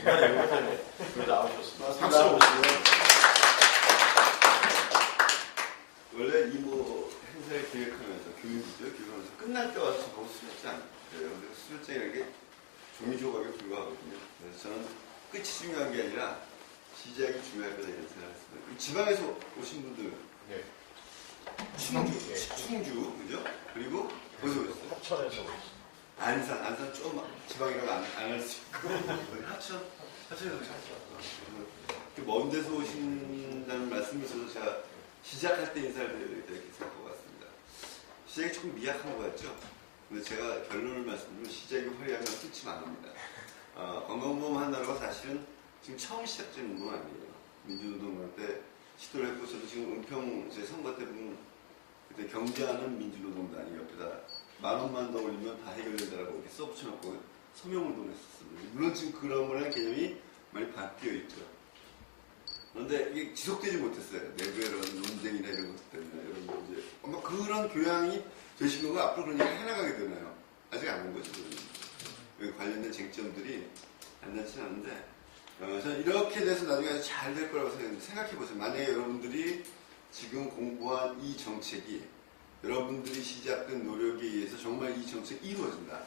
둘다 아주 좋습니다. 박수로 보시고요. 원래 이 뭐 행사를 기획하면서 교육하면서 끝날 때 와서 보고 수료장 그래요. 수료장이라는 게 종이 조각에 불과하거든요. 그래서 저는 끝이 중요한 게 아니라 시작이 중요할 거다 이런 생각을 했습니다. 지방에서 오신 분들 네. 충주 그죠? 그리고 어디서 오셨어요? 합천에서 오셨습니다. 안산 좀 지방이라고 안 할 수 있고 하천에서 오셨죠. 먼 데서 오신다는 말씀이 있어서 제가 시작할 때 인사를 드려야겠다 이렇게 생각한 것 같습니다. 시작이 조금 미약한 것 같죠? 근데 제가 결론을 말씀드리면 시작이 화려하면 끝이 많습니다. 건강보험 하나가 사실은 지금 처음 시작되는 건 아니에요. 민주노동당 때 시도를 했고 저도 지금 은평 제 선거 때 보면 그때 경제하는 민주노동당이 옆에다 10,000원만 더 올리면 다 해결된다라고 이렇게 써붙여놓고 서명운동을 했었습니다. 물론 지금 그런 개념이 많이 바뀌어 있죠. 그런데 이게 지속되지 못했어요. 내부의 논쟁이나 이런 것 때문에 이런 문제. 아마 그런 교양이 되신 거가 앞으로 그런 얘기 해나가게 되나요? 아직 안 한 거죠. 여기 관련된 쟁점들이 안 나지는 않은데 저는 이렇게 돼서 나중에 아주 잘 될 거라고 생각했는데 생각해보세요. 만약에 여러분들이 지금 공부한 이 정책이 여러분들이 시작된 노력에 의해서 정말 이 정책이 이루어진다.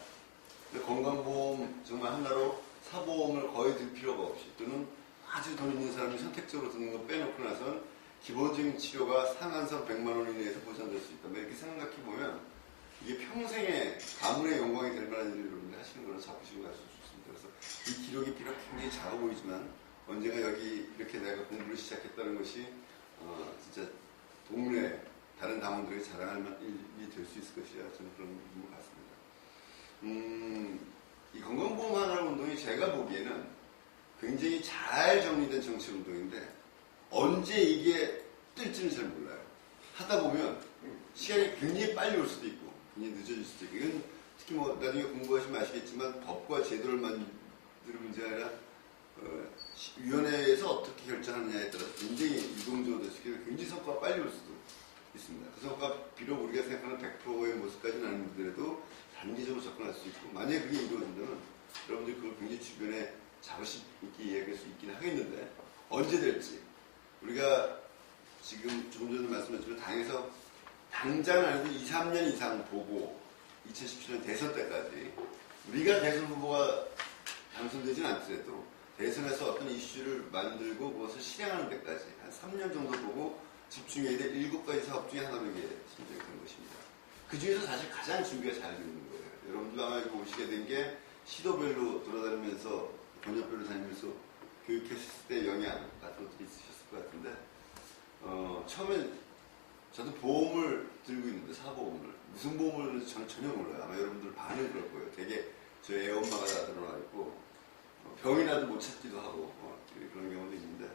건강보험 정말 하나로 사보험을 거의 들 필요가 없이 또는 아주 돈 있는 사람이 선택적으로 듣는 거 빼놓고 나선 기본적인 치료가 상한선 100만 원 이내에서 보장될 수 있다. 이렇게 생각해보면 이게 평생의 가문의 영광이 될 만한 일을 여러분들 하시는 거는 잡으시고 가실 수 있습니다. 그래서 이 기록이 비록 굉장히 작아 보이지만 언젠가 여기 이렇게 내가 공부를 시작했다는 것이 진짜 동네 다른 당원들에게 자랑할 만한 일이 될 수 있을 것이야. 저는 그런 것 같습니다. 이 건강보험 하나 운동이 제가 보기에는 굉장히 잘 정리된 정치운동인데 언제 이게 뜰지는 잘 몰라요. 하다 보면 시간이 굉장히 빨리 올 수도 있고 굉장히 늦어질 수도 있고 이건 특히 뭐 나중에 공부하시면 아시겠지만 법과 제도를 만드는 문제가 아니라 위원회에서 어떻게 결정하느냐에 따라서 굉장히 유동적으로 됐을 때 굉장히 성과가 빨리 올 수도 있습니다. 그 성과가 비록 우리가 생각하는 100%의 모습까지는 아니더라도 단기적으로 접근할 수 있고 만약에 그게 이루어진다면 여러분들이 그걸 굉장히 주변에 자부심 있게 이야기할 수 있긴 하겠는데 언제 될지 우리가 지금 조금 전에 말씀드렸지만 당에서 당장 아니고 2, 3년 이상 보고 2017년 대선 때까지 우리가 대선 후보가 당선되지는 않더라도 대선에서 어떤 이슈를 만들고 그것을 실행하는 데까지 한 3년 정도 보고 집중해야 될 7가지 사업 중에 하나로 이게 선정이 된 것입니다. 그 중에서 사실 가장 준비가 잘 되는 거예요. 여러분들 아마 이거 오시게 된 게 시도별로 돌아다니면서 번역별로 다니면서 교육했을 때 영향 같은 것들이 있으셨을 것 같은데 처음에 저도 보험을 들고 있는데 사보험을 무슨 보험을 저는 전혀 몰라요. 아마 여러분들 반은 그럴 거예요. 되게 저희 애엄마가 다 들어와 있고 병이 나도 못 찾기도 하고 그런 경우도 있는데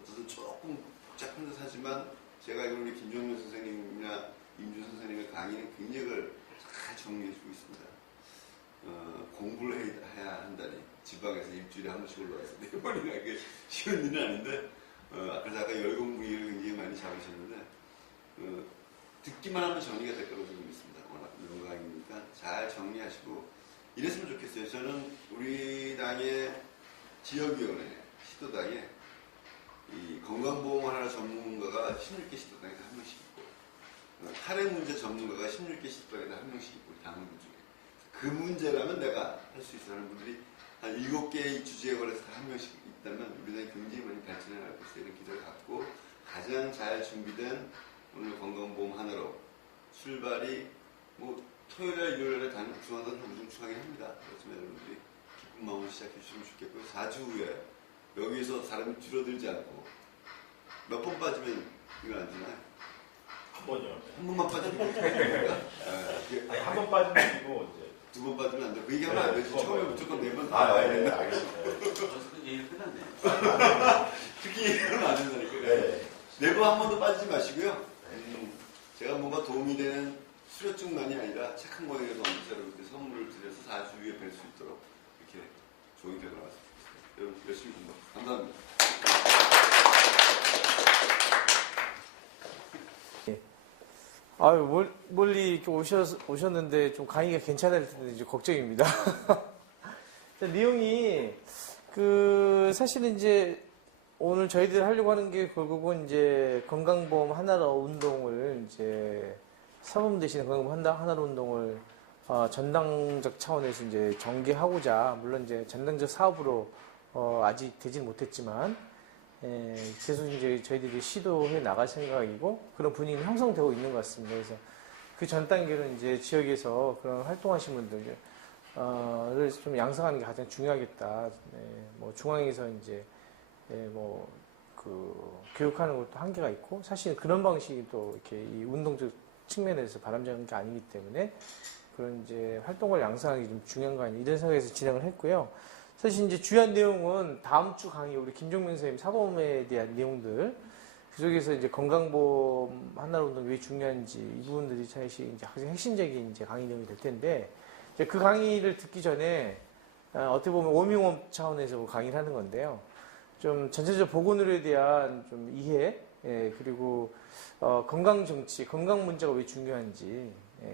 어쨌든 조금 복잡한 듯 하지만 제가 알기로 우리 김종민 선생님이나 임주 선생님의 강의는 굉장히 잘 정리해주고 있습니다. 공부를 해야 한다니 지방에서 일주일에 한 번씩 올라와서 4번이나 이게 쉬운 일은 아닌데 그래서 아까 열공부위를 굉장히 많이 잡으셨는데 듣기만 하면 정리가 될 거라고 지금 있습니다. 워낙 이런 강의니까 잘 정리하시고 이랬으면 좋겠어요. 저는 우리 당의 지역위원회 시도당에 이 건강보험 하나 전문가가 16개 시도당에서 한 명씩 있고 탈핵 문제 전문가가 16개 시도당에서 한 명씩 있고 당원들 중에 그 문제라면 내가 할 수 있어 하는 분들이 한 7개의 주제에 관해서 한 명씩 있다면 우리 당이 굉장히 많이 발전해 나갈 수 있는 기대를 갖고 가장 잘 준비된 오늘 건강보험 하나로 출발이 뭐 토요일에 일요일에 중앙당 우중충하긴 합니다. 그렇지만 여러분들이 기쁜 마음으로 시작해 주시면 좋겠고요. 4주 후에 여기서 사람이 줄어들지 않고 몇 번 빠지면 이거 안 되나요? 한 번요. 한 번만 빠지면 됩니까? 아니 한 번 빠지면 되고 이제 2번 빠지면 안 돼. 그 얘기하면 안 되지. 처음에 무조건 4번 다 아, 와야 네, 된다. 알겠습니다. 그 얘기 끝났네. 특히 얘기하면 안 된다니까. 네. 4번 한 번도 빠지지 마시고요. 제가 뭔가 도움이 되는 수료증만이 아니라 책 한 권이라도 여러분께 선물을 드려서 4주 후에 뵐 수 있도록 이렇게 좋은 결과 나왔습니다. 여러분 열심히 공부합시다. 감사합니다. 아유, 멀리 이렇게 오셨는데 좀 강의가 괜찮을 텐데 이제 걱정입니다. 내용이 사실은 이제 오늘 저희들이 하려고 하는 게 결국은 이제 건강보험 하나로 운동을 이제 사범 대신에 건강보험 하나로 운동을 전당적 차원에서 이제 전개하고자, 물론 이제 전당적 사업으로 아직 되진 못했지만, 계속 이제 저희들이 시도해 나갈 생각이고 그런 분위기는 형성되고 있는 것 같습니다. 그래서 그 전 단계는 이제 지역에서 그런 활동하신 분들 를 좀 양성하는 게 가장 중요하겠다. 뭐 중앙에서 이제 교육하는 것도 한계가 있고, 사실 그런 방식이 또 이렇게 이 운동적 측면에서 바람직한 게 아니기 때문에 그런 이제 활동을 양성하기 좀 중요한 거 아니냐, 이런 생각에서 진행을 했고요. 사실 이제 주요한 내용은 다음 주 강의, 우리 김종민 선생님 사보험에 대한 내용들, 그쪽에서 이제 건강보험 하나로 운동 왜 중요한지 이 부분들이 사실 이제 가장 핵심적인 이제 강의 내용이 될 텐데, 이제 그 강의를 듣기 전에 어떻게 보면 워밍업 차원에서 강의를 하는 건데요. 좀 전체적 보건의료에 대한 좀 이해, 그리고 건강 정치, 건강 문제가 왜 중요한지,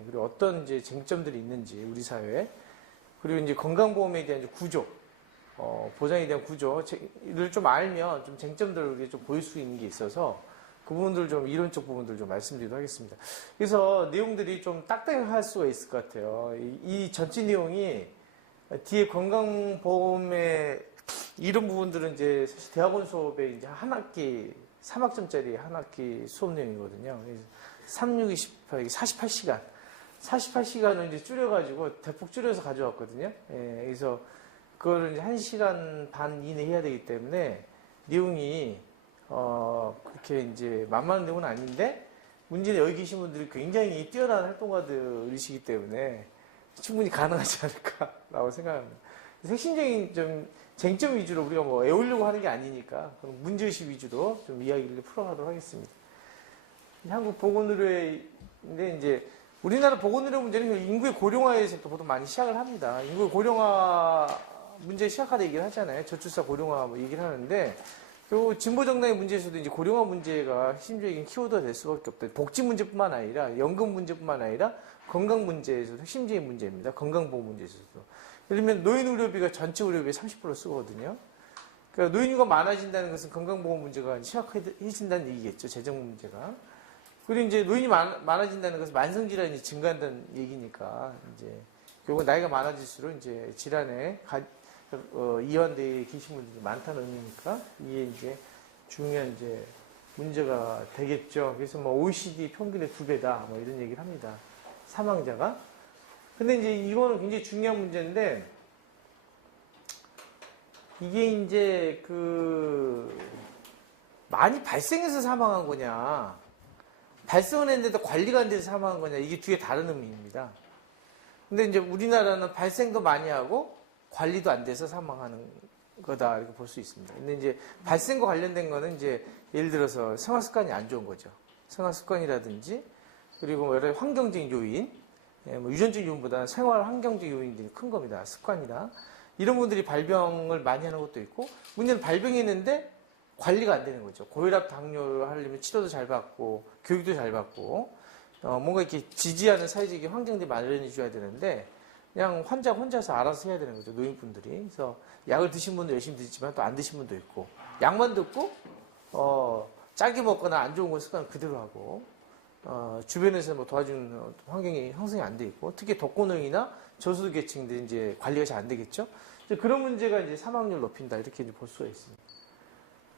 그리고 어떤 이제 쟁점들이 있는지 우리 사회에, 그리고 이제 건강보험에 대한 이제 구조, 보장에 대한 구조를 좀 알면 좀 쟁점들을 우리가 좀 보일 수 있는 게 있어서 그 부분들 좀 이론적 부분들 좀 말씀드리도록 하겠습니다. 그래서 내용들이 좀 딱딱할 수가 있을 것 같아요. 이 전체 내용이 뒤에 건강보험의 이런 부분들은 이제 사실 대학원 수업에 이제 한 학기 3학점짜리 한 학기 수업 내용이거든요. 3, 6, 28, 48시간. 48시간을 이제 줄여가지고 대폭 줄여서 가져왔거든요. 그래서 그거를 이제 1시간 반 이내 해야 되기 때문에 내용이 그렇게 이제 만만한 내용은 아닌데, 문제는 여기 계신 분들이 굉장히 뛰어난 활동가들이시기 때문에 충분히 가능하지 않을까라고 생각합니다. 핵심적인 좀 쟁점 위주로 우리가 뭐 애우려고 하는 게 아니니까 그럼 문제의식 위주로 좀 이야기를 풀어가도록 하겠습니다. 한국 보건의료인데 이제 우리나라 보건의료 문제는 인구의 고령화에서 또 보통 많이 시작을 합니다. 인구의 고령화 문제 시작하다 얘기를 하잖아요. 저출산 고령화 뭐 얘기를 하는데, 또 진보정당의 문제에서도 이제 고령화 문제가 핵심적인 키워드가 될 수밖에 없다. 복지 문제뿐만 아니라 연금 문제뿐만 아니라 건강 문제에서도 핵심적인 문제입니다. 건강보험 문제에서도. 예를 들면 노인 의료비가 전체 의료비의 30% 쓰거든요. 그러니까 노인류가 많아진다는 것은 건강보험 문제가 심각해진다는 얘기겠죠. 재정 문제가. 그리고 이제 노인이 많아진다는 것은 만성질환이 증가한다는 얘기니까, 이제 결국 나이가 많아질수록 이제 질환에 이완되어 계신 분들이 많다는 의미니까 이게 이제 중요한 이제 문제가 되겠죠. 그래서 뭐 OECD 평균의 2배다 뭐 이런 얘기를 합니다. 사망자가. 근데 이제 이거는 굉장히 중요한 문제인데, 이게 이제 많이 발생해서 사망한 거냐, 발생은 했는데도 관리가 안 돼서 사망한 거냐, 이게 두 개 다른 의미입니다. 근데 이제 우리나라는 발생도 많이 하고 관리도 안 돼서 사망하는 거다, 이렇게 볼 수 있습니다. 근데 이제 발생과 관련된 거는 이제 예를 들어서 생활 습관이 안 좋은 거죠. 생활 습관이라든지, 그리고 뭐 여러 환경적인 요인, 뭐 유전적 요인보다는 생활 환경적 요인들이 큰 겁니다. 습관이다. 이런 분들이 발병을 많이 하는 것도 있고, 문제는 발병했는데 관리가 안 되는 거죠. 고혈압, 당뇨를 하려면 치료도 잘 받고 교육도 잘 받고 뭔가 이렇게 지지하는 사회적인 환경들이 마련해 줘야 되는데, 그냥 환자 혼자서 알아서 해야 되는 거죠. 노인분들이. 그래서 약을 드신 분도 열심히 드시지만 또 안 드신 분도 있고, 약만 듣고 짜게 먹거나 안 좋은 건 습관을 그대로 하고, 주변에서 뭐 도와주는 환경이 형성이 안 돼 있고, 특히 독거노인이나 저소득 계층들이 이제 관리가 잘 안 되겠죠. 그런 문제가 이제 사망률 높인다, 이렇게 이제 볼 수가 있습니다.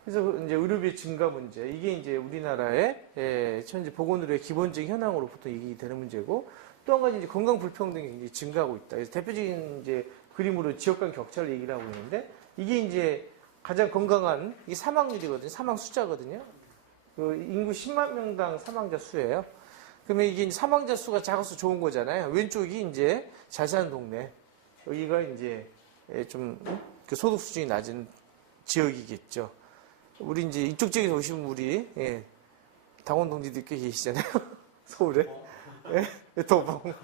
그래서 이제 의료비 증가 문제, 이게 이제 우리나라의 현재 보건의료의 기본적인 현황으로 보통 얘기 되는 문제고, 또 한 가지 이제 건강 불평등이 이제 증가하고 있다. 그래서 대표적인 이제 그림으로 지역 간 격차를 얘기를 하고 있는데, 이게 이제 가장 건강한 이게 사망률이거든요. 사망 숫자거든요. 그 인구 10만 명당 사망자 수예요. 그러면 이게 이제 사망자 수가 작아서 좋은 거잖아요. 왼쪽이 이제 잘 사는 동네, 여기가 이제 좀 소득 수준이 낮은 지역이겠죠. 우리 이제 이쪽 지역에서 오신 우리 당원 동지들 꽤 계시잖아요. 서울에. 도봉,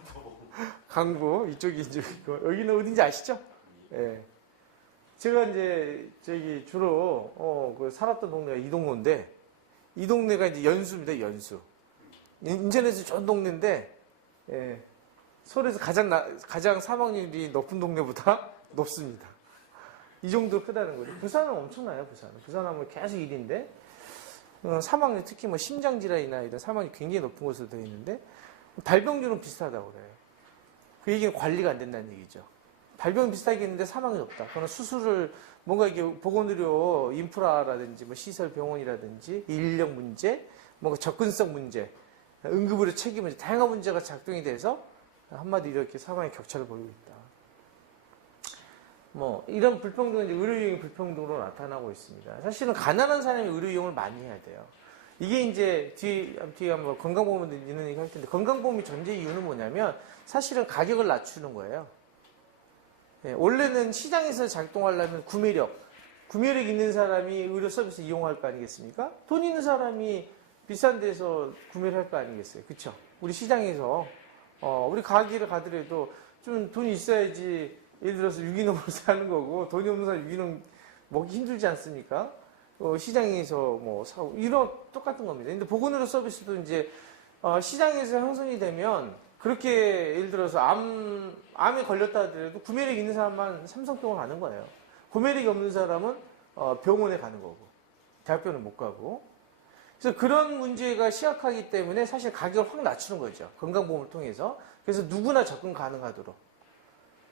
강구 이쪽이 이제 여기는 어딘지 아시죠? 제가 이제 저기 주로 살았던 동네가 이동로인데, 이 동네가 이제 연수입니다. 연수. 인천에서 좋은 동네인데, 서울에서 가장 사망률이 높은 동네보다 높습니다. 이 정도 크다는 거죠. 부산은 엄청나요, 부산은. 부산하면 계속 일인데, 사망률 특히 뭐 심장질환이나 이런 사망이 굉장히 높은 곳으로 되어 있는데, 발병률은 비슷하다고 그래요. 그 얘기는 관리가 안 된다는 얘기죠. 발병은 비슷하겠는데 사망이 높다. 그러나 수술을 뭔가 이게 보건의료 인프라라든지 뭐 시설 병원이라든지 인력 문제, 뭔가 접근성 문제, 응급의료 체계 문제, 다양한 문제가 작동이 돼서 한마디로 이렇게 사망의 격차를 보이고 있다. 뭐 이런 불평등은 이제 의료이용의 불평등으로 나타나고 있습니다. 사실은 가난한 사람이 의료이용을 많이 해야 돼요. 이게 이제 뒤에 한번 건강보험도 있는 얘기 할 텐데 건강보험이 존재 이유는 뭐냐면 사실은 가격을 낮추는 거예요. 예, 원래는 시장에서 작동하려면 구매력 있는 사람이 의료 서비스 이용할 거 아니겠습니까? 돈 있는 사람이 비싼 데서 구매를 할 거 아니겠어요? 그쵸? 우리 시장에서 우리 가게를 가더라도 좀 돈이 있어야지 예를 들어서 유기농을 사는 거고 돈이 없는 사람 유기농 먹기 힘들지 않습니까? 시장에서 뭐 사고 이런 똑같은 겁니다. 근데 보건의료 서비스도 이제 시장에서 형성이 되면 그렇게 예를 들어서 암에 걸렸다 하더라도 구매력 있는 사람만 삼성병원 가는 거예요. 구매력이 없는 사람은 병원에 가는 거고 대학병원은 못 가고. 그래서 그런 문제가 심각하기 때문에 사실 가격을 확 낮추는 거죠. 건강보험을 통해서. 그래서 누구나 접근 가능하도록.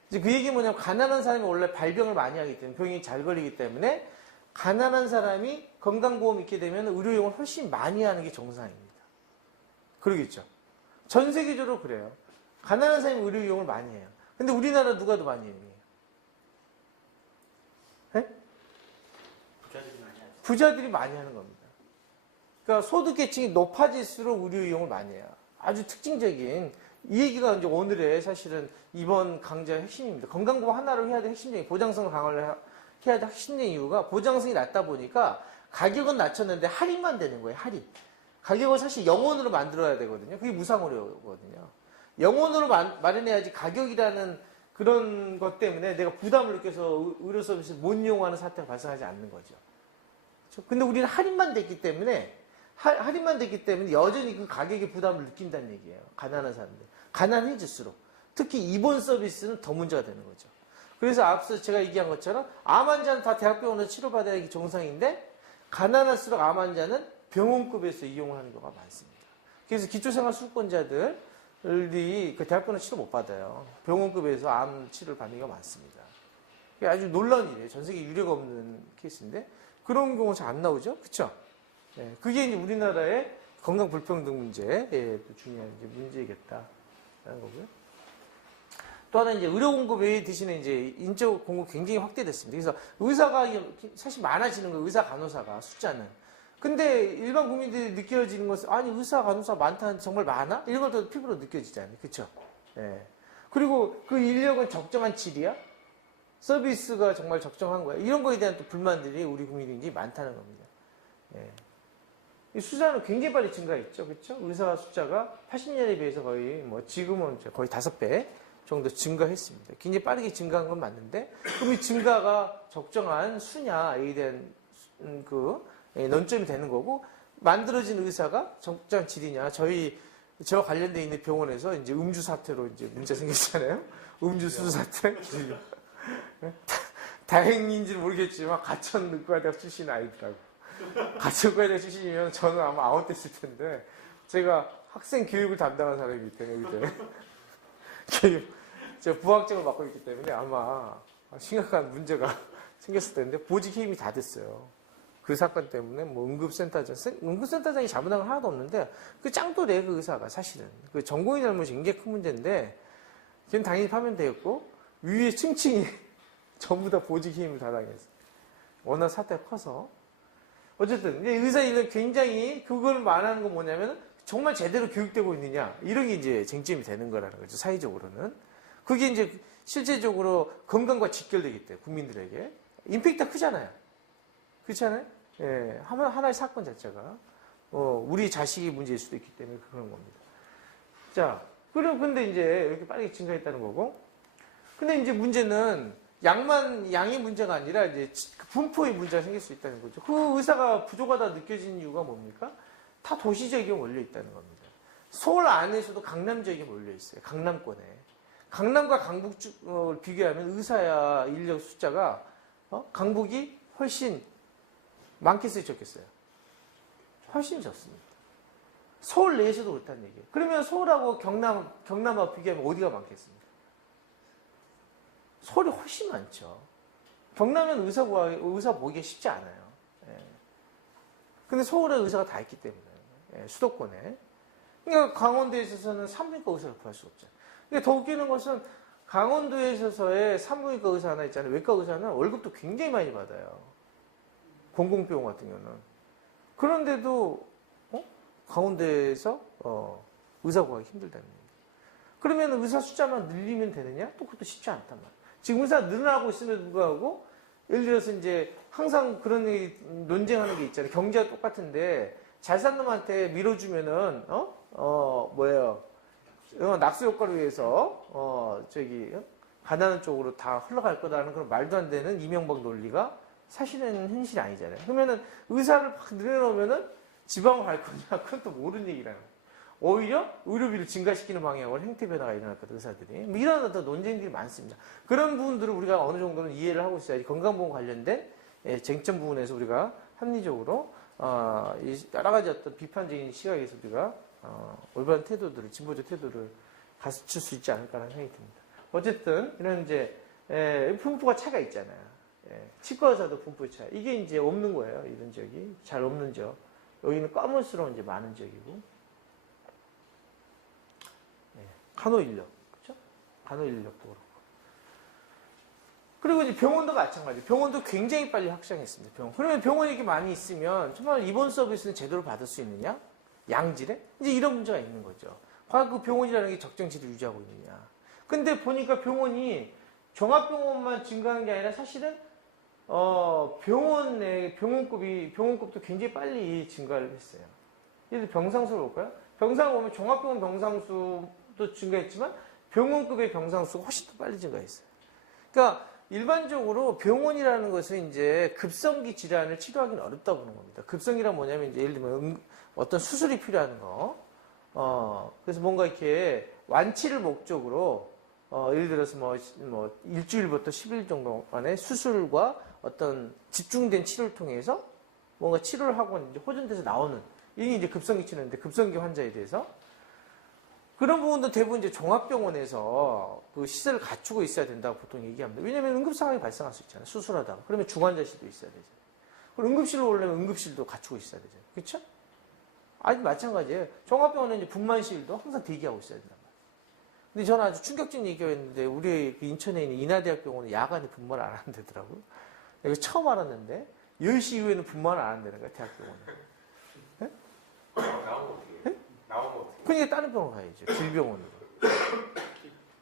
이제 그 얘기 뭐냐면 가난한 사람이 원래 발병을 많이 하기 때문에 병이 잘 걸리기 때문에 가난한 사람이 건강보험 있게 되면 의료용을 훨씬 많이 하는 게 정상입니다. 그러겠죠. 전 세계적으로 그래요. 가난한 사람이 의료용을 많이 해요. 근데 우리나라 누가 더 많이 해요? 네? 부자들이 많이 하죠. 부자들이 많이 하는 겁니다. 그러니까 소득계층이 높아질수록 의료이용을 많이 해요. 아주 특징적인 이 얘기가 이제 오늘의 사실은 이번 강좌의 핵심입니다. 건강보험 하나로 해야 될 핵심적인 보장성을 강화를 해야 될 핵심적인 이유가 보장성이 낮다 보니까 가격은 낮췄는데 할인만 되는 거예요. 할인. 가격을 사실 영원으로 만들어야 되거든요. 그게 무상의료거든요. 영원으로 마련해야지 가격이라는 그런 것 때문에 내가 부담을 느껴서 의료 서비스를 못 이용하는 사태가 발생하지 않는 거죠. 그렇죠? 근데 우리는 할인만 됐기 때문에 여전히 그 가격의 부담을 느낀다는 얘기예요. 가난한 사람들. 가난해질수록. 특히 입원 서비스는 더 문제가 되는 거죠. 그래서 앞서 제가 얘기한 것처럼 암 환자는 다 대학병원에서 치료받아야 하기 정상인데 가난할수록 암 환자는 병원급에서 이용을 하는 경우가 많습니다. 그래서 기초생활수급권자들이 그 대학병원 치료 못 받아요. 병원급에서 암 치료를 받는 경우가 많습니다. 그게 아주 놀라운 일이에요. 전 세계 유례가 없는 케이스인데 그런 경우 잘 안 나오죠? 그쵸? 네, 그게 이제 우리나라의 건강 불평등 문제의 또 중요한 이제 문제겠다라는 거고요. 또 하나 이제 의료 공급 외에 대신에 이제 인적 공급 굉장히 확대됐습니다. 그래서 의사가 사실 많아지는 거예요. 의사 간호사가 숫자는. 근데 일반 국민들이 느껴지는 것은 아니 의사 간호사 많다는 정말 많아? 이런 것도 피부로 느껴지잖아요. 그렇죠? 네. 그리고 그 인력은 적정한 질이야? 서비스가 정말 적정한 거야? 이런 거에 대한 또 불만들이 우리 국민들이 많다는 겁니다. 네. 이 숫자는 굉장히 빨리 증가했죠. 그렇죠? 의사 숫자가 80년에 비해서 거의 뭐 지금은 거의 5배 정도 증가했습니다. 굉장히 빠르게 증가한 건 맞는데 그럼 이 증가가 적정한 수냐에 대한 그 논점이 되는 거고 만들어진 의사가 적정한 질이냐 저와 관련되어 있는 병원에서 이제 음주 사태로 이제 문제 생겼잖아요. 음주 수수 사태. 다행인지는 모르겠지만 가천의과대학 출신 아이더라고. 가천의과대학 출신이면 저는 아마 아웃됐을 텐데 제가 학생 교육을 담당한 사람이기 때문에 제가 부학점을 맡고 있기 때문에 아마 심각한 문제가 생겼을 텐데 보직 해임이 다 됐어요. 그 사건 때문에 뭐 응급센터장이 잘못한 건 하나도 없는데 그 짱돌이에요. 그 의사가 사실은 그 전공의 잘못이 굉장히 큰 문제인데 걔는 당연히 파면되었고 위에 층층이 전부 다 보직 해임을 다 당했어요. 워낙 사태가 커서 어쨌든 의사 일은 굉장히 그걸 말하는 건 뭐냐면 정말 제대로 교육되고 있느냐 이런 게 이제 쟁점이 되는 거라는 거죠. 사회적으로는 그게 이제 실제적으로 건강과 직결되기 때문에 국민들에게 임팩트가 크잖아요. 그렇지 않아요? 예, 하나의 사건 자체가 우리 자식이 문제일 수도 있기 때문에 그런 겁니다. 자, 근데 이제 이렇게 빠르게 증가했다는 거고, 근데 이제 문제는 양의 문제가 아니라 이제 분포의 문제가 생길 수 있다는 거죠. 그 의사가 부족하다 느껴지는 이유가 뭡니까? 다 도시적에 몰려 있다는 겁니다. 서울 안에서도 강남 지역에 몰려 있어요. 강남권에. 강남과 강북을 비교하면 의사야 인력 숫자가 강북이 훨씬 많겠어요, 적겠어요? 훨씬 적습니다. 서울 내에서도 그렇다는 얘기예요. 그러면 서울하고 경남하고 비교하면 어디가 많겠습니까? 서울이 훨씬 많죠. 경남은 의사 보기가 쉽지 않아요. 예. 근데 서울에 의사가 다 있기 때문에. 예, 수도권에. 그러니까 강원도에 있어서는 산부인과 의사를 구할 수 없죠. 그러니까 더 웃기는 것은 강원도에 있어서의 산부인과 의사 하나 있잖아요. 외과 의사는 월급도 굉장히 많이 받아요. 공공병원 같은 경우는. 그런데도 강원도에서 의사 구하기 힘들다는 얘기예요. 그러면 의사 숫자만 늘리면 되느냐? 또 그것도 쉽지 않단 말이에요. 지금 의사 늘어나고 있음에도 불구하고 예를 들어서 이제 항상 그런 논쟁하는 게 있잖아요. 경제가 똑같은데 잘 산 놈한테 밀어주면은 낙수 효과를 위해서 가난한 쪽으로 다 흘러갈 거다라는 그런 말도 안 되는 이명박 논리가 사실은 현실이 아니잖아요. 그러면은 의사를 막 늘려놓으면은 지방으로 갈 거냐? 그건 또 모르는 얘기라는 거예요. 오히려 의료비를 증가시키는 방향으로 행태 변화가 일어났거든요, 의사들이. 뭐 이런 어떤 논쟁들이 많습니다. 그런 부분들을 우리가 어느 정도는 이해를 하고 있어야지 건강보험 관련된 쟁점 부분에서 우리가 합리적으로 여러 가지 어떤 비판적인 시각에서 우리가 올바른 태도들을, 진보적 태도를 갖출 수 있지 않을까라는 생각이 듭니다. 어쨌든 이런 이제 분포가 차가 있잖아요. 치과 의사도 분포의 차. 이게 이제 없는 거예요. 이런 지역이 잘 없는 지역. 여기는 까물스러운 이제 많은 지역이고. 간호 인력, 그렇죠? 간호 인력도 그렇고. 그리고 이제 병원도 마찬가지. 병원도 굉장히 빨리 확장했습니다. 병원. 그러면 병원이 이렇게 많이 있으면 정말 입원 서비스는 제대로 받을 수 있느냐? 양질의? 이제 이런 문제가 있는 거죠. 과연 그 병원이라는 게 적정치를 유지하고 있느냐? 근데 보니까 병원이 종합병원만 증가한 게 아니라 사실은 병원급도 굉장히 빨리 증가를 했어요. 예를 들어 병상수를 볼까요? 병상 보면 종합병원 병상수도 증가했지만 병원급의 병상수가 훨씬 더 빨리 증가했어요. 그러니까 일반적으로 병원이라는 것은 이제 급성기 질환을 치료하기는 어렵다고 보는 겁니다. 급성기란 뭐냐면 이제 예를 들면 어떤 수술이 필요한 거, 그래서 뭔가 이렇게 완치를 목적으로 예를 들어서 뭐 일주일부터 10일 정도만의 수술과 어떤 집중된 치료를 통해서 뭔가 치료를 하고 이제 호전돼서 나오는 이게 이제 급성기 치료인데 급성기 환자에 대해서 그런 부분도 대부분 이제 종합병원에서 그 시설을 갖추고 있어야 된다고 보통 얘기합니다. 왜냐하면 응급 상황이 발생할 수 있잖아요. 수술하다가 그러면 중환자실도 있어야 되죠. 그리고 응급실로 오려면 응급실도 갖추고 있어야 되죠. 그렇죠? 아니 마찬가지예요. 종합병원은 이제 분만실도 항상 대기하고 있어야 된단 말이에요. 근데 저는 아주 충격적인 얘기였는데 우리 인천에 있는 인하대학병원은 야간에 분만을 안 한다더라고요. 이거 처음 알았는데 10시 이후에는 분만을 안 한다는 거야 대학병원에. 네? 나오면 어떻게? 나오면 어떻게? 그러니까 다른 병원 가야죠. 질병원으로.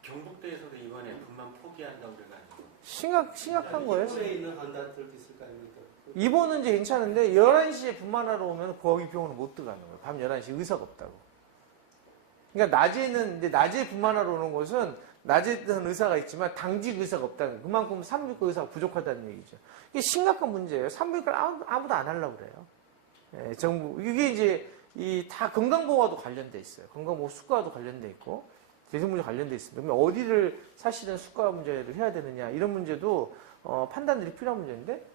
경북대에서도 이번에 분만 포기한다고 그래가지고. 심각한 거예요. 입원에 있는 환자들도 있을 거 아닙니까? 입원은 이제 괜찮은데 11시에 분만하러 오면 거기 병원은 못 들어가는 거예요. 밤 11시 의사가 없다고. 그러니까 낮에 분만하러 오는 곳은 낮에는 의사가 있지만 당직 의사가 없다는 거예요. 그만큼 산부인과 의사가 부족하다는 얘기죠. 이게 심각한 문제예요. 산부인과를 아무도 안 하려고 그래요. 예, 정부 이게 이제 다 건강보호와도 관련돼 있어요. 건강보호 수가와도 관련돼 있고 재정문제 관련돼 있습니다. 그러면 어디를 사실은 수가 문제를 해야 되느냐 이런 문제도 판단들이 필요한 문제인데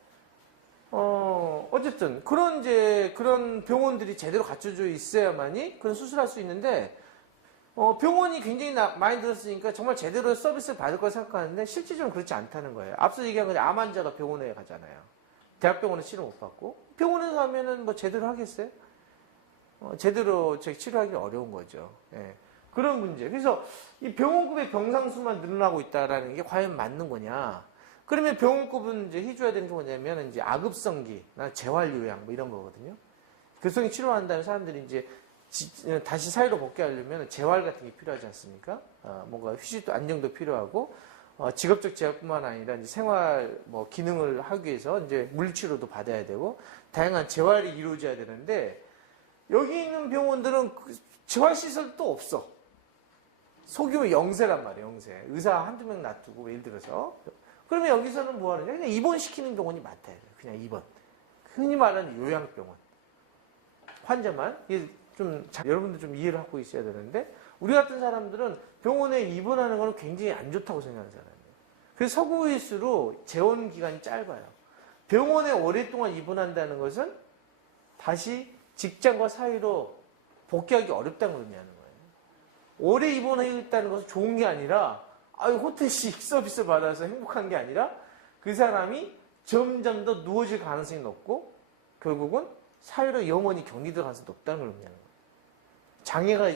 어쨌든 그런 병원들이 제대로 갖춰져 있어야만이 그런 수술할 수 있는데 병원이 굉장히 많이 들었으니까 정말 제대로 서비스를 받을 걸 생각하는데 실질적으로 그렇지 않다는 거예요. 앞서 얘기한 건 암 환자가 병원에 가잖아요. 대학병원은 치료 못 받고 병원에서 하면은 뭐 제대로 하겠어요? 제대로 치료하기 어려운 거죠. 예. 그런 문제. 그래서 이 병원급의 병상수만 늘어나고 있다라는 게 과연 맞는 거냐? 그러면 병원급은 이제 해줘야 되는 게 뭐냐면 이제 악읍성기, 재활요양 뭐 이런 거거든요. 급성기 치료한 다음에 사람들이 이제 다시 사회로 복귀하려면 재활 같은 게 필요하지 않습니까? 뭔가 휴식도 안정도 필요하고 직업적 재활뿐만 아니라 이제 생활 뭐 기능을 하기 위해서 이제 물리치료도 받아야 되고 다양한 재활이 이루어져야 되는데 여기 있는 병원들은 재활 시설도 없어. 소규모 영세란 말이에요. 영세. 의사 한두 명 놔두고 예를 들어서 그러면 여기서는 뭐 하느냐? 그냥 입원시키는 병원이 많다. 그냥 입원. 흔히 말하는 요양병원. 환자만 여러분들 좀 이해를 하고 있어야 되는데 우리 같은 사람들은 병원에 입원하는 건 굉장히 안 좋다고 생각하는 사람이에요. 그래서 서구일수록 재원 기간이 짧아요. 병원에 오랫동안 입원한다는 것은 다시 직장과 사회로 복귀하기 어렵다는 걸 의미하는 거예요. 오래 입원해 있다는 것은 좋은 게 아니라 호텔식 서비스 받아서 행복한 게 아니라 그 사람이 점점 더 누워질 가능성이 높고 결국은 사회로 영원히 격리될 가능성이 높다는 걸 의미하는 거예요. 장애가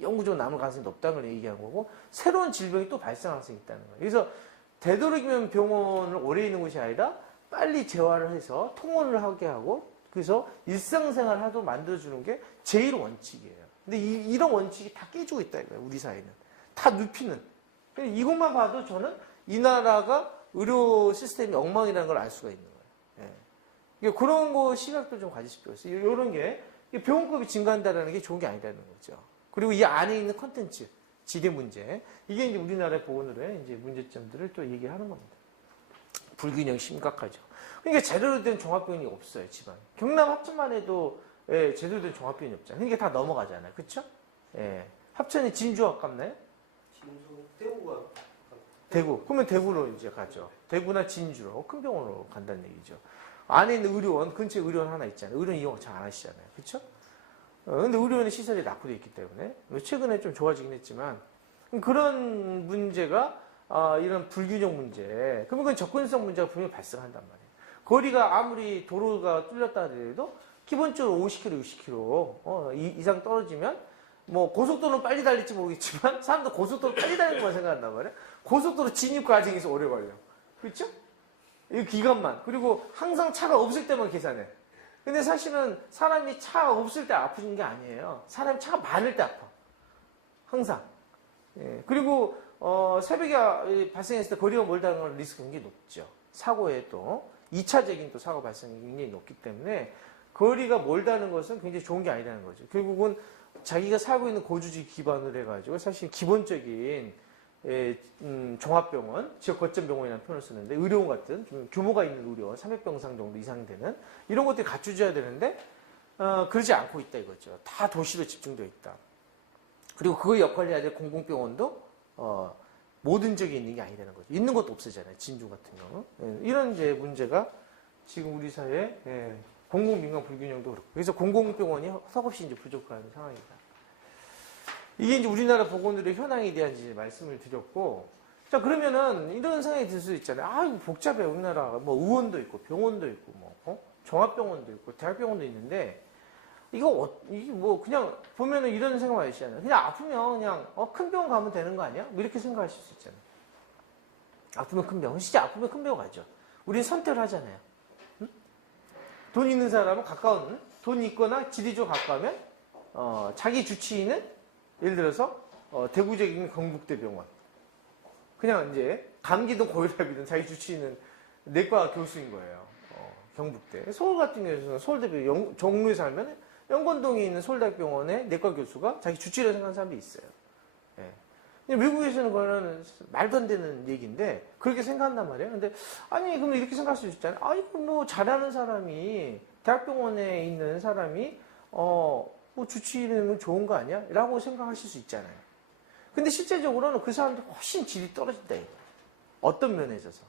영구적으로 남을 가능성이 높다는 걸 얘기하는 거고 새로운 질병이 또 발생할 가능성이 있다는 거예요. 그래서 되도록이면 병원을 오래 있는 것이 아니라 빨리 재활을 해서 통원을 하게 하고 그래서 일상생활을 하도록 만들어주는 게 제일 원칙이에요. 근데 이런 원칙이 다 깨지고 있다 이거예요. 우리 사회는. 다 눕히는. 이것만 봐도 저는 이 나라가 의료 시스템이 엉망이라는 걸 알 수가 있는 거예요. 예. 그런 거 시각도 좀 가지실 필요가 있어요. 이런 게 병원급이 증가한다는 게 좋은 게 아니라는 거죠. 그리고 이 안에 있는 콘텐츠, 지대 문제, 이게 이제 우리나라의 보건의료의 이제 문제점들을 또 얘기하는 겁니다. 불균형이 심각하죠. 그러니까 제대로 된 종합병원이 없어요, 지방. 경남 합천만 해도 제대로 된 종합병원이 없잖아요. 그러니까 다 넘어가잖아요, 그렇죠? 합천이 진주와 가깝나요? 진주, 대구가. 대구. 그러면 대구로 이제 가죠. 대구나 진주로 큰 병원으로 간다는 얘기죠. 안에 있는 의료원, 근처에 의료원 하나 있잖아요. 의료원 이용 잘 안 하시잖아요. 그렇죠? 근데 의료원의 시설이 낙후되어 있기 때문에 최근에 좀 좋아지긴 했지만 그런 문제가 이런 불균형 문제. 그러면 그건 접근성 문제가 분명히 발생한단 말이에요. 거리가 아무리 도로가 뚫렸다 하더라도 기본적으로 50km, 60km 이상 떨어지면 뭐 고속도로는 빨리 달릴지 모르겠지만 사람들 고속도로 빨리 달리는 것만 생각한단 말이에요. 고속도로 진입 과정에서 오래 걸려. 그렇죠? 이 기간만. 그리고 항상 차가 없을 때만 계산해. 근데 사실은 사람이 차 없을 때 아픈 게 아니에요. 사람이 차가 많을 때 아파. 항상. 그리고 새벽에 발생했을 때 거리가 멀다는 건 리스크가 굉장히 높죠. 사고에 또 2차적인 또 사고 발생이 굉장히 높기 때문에 거리가 멀다는 것은 굉장히 좋은 게 아니라는 거죠. 결국은 자기가 살고 있는 거주지 기반으로 해가지고 사실 기본적인 종합병원, 지역 거점 병원이라는 표현을 쓰는데 의료원 같은 좀 규모가 있는 의료원, 300병상 정도 이상 되는 이런 것들이 갖춰져야 되는데 그러지 않고 있다 이거죠. 다 도시로 집중되어 있다. 그리고 그 역할을 해야 될 공공병원도 모든 지역에 있는 게 아니라는 거죠. 있는 것도 없어지잖아요. 진주 같은 경우. 이런 이제 문제가 지금 우리 사회에 공공민간 불균형도 그렇고. 그래서 공공병원이 턱없이 이제 부족한 상황입니다. 이게 이제 우리나라 보건의료 현황에 대한 이제 말씀을 드렸고. 자, 그러면은 이런 생각이 들 수도 있잖아요. 이거 복잡해. 우리나라 뭐 의원도 있고 병원도 있고 종합병원도 있고 대학병원도 있는데 이게 뭐 그냥 보면은 이런 생각을 하시잖아요. 그냥 아프면 그냥 큰 병원 가면 되는 거 아니야? 뭐 이렇게 생각하실 수 있잖아요. 아프면 큰 병원. 진짜 아프면 큰 병원 가죠. 우리는 선택을 하잖아요. 응? 돈 있는 사람은 가까운 돈 있거나 지리적으로 가까우면 자기 주치의는 예를 들어서 대구적인 경북대병원. 그냥 이제 감기든 고혈압이든 자기 주치의는 내과 교수인 거예요. 경북대. 서울 같은 경우에는 서울대 종로에 살면 영건동에 있는 서울대병원의 내과 교수가 자기 주치의라고 생각하는 사람도 있어요. 외국에서는 그거는 말도 안 되는 얘기인데 그렇게 생각한단 말이에요. 근데 아니 그럼 이렇게 생각할 수 있잖아요. 아이고 뭐 잘하는 사람이 대학병원에 있는 사람이 뭐 주치의는 좋은 거 아니야? 라고 생각하실 수 있잖아요. 근데 실제적으로는 그 사람들 훨씬 질이 떨어진다 이거예요. 어떤 면에 있어서.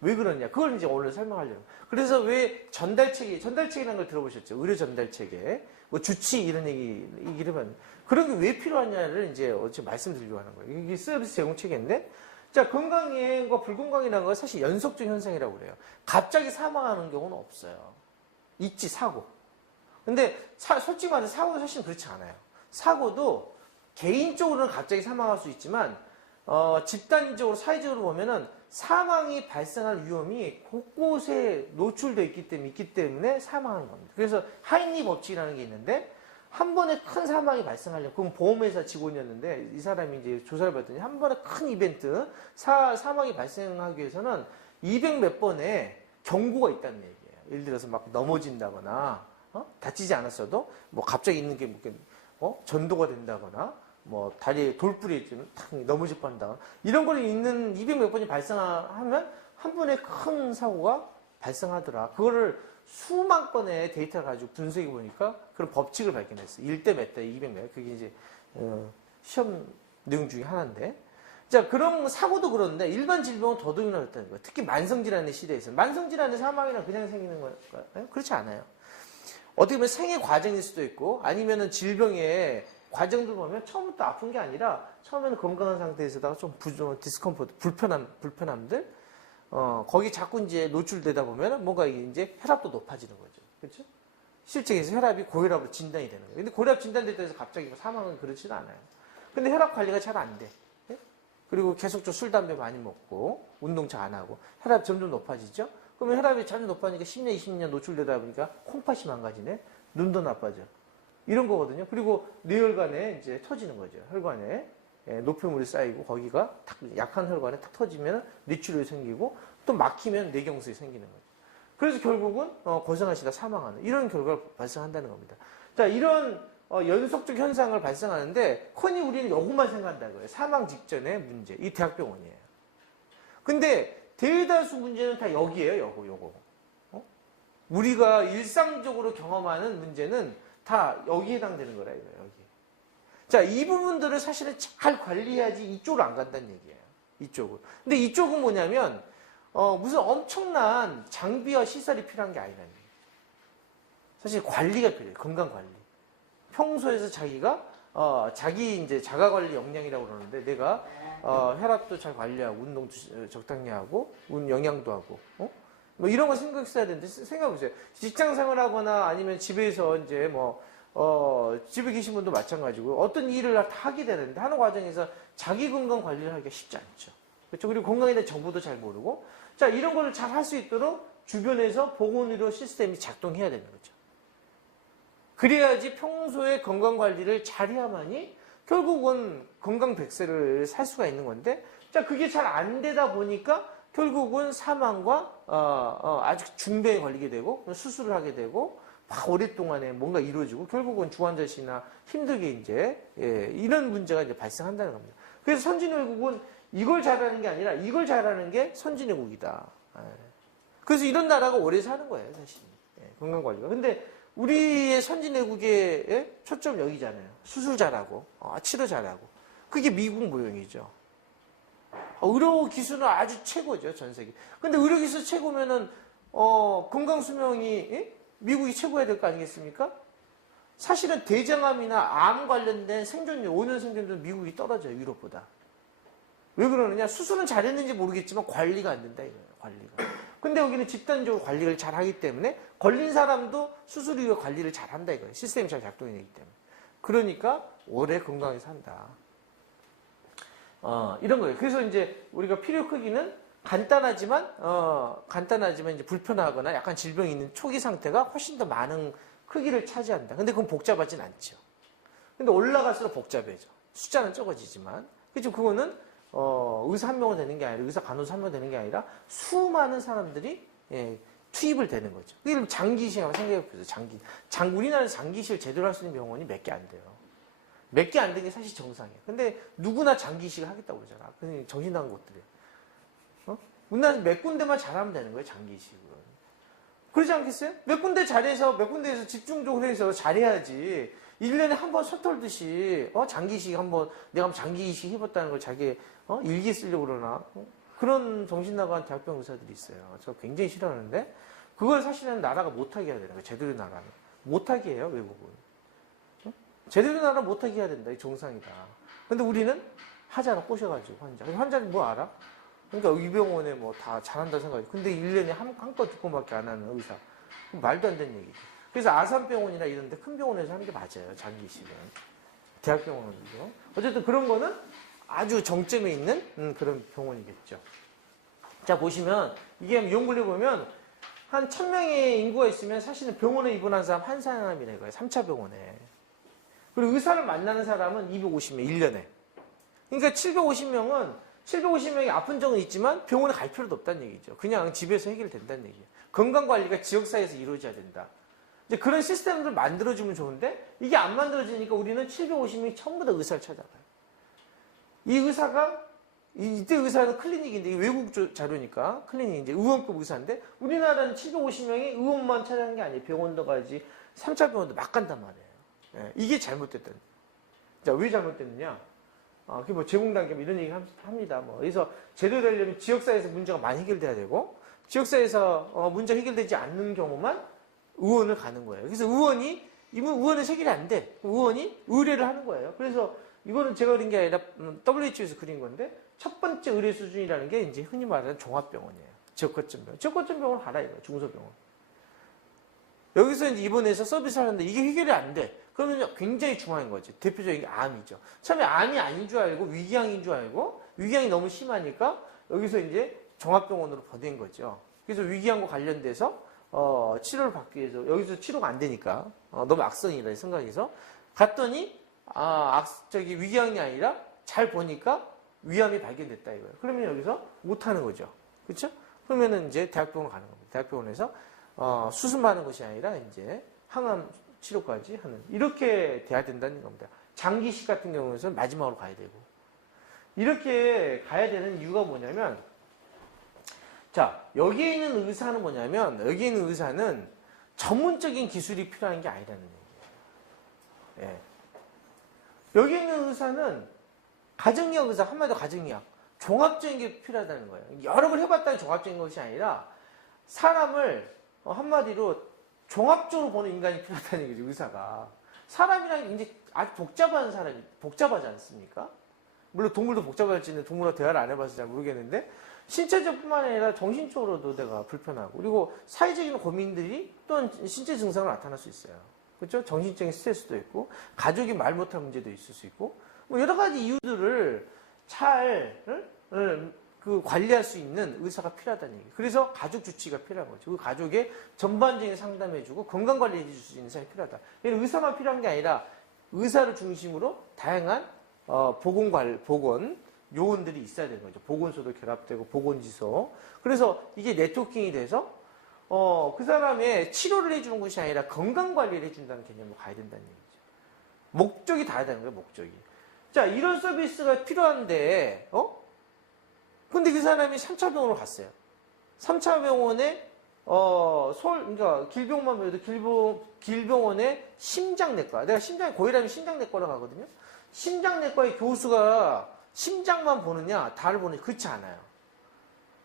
왜 그러냐? 그걸 이제 오늘 설명하려고. 그래서 왜 전달체계라는 걸 들어보셨죠? 의료 전달체계. 뭐 주치 이런 얘기를 하면 그런 게 왜 필요하냐를 이제 어제 말씀드리려고 하는 거예요. 이게 서비스 제공 체계인데 자, 건강이행과 불건강이라는 건 사실 연속적 현상이라고 그래요. 갑자기 사망하는 경우는 없어요. 있지, 사고. 근데 솔직히 말해서 사고도 사실 그렇지 않아요. 사고도 개인적으로는 갑자기 사망할 수 있지만 집단적으로 사회적으로 보면은 사망이 발생할 위험이 곳곳에 노출되어 있기 때문에 사망하는 겁니다. 그래서 하인리 법칙이라는 게 있는데 한 번에 큰 사망이 발생하려면 그건 보험회사 직원이었는데 이 사람이 이제 조사를 받더니 한 번에 큰 이벤트 사망이 발생하기 위해서는 200몇 번의 경고가 있다는 얘기예요. 예를 들어서 막 넘어진다거나 다치지 않았어도 뭐 갑자기 있는 게 전도가 된다거나 뭐 다리에 돌뿌리 있으면 탁 넘어질 뻔한다거나 이런 걸 있는 200몇 번이 발생하면 한 번에 큰 사고가 발생하더라. 그거를 수만 건의 데이터를 가지고 분석해 보니까 그런 법칙을 발견했어요. 1대 몇 대, 200 몇. 그게 이제 시험 내용 중에 하나인데 자, 그런 사고도 그런데 일반 질병은 더더욱 일어났다는 거예요. 특히 만성질환의 시대에서. 만성질환의 사망이나 그냥 생기는 걸까요? 그렇지 않아요. 어떻게 보면 생의 과정일 수도 있고 아니면은 질병의 과정들 보면 처음부터 아픈 게 아니라 처음에는 건강한 상태에서다가 좀 디스컴포트, 불편함들 거기 자꾸 이제 노출되다 보면은 뭔가 이제 혈압도 높아지는 거죠. 그렇죠? 실제에서 혈압이 고혈압으로 진단이 되는 거예요. 근데 고혈압 진단됐다 해서 갑자기 사망은 그렇지는 않아요. 근데 혈압 관리가 잘 안 돼. 예? 그리고 계속 술, 담배 많이 먹고 운동 잘 안 하고 혈압 점점 높아지죠? 그러면 혈압이 점점 높아지니까 10년, 20년 노출되다 보니까 콩팥이 망가지네? 눈도 나빠져. 이런 거거든요. 그리고 뇌혈관에 이제 터지는 거죠. 혈관에 노폐물이 쌓이고 거기가 탁 약한 혈관에 탁 터지면 뇌출혈이 생기고 또 막히면 뇌경색이 생기는 거죠. 그래서 결국은 고생하시다 사망하는 이런 결과가 발생한다는 겁니다. 자, 이런 연속적 현상을 발생하는데 흔히 우리는 요것만 생각한다는 거예요. 사망 직전의 문제. 이 대학병원이에요. 근데 대다수 문제는 다 여기에요. 요거. 우리가 일상적으로 경험하는 문제는 다 여기에 해당되는 거라 이거예요. 여기. 자, 이 부분들을 사실은 잘 관리해야지 이쪽으로 안 간다는 얘기예요. 이쪽으로. 근데 이쪽은 뭐냐면 무슨 엄청난 장비와 시설이 필요한 게 아니라는 거예요. 사실 관리가 필요해요. 건강 관리. 평소에서 자기가 자기 이제 자가 관리 역량이라고 그러는데 내가 혈압도 잘 관리하고 운동도 적당히 하고 영양도 하고 뭐 이런 거 생각했어야 되는데 생각해보세요. 직장 생활하거나 아니면 집에서 이제 집에 계신 분도 마찬가지고 어떤 일을 다 하게 되는데 하는 과정에서 자기 건강 관리를 하기가 쉽지 않죠. 그렇죠? 그리고 건강에 대한 정보도 잘 모르고 자, 이런 거를 잘 할 수 있도록 주변에서 보건의료 시스템이 작동해야 되는 거죠. 그래야지 평소에 건강 관리를 잘 해야만이 결국은 건강 100세를 살 수가 있는 건데 자, 그게 잘 안 되다 보니까 결국은 사망과 아주 중병에 걸리게 되고 수술을 하게 되고 막 오랫동안에 뭔가 이루어지고 결국은 중환자실이나 힘들게 이제 이런 문제가 이제 발생한다는 겁니다. 그래서 선진외국은 이걸 잘하는 게 아니라 이걸 잘하는 게 선진외국이다. 그래서 이런 나라가 오래 사는 거예요, 사실. 건강 관리가. 근데 우리의 선진외국의 초점 여기잖아요. 수술 잘하고 치료 잘하고. 그게 미국 모형이죠. 의료 기술은 아주 최고죠, 전 세계. 근데 의료 기술 최고면은 건강 수명이 미국이 최고해야 될 거 아니겠습니까? 사실은 대장암이나 암 관련된 생존율, 5년 생존율 미국이 떨어져요, 유럽보다. 왜 그러느냐? 수술은 잘했는지 모르겠지만 관리가 안 된다 이거예요, 관리가. 근데 여기는 집단적으로 관리를 잘 하기 때문에 걸린 사람도 수술 이후에 관리를 잘 한다 이거예요. 시스템이 잘 작동이 되기 때문에. 그러니까 오래 건강하게 산다. 이런 거예요. 그래서 이제 우리가 필요 크기는 간단하지만 이제 불편하거나 약간 질병이 있는 초기 상태가 훨씬 더 많은 크기를 차지한다. 근데 그건 복잡하진 않죠. 근데 올라갈수록 복잡해져. 숫자는 적어지지만. 그죠? 그거는, 의사 한 명은 되는 게 아니라, 의사 간호사 한 명 되는 게 아니라, 수많은 사람들이, 투입을 되는 거죠. 이걸 장기이식 한번 생각해 보세요. 우리나라에서 장기이식을 제대로 할 수 있는 병원이 몇 개 안 돼요. 몇 개 안 되는 게 사실 정상이에요. 근데 누구나 장기이식을 하겠다고 그러잖아. 그냥 정신 나간 곳들이에요. 우리나라에서 몇 군데만 잘하면 되는 거예요, 장기이식은. 그러지 않겠어요? 몇 군데에서 집중적으로 해서 잘해야지. 1년에 한 번 서툴듯이, 장기이식 내가 한번 장기이식 해봤다는 걸 자기, 일기에 쓰려고 그러나. 그런 정신 나간 대학병 의사들이 있어요. 저 굉장히 싫어하는데, 그걸 사실은 나라가 못하게 해야 되는 거예요, 제대로 나라는. 못하게 해요, 외국은. 제대로 나라 못하게 해야 된다, 이 정상이다. 근데 우리는 하잖아, 꼬셔가지고, 환자. 환자는 뭐 알아? 그러니까 이 병원에 뭐 다 잘한다 생각해. 근데 1년에 한 건 두 건밖에 안 하는 의사. 말도 안 되는 얘기죠. 그래서 아산병원이나 이런 데 큰 병원에서 하는 게 맞아요. 장기이식은. 대학병원은요. 어쨌든 그런 거는 아주 정점에 있는 그런 병원이겠죠. 자, 보시면 이게 연구를 해보면 한 1000명의 인구가 있으면 사실은 병원에 입원한 사람 한 사람이네 거예요. 3차 병원에. 그리고 의사를 만나는 사람은 250명, 1년에. 그러니까 750명이 아픈 적은 있지만 병원에 갈 필요도 없다는 얘기죠. 그냥 집에서 해결된다는 얘기예요. 건강관리가 지역사회에서 이루어져야 된다. 이제 그런 시스템을 만들어주면 좋은데 이게 안 만들어지니까 우리는 750명이 전부 다 의사를 찾아가요. 이 의사가 이때 의사는 클리닉인데 외국 자료니까 클리닉 이제 의원급 의사인데 우리나라는 750명이 의원만 찾아가는 게 아니에요. 병원도 가지 3차 병원도 막 간단 말이에요. 이게 잘못됐다. 자, 왜 잘못됐느냐? 그게 뭐 재봉단계 뭐 이런 얘기 합니다. 뭐 그래서 제대로 되려면 지역사회에서 문제가 많이 해결돼야 되고 지역사회에서 문제 해결되지 않는 경우만 의원을 가는 거예요. 그래서 의원은 해결이 안 돼. 의원이 의뢰를 하는 거예요. 그래서 이거는 제가 그린 게 아니라 WHO에서 그린 건데 첫 번째 의뢰 수준이라는 게 이제 흔히 말하는 종합병원이에요. 지역거점병원. 지역거점병원 가라 이거예요. 중소병원. 여기서 이제 입원해서 서비스를 하는데 이게 해결이 안 돼. 그러면 굉장히 중요한 거지. 대표적인 게 암이죠. 처음에 암이 아닌 줄 알고 위궤양인 줄 알고 위궤양이 너무 심하니까 여기서 이제 종합병원으로 보낸 거죠. 그래서 위궤양과 관련돼서 치료를 받기 위해서 여기서 치료가 안 되니까 너무 악성이라 생각해서 갔더니 위궤양이 아니라 잘 보니까 위암이 발견됐다 이거예요. 그러면 여기서 못 하는 거죠. 그렇죠? 그러면은 이제 대학병원 가는 겁니다. 대학병원에서 수술만 하는 것이 아니라 이제 항암 치료까지 하는 이렇게 돼야 된다는 겁니다. 장기식 같은 경우에는 마지막으로 가야 되고 이렇게 가야 되는 이유가 뭐냐면 자 여기에 있는 의사는 뭐냐면 여기 있는 의사는 전문적인 기술이 필요한 게 아니라는 얘기예요. 예. 여기 있는 의사는 가정의학 의사 한마디로 가정의학 종합적인 게 필요하다는 거예요. 여러 번 해봤다는 종합적인 것이 아니라 사람을 한마디로 종합적으로 보는 인간이 필요하다는 얘기죠, 의사가. 사람이랑 이제 아주 복잡하지 않습니까? 물론 동물도 복잡할지는 동물과 대화를 안 해봐서 잘 모르겠는데, 신체적뿐만 아니라 정신적으로도 내가 불편하고, 그리고 사회적인 고민들이 또한 신체 증상으로 나타날 수 있어요. 그렇죠? 정신적인 스트레스도 있고, 가족이 말 못할 문제도 있을 수 있고, 뭐 여러 가지 이유들을 잘, 관리할 수 있는 의사가 필요하다는 얘기. 그래서 가족 주치의가 필요한 거죠. 그 가족의 전반적인 상담해주고 건강관리 해줄 수 있는 사람이 필요하다. 의사만 필요한 게 아니라 의사를 중심으로 다양한 보건 요원들이 있어야 되는 거죠. 보건소도 결합되고 보건지소. 그래서 이게 네트워킹이 돼서 그 사람의 치료를 해주는 것이 아니라 건강관리를 해준다는 개념으로 가야 된다는 얘기죠. 목적이 다르다는 거예요. 목적이. 자, 이런 서비스가 필요한데 근데 그 사람이 3차 병원으로 갔어요. 3차 병원에, 그러니까 길병만 봐도 길병원에 심장내과. 내가 심장이 고혈압이 심장내과로 가거든요. 심장내과의 교수가 심장만 보느냐, 다를 보느냐, 그렇지 않아요.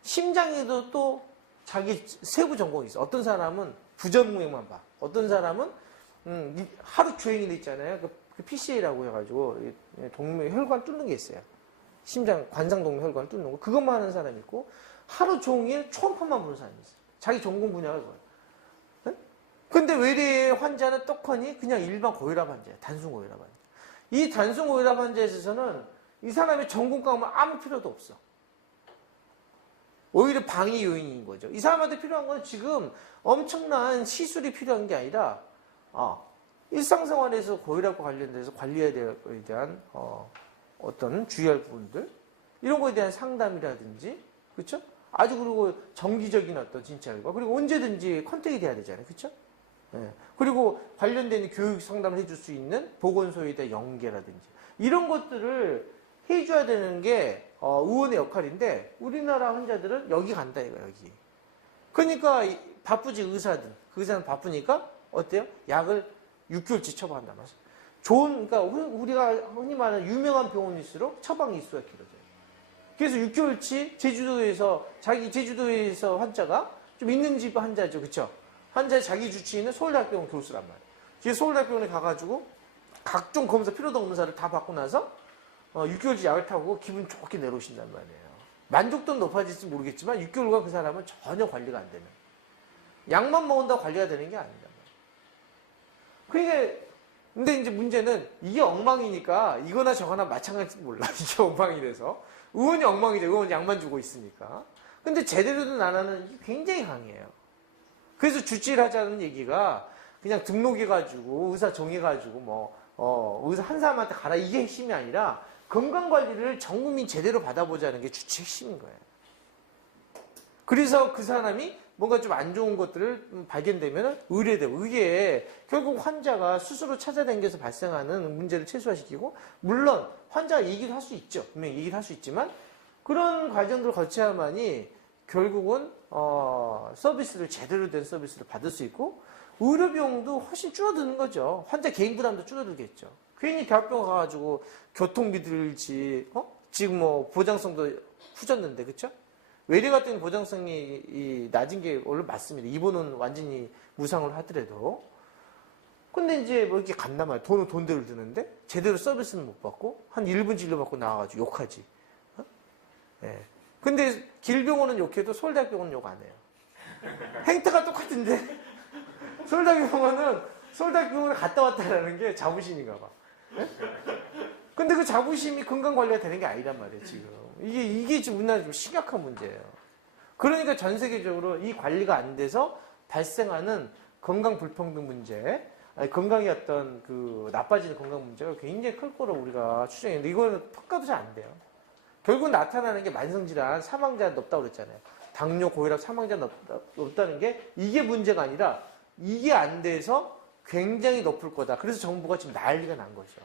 심장에도 또 자기 세부 전공이 있어. 어떤 사람은 부전무행만 봐. 어떤 사람은, 하루 주행이 있잖아요. 그 PCA라고 해가지고, 혈관 뚫는 게 있어요. 심장, 관상동맥 혈관을 뚫는 거. 그것만 하는 사람이 있고, 하루 종일 초음파만 보는 사람이 있어요. 자기 전공 분야가 그거예요. 네? 근데 외래의 환자는 떡하니 그냥 일반 고혈압 환자예요. 단순 고혈압 환자. 이 단순 고혈압 환자에 있어서는 이 사람의 전공과는 아무 필요도 없어. 오히려 방해 요인인 거죠. 이 사람한테 필요한 건 지금 엄청난 시술이 필요한 게 아니라, 일상생활에서 고혈압과 관련돼서 관리해야 될 거에 대한, 어떤 주의할 부분들 이런 거에 대한 상담이라든지 그렇죠? 아주 그리고 정기적인 어떤 진찰과 그리고 언제든지 컨택이 돼야 되잖아요, 그렇죠? 네. 그리고 관련된 교육 상담을 해줄 수 있는 보건소에 대한 연계라든지 이런 것들을 해줘야 되는 게 의원의 역할인데 우리나라 환자들은 여기 간다 이거 여기. 그러니까 바쁘지 의사든 그 의사는 바쁘니까 어때요? 약을 6개월치 처방한단 말이에요. 그러니까 우리가 흔히 말하는 유명한 병원일수록 처방 일수가 길어져요. 그래서 6개월치 제주도에서 환자가 좀 있는 집 환자죠, 그렇죠? 환자의 자기 주치의는 서울대학병원 교수란 말이에요. 그래서 서울대학병원에 가가지고 각종 검사 필요도 검사를 다 받고 나서 6개월치 약을 타고 기분 좋게 내려오신단 말이에요. 만족도는 높아질지 모르겠지만 6개월간 그 사람은 전혀 관리가 안 되는. 약만 먹는다고 관리가 되는 게 아니다. 그러니까 근데 이제 문제는 이게 엉망이니까 이거나 저거나 마찬가지일지 몰라. 이게 엉망이 돼서. 의원이 엉망이죠. 의원은 약만 주고 있으니까. 근데 제대로 된 나라는 굉장히 강해요. 그래서 주치의를 하자는 얘기가 그냥 등록해가지고 의사 정해가지고 의사 한 사람한테 가라 이게 핵심이 아니라 건강관리를 전 국민 제대로 받아보자는 게 주치의 핵심인 거예요. 그래서 그 사람이 뭔가 좀 안 좋은 것들을 발견되면 의뢰되고 이게 결국 환자가 스스로 찾아다니면서 발생하는 문제를 최소화시키고 물론 환자가 얘기를 할 수 있죠. 분명히 얘기를 할 수 있지만 그런 과정들을 거쳐야만이 결국은 서비스를 제대로 된 서비스를 받을 수 있고 의료 비용도 훨씬 줄어드는 거죠. 환자 개인 부담도 줄어들겠죠. 괜히 대학병원 가가지고 교통비 들지, 지금 뭐 보장성도 후졌는데, 그쵸? 외래 같은 보장성이 낮은 게 원래 맞습니다. 입원은 완전히 무상을 하더라도. 근데 이제 뭐 이렇게 간단 말이야. 돈은 돈대로 드는데, 제대로 서비스는 못 받고, 한 1분 진료받고 나와가지고 욕하지. 예. 근데 길병원은 욕해도 서울대학병원은 욕 안 해요. 행태가 똑같은데, 서울대학병원에 갔다 왔다라는 게 자부심인가 봐. 예? 근데 그 자부심이 건강관리가 되는 게 아니란 말이에요, 지금. 이게 지금 우리나라 좀 심각한 문제예요. 그러니까 전 세계적으로 이 관리가 안 돼서 발생하는 건강 불평등 문제, 아니, 건강이 어떤 나빠지는 건강 문제가 굉장히 클 거로 우리가 추정했는데, 이거는 평가도 잘 안 돼요. 결국 나타나는 게 만성질환, 사망자 높다고 그랬잖아요. 당뇨, 고혈압, 사망자 높다는 게 이게 문제가 아니라 이게 안 돼서 굉장히 높을 거다. 그래서 정부가 지금 난리가 난 거죠.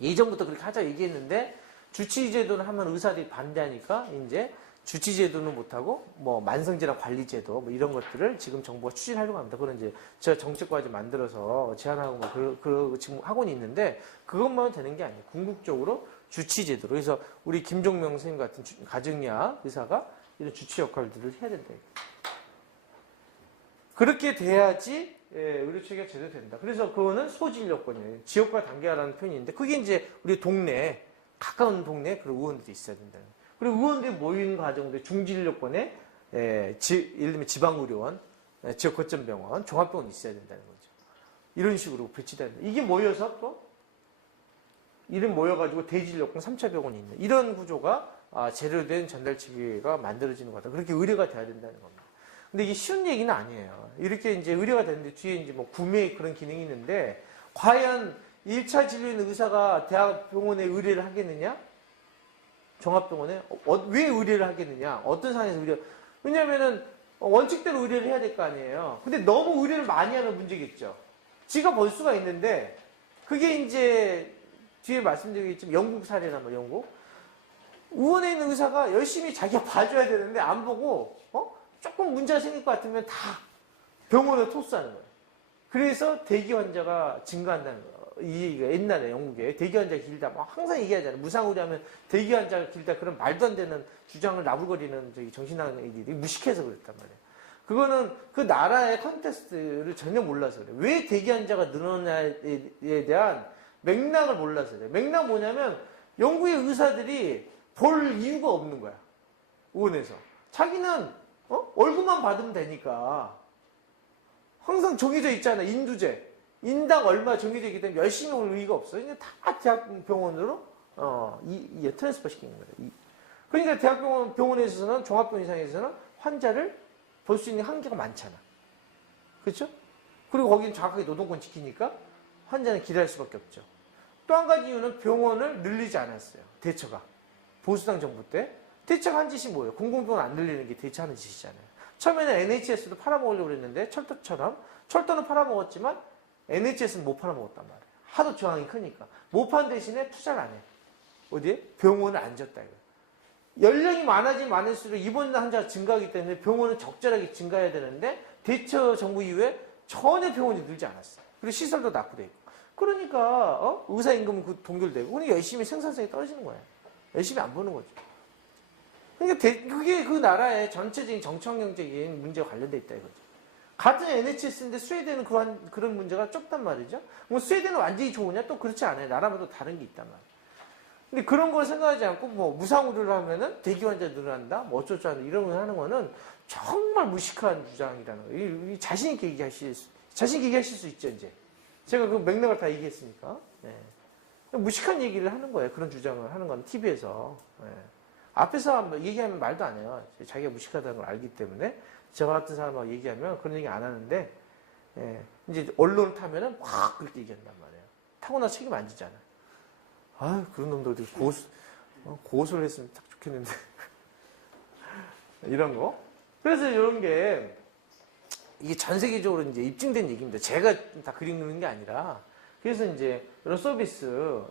예전부터 그렇게 하자 얘기했는데 주치의제도는 하면 의사들이 반대하니까 이제 주치의제도는 못하고 뭐 만성질환 관리제도 뭐 이런 것들을 지금 정부가 추진하려고 합니다. 그런 이제 제가 정책과제 만들어서 제안하고 뭐 지금 하고는 있는데 그것만 되는 게 아니에요. 궁극적으로 주치제도로. 그래서 우리 김종명 선생님 같은 가정의학 의사가 이런 주치 역할들을 해야 된다. 그렇게 돼야지 의료체계가 제대로 된다. 그래서 그거는 소진료권이에요. 지역과 단계화라는 표현인데 그게 이제 우리 동네 가까운 동네에 그런 의원들이 있어야 된다는 거예요. 그리고 의원들이 모이는 과정도 중진료권에 예를 들면 지방의료원, 지역 거점병원, 종합병원이 있어야 된다는 거죠. 이런 식으로 배치된다. 이게 모여서 또 이름 모여가지고 대진료권 3차 병원이 있는 이런 구조가 제대로 된 전달체계가 만들어지는 거다. 그렇게 의료가 돼야 된다는 겁니다. 근데 이게 쉬운 얘기는 아니에요. 이렇게 이제 의료가 되는데 뒤에 이제 뭐 구매 그런 기능이 있는데 과연 1차 진료인 의사가 대학병원에 의뢰를 하겠느냐? 종합병원에? 왜 의뢰를 하겠느냐? 어떤 상황에서 왜냐면은 원칙대로 의뢰를 해야 될 거 아니에요. 근데 너무 의뢰를 많이 하면 문제겠죠. 지가 벌 수가 있는데 그게 이제 뒤에 말씀드리겠지만 영국 사례나 뭐 영국 의원에 있는 의사가 열심히 자기가 봐줘야 되는데 안 보고 조금 문제가 생길 것 같으면 다 병원에 토스하는 거예요. 그래서 대기 환자가 증가한다는 거예요. 이 얘기가 옛날에 영국에 대기 환자가 길다 막 항상 얘기하잖아요. 무상의료하면 대기 환자가 길다 그런 말도 안 되는 주장을 나불거리는 저기 정신학인들이 무식해서 그랬단 말이에요. 그거는 그 나라의 컨텍스트를 전혀 몰라서 그래요. 왜 대기 환자가 늘어나에 대한 맥락을 몰라서 그래요. 맥락 뭐냐면 영국의 의사들이 볼 이유가 없는 거야. 의원에서. 자기는 월급만 받으면 되니까 항상 정해져 있잖아. 인두제. 인당 얼마 정해져 있기 때문에 열심히 올 의의가 없어. 이제 다 대학병원으로 트랜스퍼 시키는 거예요. 그러니까 병원에서는 종합병원 이상에서는 환자를 볼 수 있는 한계가 많잖아. 그렇죠? 그리고 거기는 정확하게 노동권 지키니까 환자는 기다릴 수밖에 없죠. 또 한 가지 이유는 병원을 늘리지 않았어요. 대처가. 보수당 정부 때. 대처가 한 짓이 뭐예요? 공공병원 안 늘리는 게 대처하는 짓이잖아요. 처음에는 NHS도 팔아먹으려고 그랬는데 철도처럼 철도는 팔아먹었지만 NHS는 못 팔아먹었단 말이에요. 하도 저항이 크니까. 못 판 대신에 투자를 안 해. 어디에? 병원을 안 졌다 이거예요. 연령이 많아지면 많을수록 입원 환자가 증가하기 때문에 병원은 적절하게 증가해야 되는데 대처 정부 이후에 전혀 병원이 늘지 않았어요. 그리고 시설도 낙후돼 있고. 그러니까 의사 임금은 동결되고 그러니까 열심히 생산성이 떨어지는 거예요. 열심히 안 보는 거죠. 그러니까 그게 그 나라의 전체적인 정치환경적인 문제와 관련돼 있다 이거죠. 같은 NHS인데 스웨덴은 그런 문제가 적단 말이죠. 뭐 스웨덴은 완전히 좋으냐? 또 그렇지 않아요. 나라마다 다른 게 있단 말이에요. 근데 그런 걸 생각하지 않고 뭐 무상의료를 하면은 대기 환자 늘어난다? 뭐 어쩌고 이런 걸 하는 거는 정말 무식한 주장이라는 거예요. 자신 있게 얘기하실 수 있죠, 이제. 제가 그 맥락을 다 얘기했으니까. 네. 무식한 얘기를 하는 거예요. 그런 주장을 하는 건 TV에서. 네. 앞에서 얘기하면 말도 안 해요. 자기가 무식하다는 걸 알기 때문에. 저 같은 사람하고 얘기하면 그런 얘기 안 하는데, 예, 이제 언론을 타면은 확 그렇게 얘기한단 말이에요. 타고 나서 책임 안 지잖아요. 아, 그런 놈들 어디 고소를 했으면 딱 좋겠는데. 이런 거. 그래서 이런 게, 이게 전 세계적으로 이제 입증된 얘기입니다. 제가 다 그리는 게 아니라. 그래서 이제 이런 서비스,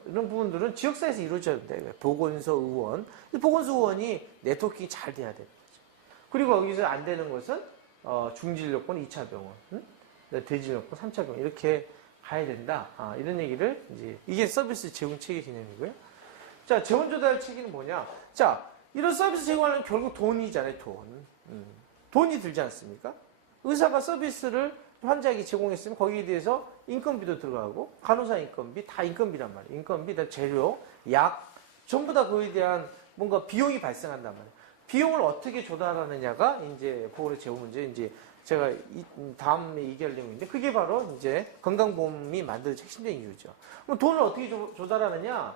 이런 부분들은 지역사회에서 이루어져야 돼. 보건소 의원. 보건소 의원이 네트워킹이 잘 돼야 돼. 그리고 여기서 안 되는 것은 중진료권 2차 병원, 대진료권 3차 병원 이렇게 가야 된다. 이런 얘기를 이제 이게 서비스 제공 체계 개념이고요. 자, 재원 조달 체계는 뭐냐? 자, 이런 서비스 제공하려면 결국 돈이잖아요, 돈. 돈이 들지 않습니까? 의사가 서비스를 환자에게 제공했으면 거기에 대해서 인건비도 들어가고 간호사 인건비 다 인건비란 말이에요. 인건비, 다 재료, 약 전부 다 그에 대한 뭔가 비용이 발생한단 말이에요. 비용을 어떻게 조달하느냐가 이제 보건의 재원 문제 이제 제가 다음에 얘기할 내용인데 그게 바로 이제 건강보험이 만드는 핵심적인 이유죠. 그럼 돈을 어떻게 조달하느냐?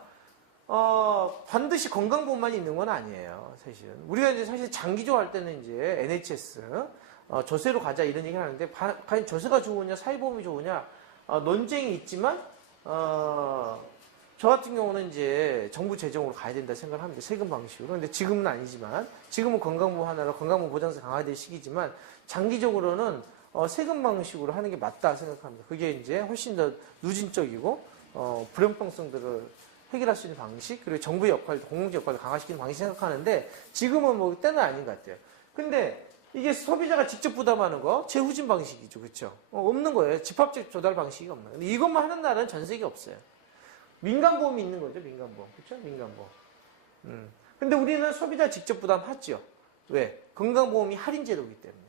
반드시 건강보험만 있는 건 아니에요, 사실은. 우리가 이제 사실 장기적으로 할 때는 이제 NHS, 조세로 가자 이런 얘기 하는데, 과연 조세가 좋으냐, 사회보험이 좋으냐, 논쟁이 있지만, 저 같은 경우는 이제 정부 재정으로 가야 된다 생각을 합니다. 세금 방식으로. 근데 지금은 아니지만, 지금은 건강보험 하나로 건강보험 보장세 강화될 시기지만, 장기적으로는 세금 방식으로 하는 게 맞다 생각합니다. 그게 이제 훨씬 더 누진적이고, 불형평성들을 해결할 수 있는 방식, 그리고 정부의 역할, 공공재 역할을 강화시키는 방식 생각하는데, 지금은 뭐 때는 아닌 것 같아요. 근데 이게 소비자가 직접 부담하는 거, 재후진 방식이죠. 그렇죠? 없는 거예요. 집합적 조달 방식이 없는 거예요. 근데 이것만 하는 나라는 전 세계에 없어요. 민간보험이 있는 거죠. 민간보험. 그렇죠? 민간보험. 근데 우리는 소비자 직접 부담하죠. 왜? 건강보험이 할인 제도이기 때문에.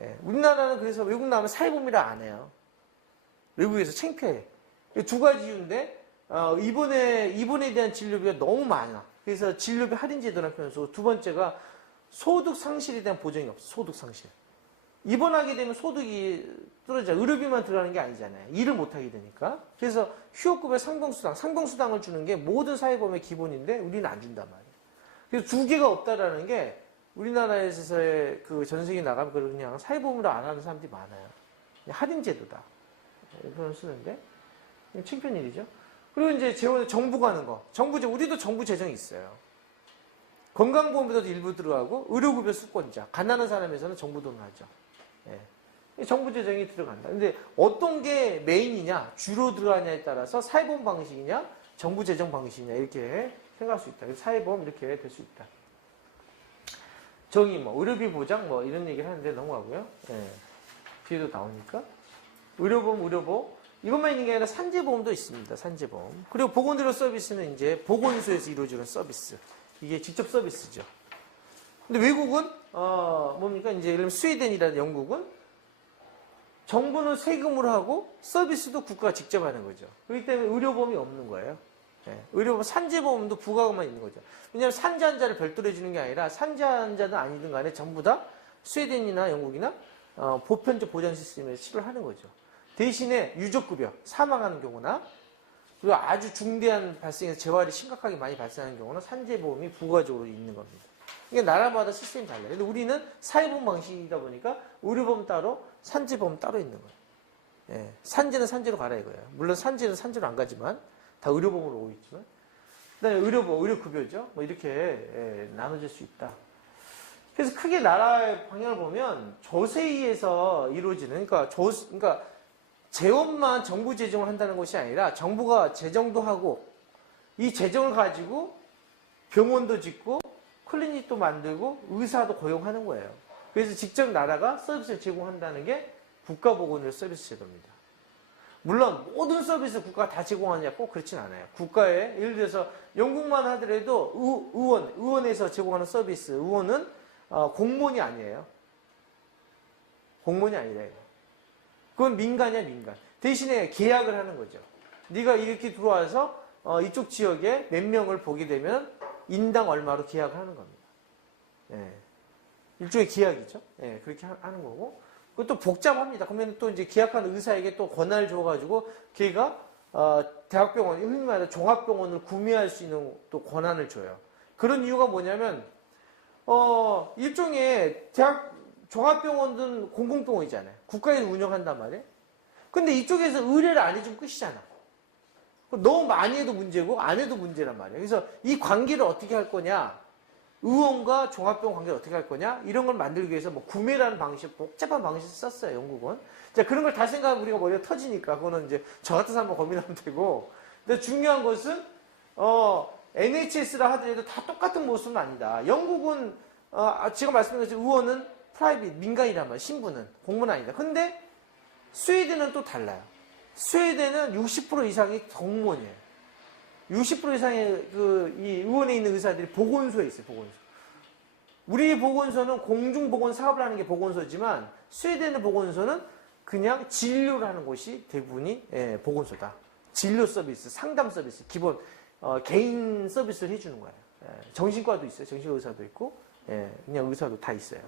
예, 우리나라는 그래서 외국 나오면 사회보험이라 안 해요. 외국에서 창피해. 두 가지 이유인데, 입원에 대한 진료비가 너무 많아. 그래서 진료비 할인 제도라는 표현을 쓰고, 두 번째가 소득 상실에 대한 보장이 없어. 소득 상실. 입원하게 되면 소득이 떨어져. 의료비만 들어가는 게 아니잖아요. 일을 못하게 되니까. 그래서 휴업급여 상병수당을 주는 게 모든 사회보험의 기본인데 우리는 안 준단 말이에요. 그래서 두 개가 없다라는 게 우리나라에서의 그 전 세계 나가면 그냥 사회보험으로 안 하는 사람들이 많아요. 할인 제도다. 이런 표현을 쓰는데 창피한 일이죠. 그리고 이제 정부가 하는 거. 우리도 정부 재정이 있어요. 건강보험에도 일부 들어가고, 의료급여 수권자. 가난한 사람에서는 정부 돈을 하죠. 예. 정부 재정이 들어간다. 근데 어떤 게 메인이냐, 주로 들어가냐에 따라서 사회보험 방식이냐, 정부 재정 방식이냐, 이렇게 생각할 수 있다. 그래서 사회보험 이렇게 될 수 있다. 의료비 보장, 이런 얘기를 하는데 넘어가고요. 예. 뒤에도 나오니까. 의료보험. 이것만 있는 게 아니라 산재보험도 있습니다. 산재보험. 그리고 보건의료 서비스는 이제 보건소에서 이루어지는 서비스. 이게 직접 서비스죠. 근데 외국은, 뭡니까? 이제 예를 들면 스웨덴이라든 영국은 정부는 세금으로 하고 서비스도 국가가 직접 하는 거죠. 그렇기 때문에 의료보험이 없는 거예요. 예. 의료보험, 산재보험도 부가가만 있는 거죠. 왜냐하면 산재 환자를 별도로 해주는 게 아니라 산재 환자든 아니든 간에 전부 다 스웨덴이나 영국이나 보편적 보장 시스템에서 치료를 하는 거죠. 대신에 유족급여, 사망하는 경우나 그리고 아주 중대한 발생해서 재활이 심각하게 많이 발생하는 경우는 산재보험이 부가적으로 있는 겁니다. 이게 나라마다 시스템이 달라요. 근데 우리는 사회보험 방식이다 보니까 의료보험 따로, 산재보험 따로 있는 거예요. 예. 산재는 산재로 가라 이거예요. 물론 산재는 산재로 안 가지만 다 의료보험으로 오고 있지만. 그다음에 의료급여죠. 이렇게 나눠질 수 있다. 그래서 크게 나라의 방향을 보면 조세에 의해서 이루어지는, 그러니까 재원만 정부 재정을 한다는 것이 아니라 정부가 재정도 하고 이 재정을 가지고 병원도 짓고 클리닉도 만들고 의사도 고용하는 거예요. 그래서 직접 나라가 서비스를 제공한다는 게 국가보건의료 서비스 제도입니다. 물론 모든 서비스 국가가 다 제공하느냐 꼭 그렇진 않아요. 국가에 예를 들어서 영국만 하더라도 의원에서 제공하는 서비스, 의원은 공무원이 아니에요. 공무원이 아니래요. 그건 민간이야, 민간. 대신에 계약을 하는 거죠. 네가 이렇게 들어와서 이쪽 지역에 몇 명을 보게 되면 인당 얼마로 계약을 하는 겁니다. 예. 일종의 계약이죠. 예, 그렇게 하는 거고. 그것도 복잡합니다. 그러면 또 이제 계약하는 의사에게 또 권한을 줘가지고 걔가 대학병원, 흔히 말해서 종합병원을 구매할 수 있는 또 권한을 줘요. 그런 이유가 뭐냐면 일종의 종합병원은 공공병원이잖아요. 국가에서 운영한단 말이에요. 근데 이쪽에서 의뢰를 안 해주면 끝이잖아. 너무 많이 해도 문제고 안 해도 문제란 말이에요. 그래서 이 관계를 어떻게 할 거냐, 의원과 종합병원 관계를 어떻게 할 거냐, 이런 걸 만들기 위해서 복구매라는 방식, 복잡한 방식을 썼어요, 영국은. 자, 그런 걸 다 생각하면 우리가 머리가 터지니까 그거는 이제 저 같은 사람만 고민하면 되고. 근데 중요한 것은 NHS라 하더라도 다 똑같은 모습은 아니다. 영국은 제가 말씀드린 것처럼 의원은 프라이빗, 민간이란 말이에요. 신분은 공무는 아니다. 근데 스웨덴은 또 달라요. 스웨덴은 60% 이상이 공무원이에요. 60% 이상의 이 의원에 있는 의사들이 보건소에 있어요. 보건소. 우리 보건소는 공중보건 사업을 하는 게 보건소지만 스웨덴의 보건소는 그냥 진료를 하는 곳이 대부분이 보건소다. 진료 서비스, 상담 서비스, 기본 개인 서비스를 해주는 거예요. 정신과도 있어요. 정신과 의사도 있고, 그냥 의사도 다 있어요.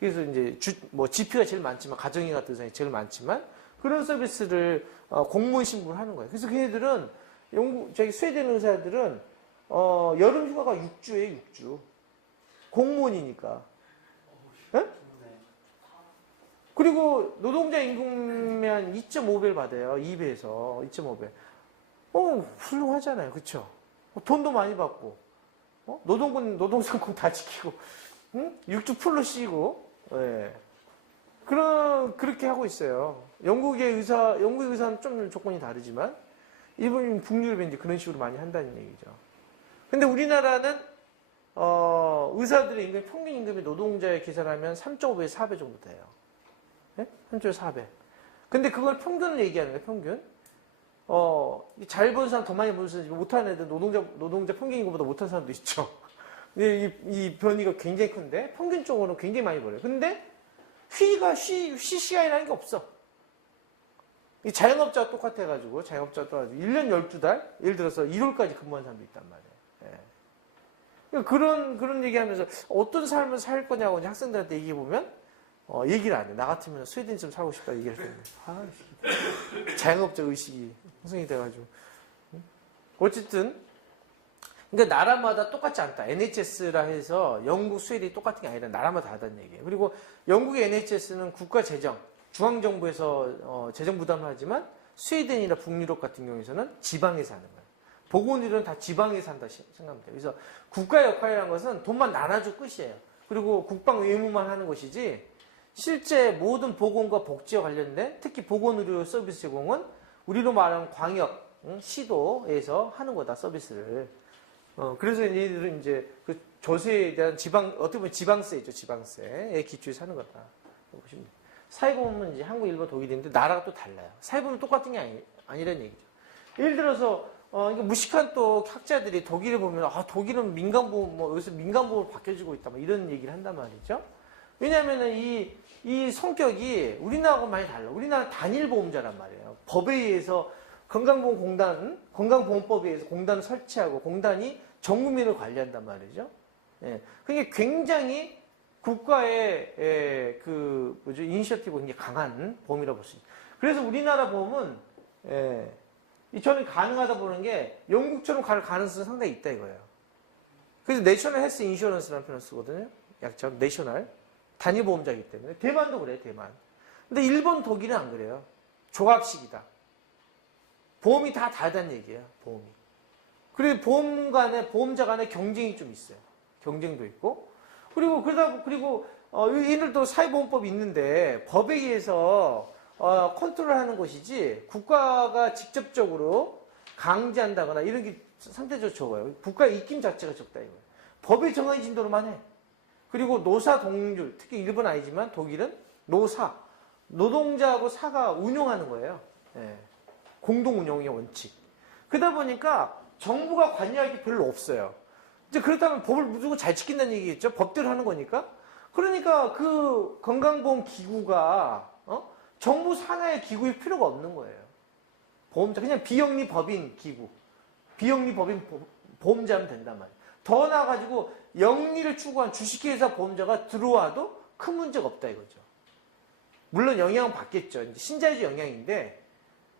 그래서 이제 GP가 제일 많지만 가정의 같은 의사가 제일 많지만 그런 서비스를 공무원 신분을 하는 거예요. 그래서 걔네들은 저기 스웨덴 의사들은 여름 휴가가 6주예요. 6주. 공무원이니까. 네? 그리고 노동자 임금의 한 2.5배를 받아요. 2배에서 2.5배. 훌륭하잖아요. 그쵸? 돈도 많이 받고, 노동상권 다 지키고, 응? 6주 풀로 쉬고, 예. 그렇게 하고 있어요. 영국 의사는 좀 조건이 다르지만, 일본, 북유럽에 이제 그런 식으로 많이 한다는 얘기죠. 근데 우리나라는, 의사들의 임금, 평균 임금이 노동자에 계산하면 3.5배, 4배 정도 돼요. 네? 3.5배, 4배. 근데 그걸 평균을 얘기하는 거예요, 평균. 잘 버는 사람 더 많이 버는 사람, 못하는 애들, 노동자 평균 임금보다 못하는 사람도 있죠. 근데 이 변이가 굉장히 큰데, 평균적으로 굉장히 많이 벌어요. 근데, 쉬 시간이라는 게 없어. 이 자영업자와 똑같아가지고, 1년 12달? 예를 들어서 1월까지 근무한 사람도 있단 말이에요. 예. 그런 얘기 하면서, 어떤 삶을 살 거냐고 이제 학생들한테 얘기해보면, 얘기를 안 해. 나 같으면 스웨덴 좀 살고 싶다 얘기를 했는데. 자영업자 의식이 형성이 돼가지고. 어쨌든, 그러니까 나라마다 똑같지 않다. NHS라 해서 영국, 스웨덴이 똑같은 게 아니라 나라마다 다르다는 얘기예요. 그리고 영국의 NHS는 국가 재정, 중앙정부에서 재정 부담을 하지만 스웨덴이나 북유럽 같은 경우에서는 지방에서 하는 거예요. 보건의료는 다 지방에서 한다 생각하면 돼요. 그래서 국가 역할이라는 것은 돈만 나눠줘 끝이에요. 그리고 국방 의무만 하는 것이지 실제 모든 보건과 복지와 관련된 특히 보건의료 서비스 제공은 우리로 말하는 광역, 시도에서 하는 거다, 서비스를. 그래서 얘들은 이제 그 조세에 대한 어떻게 보면 지방세죠, 지방세에 기초해서 하는 거다. 보시면 돼요. 사회보험은 이제 한국, 일본, 독일인데 나라가 또 달라요. 사회보험은 똑같은 게 아니라는 얘기죠. 예를 들어서, 무식한 또 학자들이 독일을 보면, 독일은 민간보험, 여기서 민간보험으로 바뀌어지고 있다, 이런 얘기를 한단 말이죠. 왜냐면은 이 성격이 우리나라하고 많이 달라. 우리나라는 단일보험자란 말이에요. 법에 의해서 건강보험법에 의해서 공단을 설치하고 공단이 전 국민을 관리한단 말이죠. 예. 그게 굉장히 국가의 이니셔티브가 굉장히 강한 보험이라고 볼 수 있어요. 그래서 우리나라 보험은 저는 가능하다 보는 게 영국처럼 갈 가능성이 상당히 있다 이거예요. 그래서 내셔널 헬스 인슈런스라는 표현을 쓰거든요. 약자로 내셔널 단위보험자이기 때문에. 대만도 그래요, 대만. 근데 일본, 독일은 안 그래요. 조합식이다. 보험이 다 다르다는 얘기예요, 보험이. 그리고 보험자 간에 경쟁이 좀 있어요. 경쟁도 있고. 그리고 얘들도 사회보험법이 있는데 법에 의해서 컨트롤하는 것이지 국가가 직접적으로 강제한다거나 이런 게 상대적으로 적어요. 국가의 입김 자체가 적다 이거예요. 법이 정해진 대로만 해. 그리고 노사 동률, 특히 일본 아니지만 독일은 노동자하고 사가 운용하는 거예요. 예. 공동 운영의 원칙. 그러다 보니까 정부가 관여할 게 별로 없어요. 이제 그렇다면 법을 무조건 잘 지킨다는 얘기겠죠? 법대로 하는 거니까. 그러니까 그 건강보험 기구가 정부 산하의 기구일 필요가 없는 거예요. 보험자 그냥 비영리 법인 기구, 비영리 법인 보험자면 된단 말이에요. 더 나아가지고 영리를 추구한 주식회사 보험자가 들어와도 큰 문제가 없다 이거죠. 물론 영향은 받겠죠. 이제 신자유주의 영향인데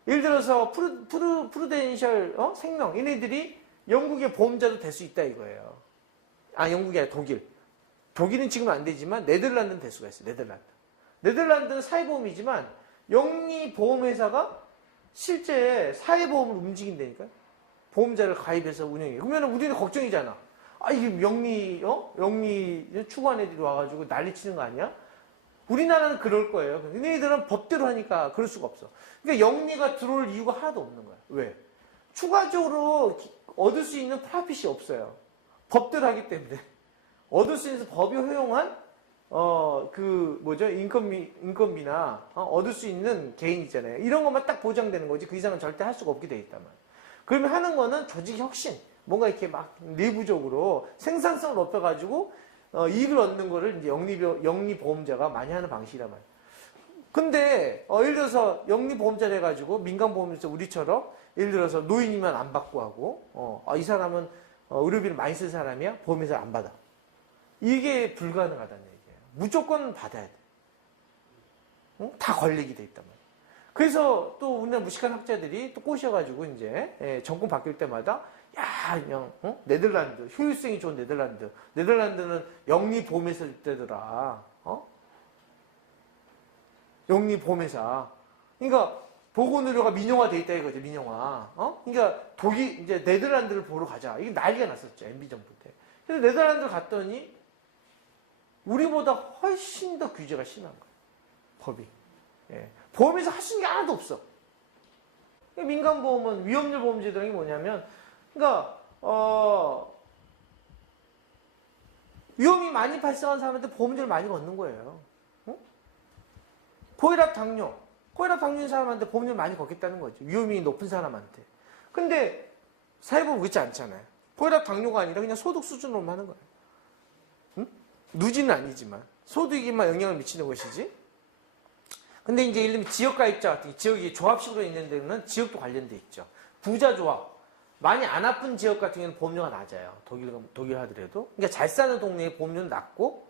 예를 들어서 프루덴셜 생명 얘네들이 영국의 보험자도 될 수 있다 이거예요. 영국이 아니라 독일. 독일은 지금 안 되지만 네덜란드는 될 수가 있어요. 네덜란드는 사회보험이지만 영리보험회사가 실제 사회보험을 움직인다니까요. 보험자를 가입해서 운영해요. 그러면 우리는 걱정이잖아. 이게 영리 추구한 애들이 와가지고 난리치는 거 아니야? 우리나라는 그럴 거예요. 근데 얘들은 법대로 하니까 그럴 수가 없어. 그러니까 영리가 들어올 이유가 하나도 없는 거야. 왜? 추가적으로 얻을 수 있는 프라핏이 없어요. 법대로 하기 때문에. 얻을 수 있는 법이 허용한 인건비나 얻을 수 있는 개인 있잖아요. 이런 것만 딱 보장되는 거지 그 이상은 절대 할 수가 없게 돼 있단 말이에요. 그러면 하는 거는 조직 혁신, 뭔가 이렇게 막 내부적으로 생산성을 높여가지고 이익을 얻는 거를 이제 영리보험자가 많이 하는 방식이란 말이에요. 근데 예를 들어서 영리보험자를 해가지고 민간보험에서 우리처럼 예를 들어서 노인이면 안 받고 하고 이 사람은 의료비를 많이 쓴 사람이야 보험에서 안 받아. 이게 불가능하다는 얘기예요. 무조건 받아야 돼. 다 걸리게 돼 있단 말이에요. 그래서 또 우리나라 무식한 학자들이 또 꼬셔가지고 이제 정권 바뀔 때마다 야 그냥 네덜란드 효율성이 좋은 네덜란드는 영리보험회사 때더라. 영리보험회사. 그러니까 보건의료가 민영화돼 있다 이거죠. 민영화. 그러니까 이제 네덜란드를 보러 가자. 이게 난리가 났었죠. MB 정부 때. 그래서 네덜란드를 갔더니 우리보다 훨씬 더 규제가 심한 거예요. 법이. 예. 보험에서 할 수 있는 게 하나도 없어. 민간보험은 위험률 보험제도라는 게 뭐냐면, 그러니까 위험이 많이 발생한 사람한테 보험료를 많이 걷는 거예요. 고혈압 당뇨인 사람한테 보험료를 많이 걷겠다는 거죠. 위험이 높은 사람한테. 근데 사회보험 그렇지 않잖아요. 고혈압 당뇨가 아니라 그냥 소득 수준으로만 하는 거예요. 누지는 아니지만 소득에만 영향을 미치는 것이지. 근데 이제 예를 들면 지역가입자 같은 게 지역이 조합식으로 있는 데는 지역도 관련돼 있죠. 부자 조합. 많이 안 아픈 지역 같은 경우는 보험료가 낮아요. 독일 하더라도. 그러니까 잘 사는 동네에 보험료는 낮고,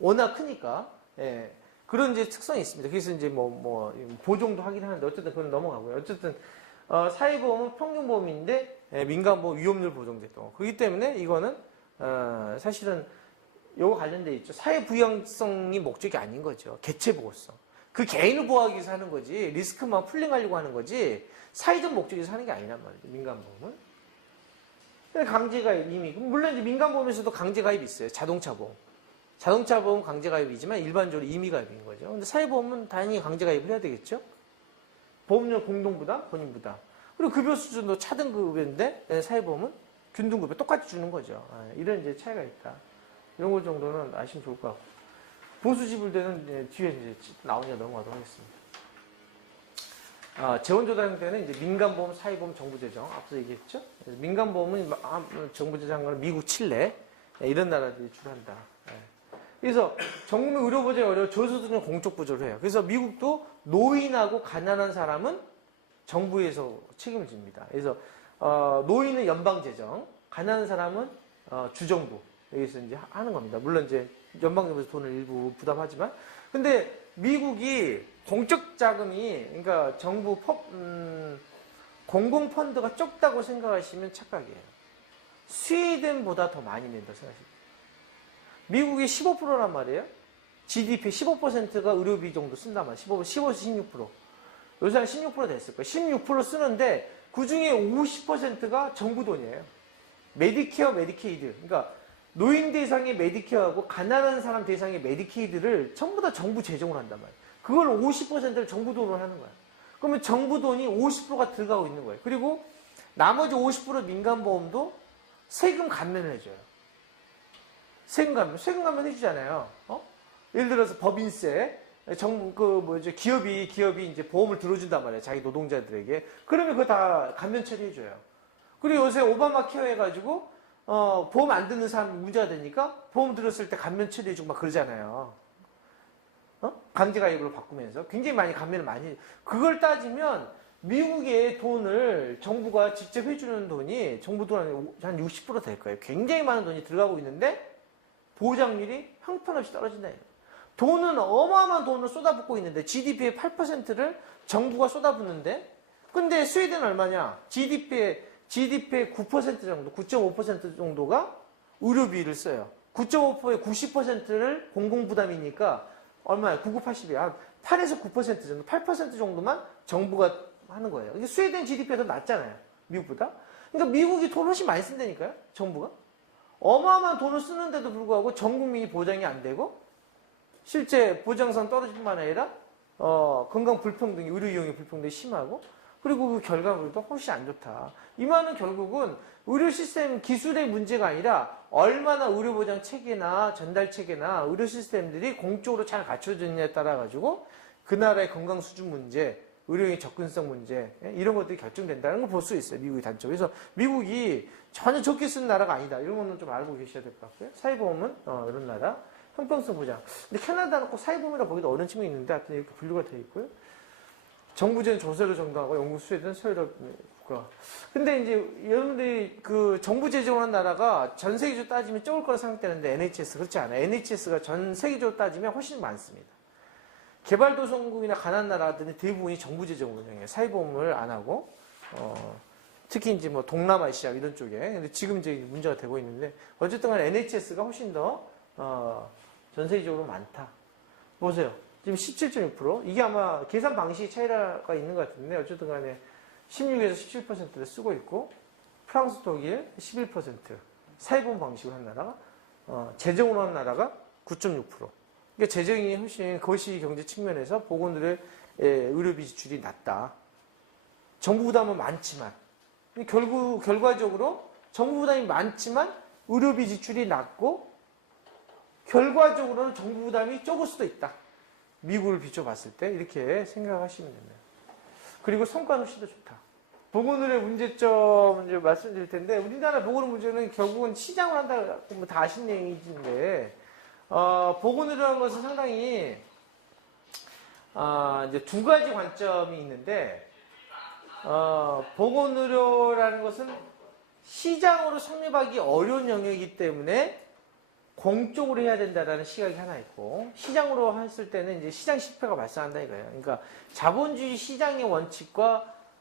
워낙 크니까, 예. 그런 이제 특성이 있습니다. 그래서 이제 보종도 하긴 하는데, 어쨌든 그건 넘어가고요. 어쨌든, 사회보험은 평균보험인데, 민간보험 위험률 보정됐던 거. 그렇기 때문에 이거는, 사실은 요거 관련돼 있죠. 사회부양성이 목적이 아닌 거죠. 개체보호성. 그 개인을 보호하기 위해서 하는 거지, 리스크만 풀링하려고 하는 거지, 사회적 목적에서 하는 게 아니란 말이죠. 민간보험은. 강제가입 이미. 물론 이제 민간보험에서도 강제가입이 있어요. 자동차보험 강제가입이지만 일반적으로 임의가입인 거죠. 근데 사회보험은 당연히 강제가입을 해야 되겠죠. 보험료 공동부담, 본인부담. 그리고 급여 수준도 차등급여인데 사회보험은 균등급여 똑같이 주는 거죠. 이런 이제 차이가 있다. 이런 것 정도는 아시면 좋을 것 같고. 보수지불대는 뒤에 이제 나오니까 넘어가도록 하겠습니다. 재원조달 때는 이제 민간보험, 사회보험, 정부재정 앞서 얘기했죠. 민간보험은 정부재정은 미국, 칠레 이런 나라들이 주로 한다. 그래서 정부 의료보장이 어려워 저소득은 공적 부조를 해요. 그래서 미국도 노인하고 가난한 사람은 정부에서 책임을 집니다. 그래서 노인은 연방재정, 가난한 사람은 주정부 여기서 이제 하는 겁니다. 물론 이제 연방정부에서 돈을 일부 부담하지만, 근데 미국이 공적 자금이, 그러니까 정부 공공 펀드가 적다고 생각하시면 착각이에요. 스웨덴보다 더 많이 낸다 생각하시면. 미국이 15%란 말이에요. GDP 15%가 의료비 정도 쓴단 말이에요. 15에서 16%. 요새 한 16% 됐을 거예요. 16% 쓰는데 그 중에 50%가 정부 돈이에요. 메디케어, 메디케이드. 그러니까 노인 대상의 메디케어하고 가난한 사람 대상의 메디케이드를 전부 다 정부 재정으로 한단 말이에요. 그걸 50%를 정부 돈으로 하는 거예요. 그러면 정부 돈이 50%가 들어가고 있는 거예요. 그리고 나머지 50% 민간보험도 세금 감면을 해줘요. 세금 감면 해주잖아요. 예를 들어서 법인세, 기업이 이제 보험을 들어준단 말이에요. 자기 노동자들에게. 그러면 그거 다 감면 처리해줘요. 그리고 요새 오바마 케어 해가지고, 보험 안 듣는 사람이 문제가 되니까 보험 들었을 때 감면 처리해주고 막 그러잖아요. 강제가입으로 바꾸면서. 굉장히 많이 감면을 많이 해요. 그걸 따지면 미국의 돈을 정부가 직접 해주는 돈이 정부 돈 한 60% 될 거예요. 굉장히 많은 돈이 들어가고 있는데 보장률이 형편없이 떨어진다. 돈은 어마어마한 돈을 쏟아붓고 있는데 GDP의 8%를 정부가 쏟아붓는데, 근데 스웨덴은 얼마냐? GDP의 9% 정도, 9.5% 정도가 의료비를 써요. 9.5%의 90%를 공공부담이니까 얼마야? 9980이야. 8에서 9% 정도, 8% 정도만 정부가 하는 거예요. 이게 스웨덴 GDP가 더 낮잖아요. 미국보다. 그러니까 미국이 돈 훨씬 많이 쓴다니까요. 정부가. 어마어마한 돈을 쓰는데도 불구하고 전 국민이 보장이 안 되고 실제 보장성 떨어질 뿐만 아니라 건강 불평등이, 의료 이용의 불평등이 심하고, 그리고 그 결과물도 훨씬 안 좋다. 이 말은 결국은 의료 시스템 기술의 문제가 아니라 얼마나 의료보장 체계나 전달 체계나 의료 시스템들이 공적으로 잘 갖춰져 있느냐에 따라 가지고 그 나라의 건강 수준 문제, 의료인 접근성 문제 이런 것들이 결정된다는 걸 볼 수 있어요. 미국의 단점. 그래서 미국이 전혀 좋게 쓰는 나라가 아니다. 이런 거는 좀 알고 계셔야 될 것 같고요. 사회보험은 이런 나라. 형평성 보장. 근데 캐나다는 꼭 사회보험이라 보기도 어려운 측면이 있는데 하여튼 이렇게 분류가 되어 있고요. 정부제는 조세를 정당하고 연구 수혜는 소유를 국가. 근데 이제 여러분들이 그 정부 재정한 나라가 전 세계적으로 따지면 적을 거라 생각되는데 NHS 그렇지 않아요. NHS가 전 세계적으로 따지면 훨씬 많습니다. 개발도상국이나 가난한 나라들은 대부분이 정부 재정으로 운영해요. 사회보험을 안 하고 특히 이제 뭐 동남아시아 이런 쪽에. 근데 지금 이제 문제가 되고 있는데 어쨌든 간에 NHS가 훨씬 더 전 세계적으로 많다. 보세요. 지금 17.6%. 이게 아마 계산 방식 차이가 있는 것 같은데 어쨌든 간에 16에서 17%를 쓰고 있고 프랑스, 독일 11%. 사회보험 방식으로 한 나라가 재정으로 한 나라가 9.6%. 그러니까 재정이 훨씬 거시 경제 측면에서 보건들의 의료비 지출이 낮다. 정부 부담은 많지만 결과적으로 정부 부담이 많지만 의료비 지출이 낮고 결과적으로는 정부 부담이 적을 수도 있다. 미국을 비춰봤을 때 이렇게 생각하시면 됩니다. 그리고 성과는 훨씬 더 좋다. 보건의료의 문제점 이제 말씀드릴 텐데 우리나라 보건의료 문제는 결국은 시장을 한다고 뭐 다 아시는 얘기인데 보건의료라는 것은 상당히 이제 두 가지 관점이 있는데 보건의료라는 것은 시장으로 성립하기 어려운 영역이기 때문에 공적으로 해야 된다라는 시각이 하나 있고 시장으로 했을 때는 이제 시장 실패가 발생한다 이거예요. 그러니까 자본주의 시장의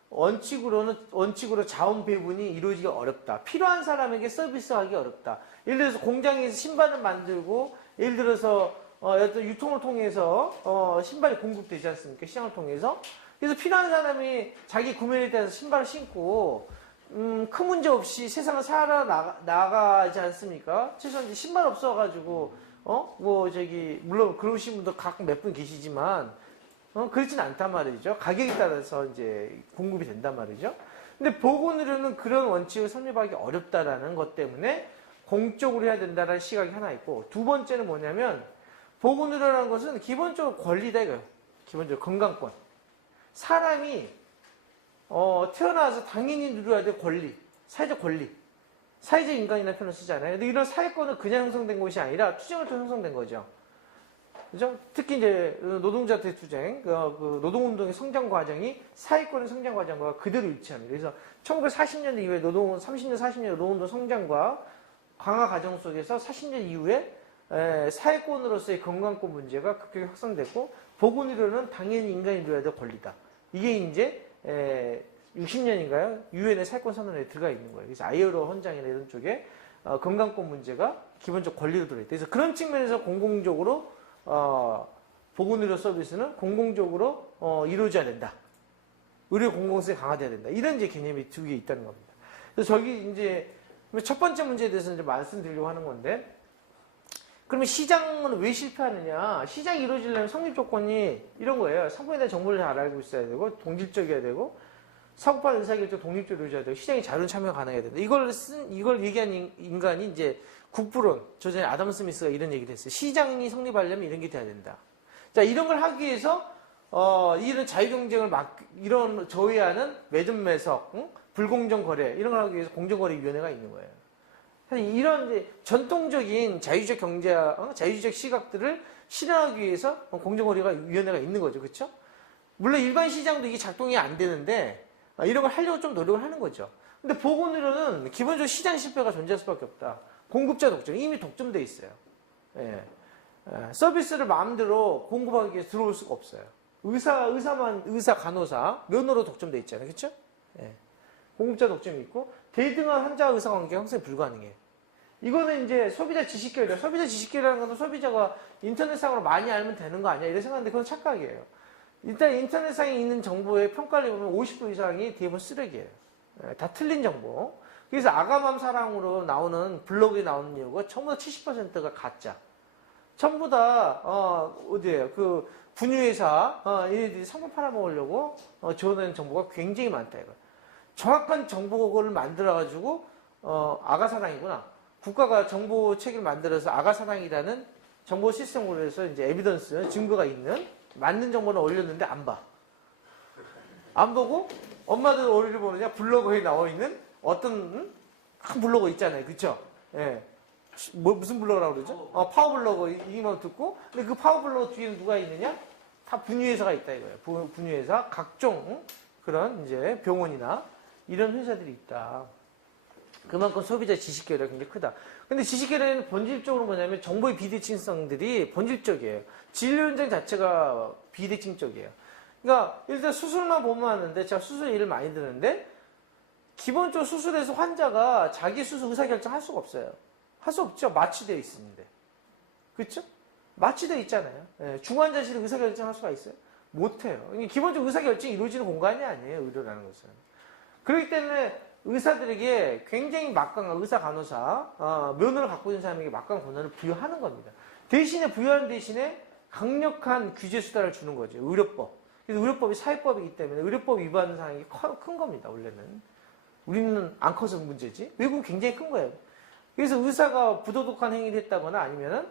원칙으로 자원 배분이 이루어지기 어렵다. 필요한 사람에게 서비스하기 어렵다. 예를 들어서 공장에서 신발을 만들고 예를 들어서 어떤 유통을 통해서 신발이 공급되지 않습니까? 시장을 통해서. 그래서 필요한 사람이 자기 구매에 대해서 신발을 신고 큰 문제 없이 세상을 살아나가지 않습니까? 최소한 이제 신발 없어가지고 물론 그러신 분도 가끔 몇 분 계시지만 그렇진 않단 말이죠. 가격에 따라서 이제 공급이 된단 말이죠. 근데 보건의료는 그런 원칙을 성립하기 어렵다라는 것 때문에 공적으로 해야 된다는 시각이 하나 있고 두 번째는 뭐냐면 보건의료라는 것은 기본적으로 권리다 이거예요. 기본적으로 건강권. 사람이 태어나서 당연히 누려야 될 권리, 사회적 권리, 사회적 인간이라는 표현을 쓰잖아요. 근데 이런 사회권은 그냥 형성된 것이 아니라 투쟁을 통해 형성된 거죠. 그죠? 특히 이제 노동자 대투쟁, 그 노동운동의 성장 과정이 사회권의 성장 과정과 그대로 일치합니다. 그래서 1940년대 이후에 30년, 40년 노동운동 성장과 강화 과정 속에서 40년 이후에 사회권으로서의 건강권 문제가 급격히 확산됐고 보건의료는 당연히 인간이 누려야 될 권리다. 이게 이제 60년인가요? 유엔의 사회권 선언에 들어가 있는 거예요. 그래서 아이엘오 헌장이나 이런 쪽에 건강권 문제가 기본적 권리로 들어있다. 그래서 그런 측면에서 공공적으로 보건의료 서비스는 공공적으로 이루어져야 된다. 의료 공공성이 강화돼야 된다. 이런 이제 개념이 두 개 있다는 겁니다. 그래서 저기 이제 첫 번째 문제에 대해서 이제 말씀드리려고 하는 건데, 그러면 시장은 왜 실패하느냐? 시장이 이루어지려면 성립 조건이 이런 거예요. 상품에 대한 정보를 잘 알고 있어야 되고, 동질적이어야 되고, 사고파 의사결정 독립적으로 이루어져야 되고, 시장이 자율 참여가 가능해야 된다. 이걸 얘기한 인간이 이제 국부론, 저전에 아담 스미스가 이런 얘기를 했어요. 시장이 성립하려면 이런 게 돼야 된다. 자, 이런 걸 하기 위해서, 이런 자유경쟁을 이런 저해하는 매점 매석, 불공정 거래, 이런 걸 하기 위해서 공정거래위원회가 있는 거예요. 이런 이제 전통적인 자유적 경제, 자유적 시각들을 실현하기 위해서 공정거래위원회가 있는 거죠. 그렇죠? 물론 일반 시장도 이게 작동이 안 되는데, 이런 걸 하려고 좀 노력을 하는 거죠. 근데 보건의료는 기본적으로 시장 실패가 존재할 수밖에 없다. 공급자 독점, 이미 독점돼 있어요. 예. 서비스를 마음대로 공급하기 위해서 들어올 수가 없어요. 의사, 간호사, 면허로 독점돼 있잖아요. 그렇죠? 예. 공급자 독점이 있고, 대등한 환자 의사 관계가 항상 불가능해요. 이거는 이제 소비자 지식결이다. 소비자 지식결이라는 건 소비자가 인터넷상으로 많이 알면 되는 거 아니야? 이런 생각하는데 그건 착각이에요. 일단 인터넷상에 있는 정보의 평가를 보면 50% 이상이 대부분 쓰레기예요. 다 틀린 정보. 그래서 아가맘 사랑으로 나오는 블로그에 나오는 이유가 전부 다 70%가 가짜. 전부 다 어디예요? 그 분유회사 얘네들이 상품 팔아먹으려고 지원하는 정보가 굉장히 많다 이거. 정확한 정보를 만들어가지고 아가사당이구나. 국가가 정보 체계를 만들어서 아가사당이라는 정보 시스템으로 해서 이제 에비던스 증거가 있는 맞는 정보를 올렸는데 안 봐. 안 보고 엄마들 어디를 보느냐? 블로그에 나와 있는 어떤 큰 블로그 있잖아요, 그렇죠? 예. 무슨 블로그라고 그러죠? 파워블로그 이만 듣고, 근데 그 파워블로그 뒤에는 누가 있느냐? 다 분유회사가 있다 이거예요. 분유회사, 각종 그런 이제 병원이나 이런 회사들이 있다. 그만큼 소비자 지식 결여가 굉장히 크다. 근데 지식 결여는 본질적으로 뭐냐면 정보의 비대칭성들이 본질적이에요. 진료 현장 자체가 비대칭적이에요. 그러니까 일단 수술만 보면 하는데 제가 수술 일을 많이 드는데 기본적으로 수술에서 환자가 자기 수술 의사결정 할 수가 없어요. 할 수 없죠. 마취되어 있는데. 그렇죠? 마취되어 있잖아요. 예, 중환자실에 의사결정 할 수가 있어요? 못해요. 기본적으로 의사결정이 이루어지는 공간이 아니에요. 의료라는 것은. 그렇기 때문에 의사들에게 굉장히 막강한 의사, 간호사, 면허를 갖고 있는 사람에게 막강한 권한을 부여하는 겁니다. 대신에 부여하는 대신에 강력한 규제 수단을 주는 거죠. 의료법. 그래서 의료법이 사회법이기 때문에 의료법 위반 사항이 큰 겁니다. 원래는. 우리는 안 커서 문제지. 외국은 굉장히 큰 거예요. 그래서 의사가 부도덕한 행위를 했다거나 아니면은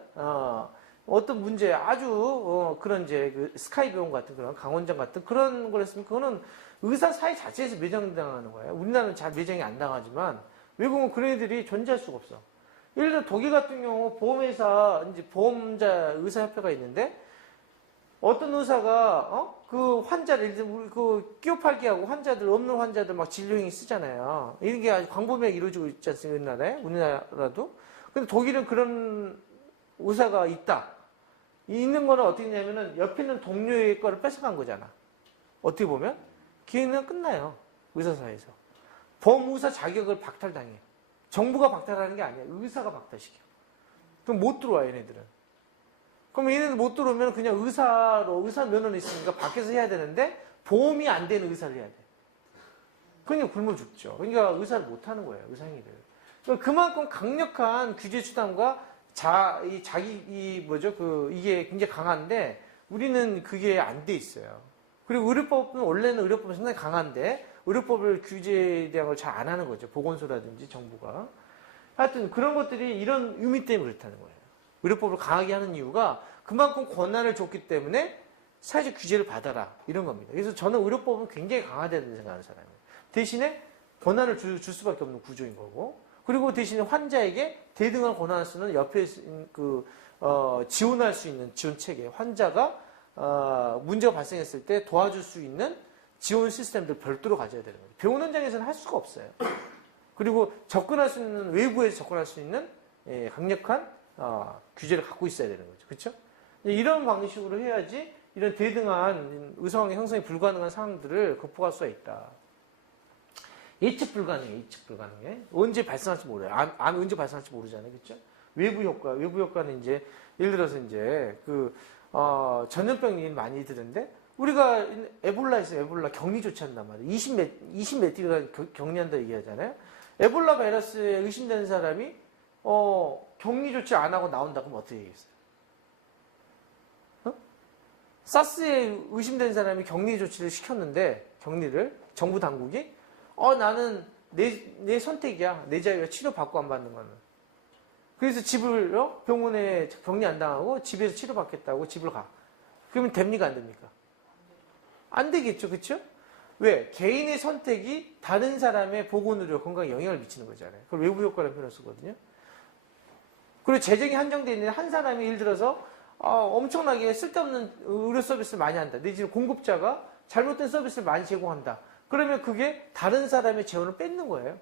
어떤 문제 아주 그런 이제 그 스카이 병원 같은 그런 강원장 같은 그런 걸 했으면 그거는 의사 사회 자체에서 매장당하는 거예요. 우리나라는 잘 매장이 안 당하지만 외국은 그런 애들이 존재할 수가 없어. 예를 들어 독일 같은 경우 보험회사 이제 보험자 의사협회가 있는데 어떤 의사가 그 환자를 예를 들어 우리 그 끼어팔기 하고 환자들 없는 환자들 막 진료행위 쓰잖아요. 이런 게 아주 광범위하게 이루어지고 있지 않습니까? 우리나라도. 근데 독일은 그런 의사가 있다. 있는 거는 어떻게 되냐면은 옆에 있는 동료의 거를 뺏어간 거잖아. 어떻게 보면 걔는 끝나요. 의사사에서. 보험의사 자격을 박탈당해. 정부가 박탈하는 게 아니야. 의사가 박탈시켜. 그럼 못 들어와 얘네들은. 그럼 얘네들 못 들어오면 그냥 의사 면허는 있으니까 밖에서 해야 되는데 보험이 안 되는 의사를 해야 돼. 그러니까 굶어 죽죠. 그러니까 의사를 못 하는 거예요. 의사 행위를. 그러니까 그만큼 강력한 규제 수단과 이게 굉장히 강한데 우리는 그게 안 돼 있어요. 그리고 의료법은 원래는 의료법이 상당히 강한데 의료법을 규제에 대한 걸 잘 안 하는 거죠. 보건소라든지 정부가. 하여튼 그런 것들이 이런 의미 때문에 그렇다는 거예요. 의료법을 강하게 하는 이유가 그만큼 권한을 줬기 때문에 사회적 규제를 받아라 이런 겁니다. 그래서 저는 의료법은 굉장히 강화돼야 된다고 생각하는 사람이에요. 대신에 권한을 줄 수밖에 없는 구조인 거고 그리고 대신에 환자에게 대등한 권한을 쓰는 옆에 지원할 수 있는 지원 체계 환자가 문제가 발생했을 때 도와줄 수 있는 지원 시스템들 별도로 가져야 되는 거죠. 병원 현장에서는 할 수가 없어요. 그리고 접근할 수 있는 외부에서 접근할 수 있는 강력한 규제를 갖고 있어야 되는 거죠. 그렇죠? 이런 방식으로 해야지 이런 대등한 의사관계 형성이 불가능한 상황들을 극복할 수가 있다. 예측 불가능해. 언제 발생할지 몰라요. 암이 언제 발생할지 모르잖아요. 그렇죠? 외부 효과는 이제 예를 들어서 이제 전염병이 많이 드는데 우리가 에볼라 있으면 에볼라 격리 조치한단 말이에요. 20몇 일간 격리한다 얘기하잖아요. 에볼라 바이러스에 의심되는 사람이 격리 조치 안 하고 나온다 그러면 어떻게 되겠어요? 사스에 의심된 사람이 격리 조치를 시켰는데 격리를 정부 당국이 나는 내 선택이야. 내 자유야. 치료받고 안 받는 거는. 그래서 집을 병원에 격리 안 당하고 집에서 치료받겠다고 집을 가. 그러면 됩니까? 안 됩니까? 안 되겠죠. 그렇죠? 왜? 개인의 선택이 다른 사람의 보건의료 건강에 영향을 미치는 거잖아요. 그걸 외부 효과라는 표현을 쓰거든요. 그리고 재정이 한정되어 있는 한 사람이 예를 들어서 엄청나게 쓸데없는 의료 서비스를 많이 한다. 내지는 공급자가 잘못된 서비스를 많이 제공한다. 그러면 그게 다른 사람의 재원을 뺏는 거예요.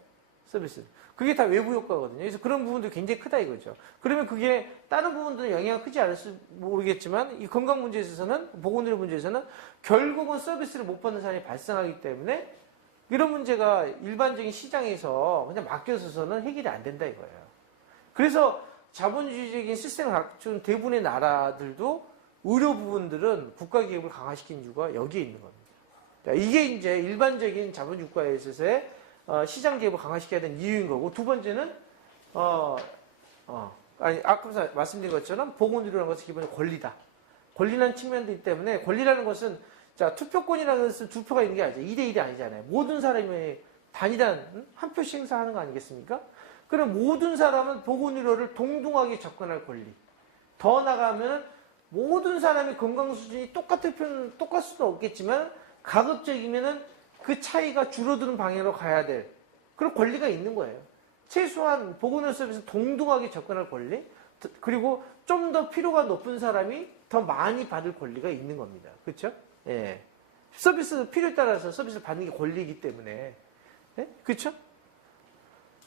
서비스. 그게 다 외부 효과거든요. 그래서 그런 부분도 굉장히 크다 이거죠. 그러면 그게 다른 부분들은 영향이 크지 않을지 모르겠지만 이 건강 문제에 있어서는 보건의료 문제에서는 결국은 서비스를 못 받는 사람이 발생하기 때문에 이런 문제가 일반적인 시장에서 그냥 맡겨서는 해결이 안 된다 이거예요. 그래서 자본주의적인 시스템을 갖춘 대부분의 나라들도 의료 부분들은 국가 개입을 강화시킨 이유가 여기에 있는 겁니다. 이게 이제 일반적인 자본주의 국가에 있어서의 시장 개입을 강화시켜야 되는 이유인 거고 두 번째는 아까 말씀드린 것처럼 보건의료라는 것은 기본적으로 권리다. 권리라는 측면도 있기 때문에 권리라는 것은 자, 투표권이라는 것은 두 표가 있는 게 아니죠. 2대1이 아니잖아요. 모든 사람이 단일한 한 표씩 행사하는 거 아니겠습니까? 그럼 모든 사람은 보건의료를 동등하게 접근할 권리. 더 나가면 모든 사람의 건강 수준이 똑같을 수는 없겠지만 가급적이면은 그 차이가 줄어드는 방향으로 가야 될 그런 권리가 있는 거예요. 최소한 보건의료 서비스 동등하게 접근할 권리, 그리고 좀 더 필요가 높은 사람이 더 많이 받을 권리가 있는 겁니다. 그렇죠? 예. 서비스 필요에 따라서 서비스를 받는 게 권리이기 때문에. 예? 그렇죠?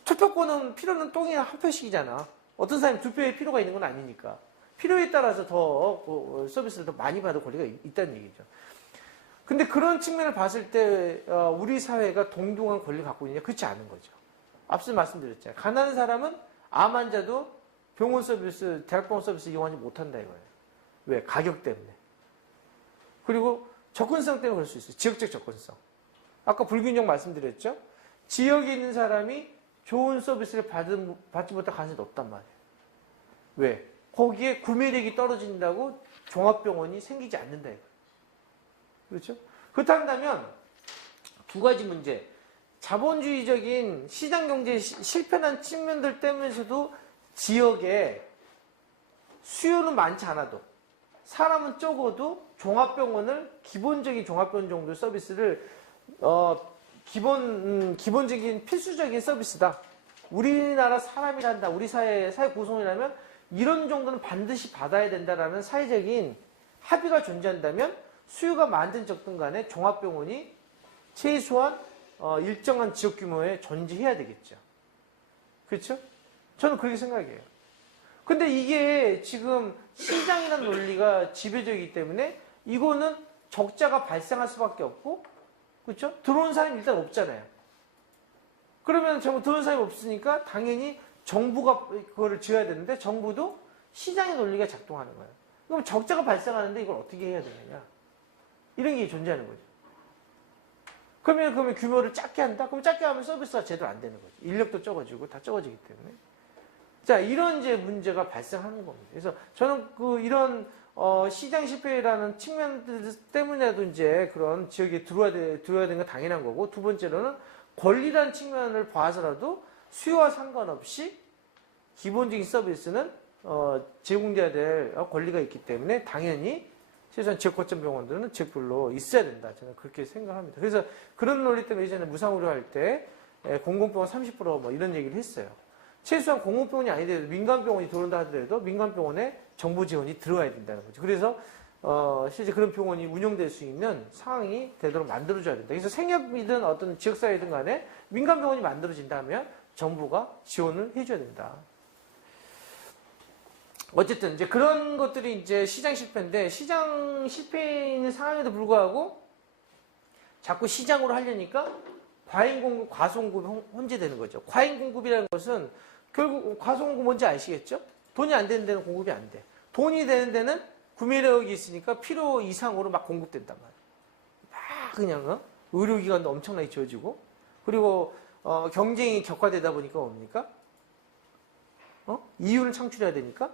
투표권은 필요는 똥이 한 표씩이잖아. 어떤 사람이 두 표의 필요가 있는 건 아니니까. 필요에 따라서 더 서비스를 더 많이 받을 권리가 있다는 얘기죠. 근데 그런 측면을 봤을 때 우리 사회가 동등한 권리를 갖고 있느냐? 그렇지 않은 거죠. 앞서 말씀드렸잖아요. 가난한 사람은 암 환자도 병원 서비스, 대학병원 서비스 이용하지 못한다 이거예요. 왜? 가격 때문에. 그리고 접근성 때문에 그럴 수 있어요. 지역적 접근성. 아까 불균형 말씀드렸죠? 지역에 있는 사람이 좋은 서비스를 받지 못할 가능성이 높단 말이에요. 왜? 거기에 구매력이 떨어진다고 종합병원이 생기지 않는다 이거예요. 그렇죠? 그렇다면 두 가지 문제. 자본주의적인 시장 경제의 실패한 측면들 때문에서도 지역에 수요는 많지 않아도 사람은 적어도 종합병원을 기본적인 종합병원 정도 서비스를 기본적인 필수적인 서비스다. 우리나라 사람이란다. 우리 사회 구성이라면 이런 정도는 반드시 받아야 된다라는 사회적인 합의가 존재한다면 수요가 많든 적든 간에 종합병원이 최소한 일정한 지역 규모에 존재해야 되겠죠. 그렇죠? 저는 그렇게 생각해요. 근데 이게 지금 시장이라는 논리가 지배적이기 때문에 이거는 적자가 발생할 수밖에 없고, 그렇죠? 들어온 사람이 일단 없잖아요. 그러면 들어온 사람이 없으니까 당연히 정부가 그거를 지어야 되는데 정부도 시장의 논리가 작동하는 거예요. 그럼 적자가 발생하는데 이걸 어떻게 해야 되느냐? 이런 게 존재하는 거죠. 그러면 규모를 작게 한다? 그럼 작게 하면 서비스가 제대로 안 되는 거죠. 인력도 적어지고 다 적어지기 때문에. 자, 이런 이제 문제가 발생하는 겁니다. 그래서 저는 이런 시장 실패라는 측면들 때문에도 이제 그런 지역에 들어와야 되는 건 당연한 거고, 두 번째로는 권리라는 측면을 봐서라도 수요와 상관없이 기본적인 서비스는 제공돼야 될 권리가 있기 때문에 당연히 최소한 지역 거점 병원들은 지역별로 있어야 된다. 저는 그렇게 생각합니다. 그래서 그런 논리 때문에 예전에 무상의료 할 때 공공병원 30% 뭐 이런 얘기를 했어요. 최소한 공공병원이 아니더라도 민간병원이 들어온다 하더라도 민간병원에 정부 지원이 들어와야 된다는 거죠. 그래서 실제 그런 병원이 운영될 수 있는 상황이 되도록 만들어줘야 된다. 그래서 생협이든 어떤 지역사회든 간에 민간병원이 만들어진다면 정부가 지원을 해줘야 된다. 어쨌든 이제 그런 것들이 이제 시장 실패인데, 시장 실패인 상황에도 불구하고 자꾸 시장으로 하려니까 과잉 공급, 과소공급이 혼재되는 거죠. 과잉 공급이라는 것은 결국 과소공급 뭔지 아시겠죠? 돈이 안 되는 데는 공급이 안 돼. 돈이 되는 데는 구매력이 있으니까 필요 이상으로 막 공급된단 말이에요. 막 그냥 의료기관도 엄청나게 지어지고, 그리고 경쟁이 격화되다 보니까 뭡니까? 이윤을 창출해야 되니까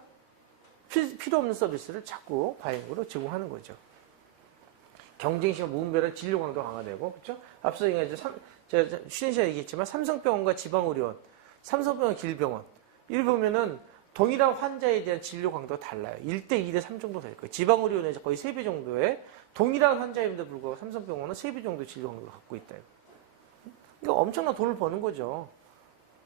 필요 없는 서비스를 자꾸 과잉으로 제공하는 거죠. 경쟁시가 무분별한 진료 강도가 강화되고, 그렇죠? 앞서 제가 쉬는 시간에 얘기했지만 삼성병원과 지방의료원, 삼성병원, 길병원 이를 보면은 동일한 환자에 대한 진료 강도가 달라요. 1대 2대 3 정도 될 거예요. 지방의료원에서 거의 3배 정도의 동일한 환자임에도 불구하고 삼성병원은 3배 정도 진료 강도를 갖고 있다. 그러니까 엄청난 돈을 버는 거죠.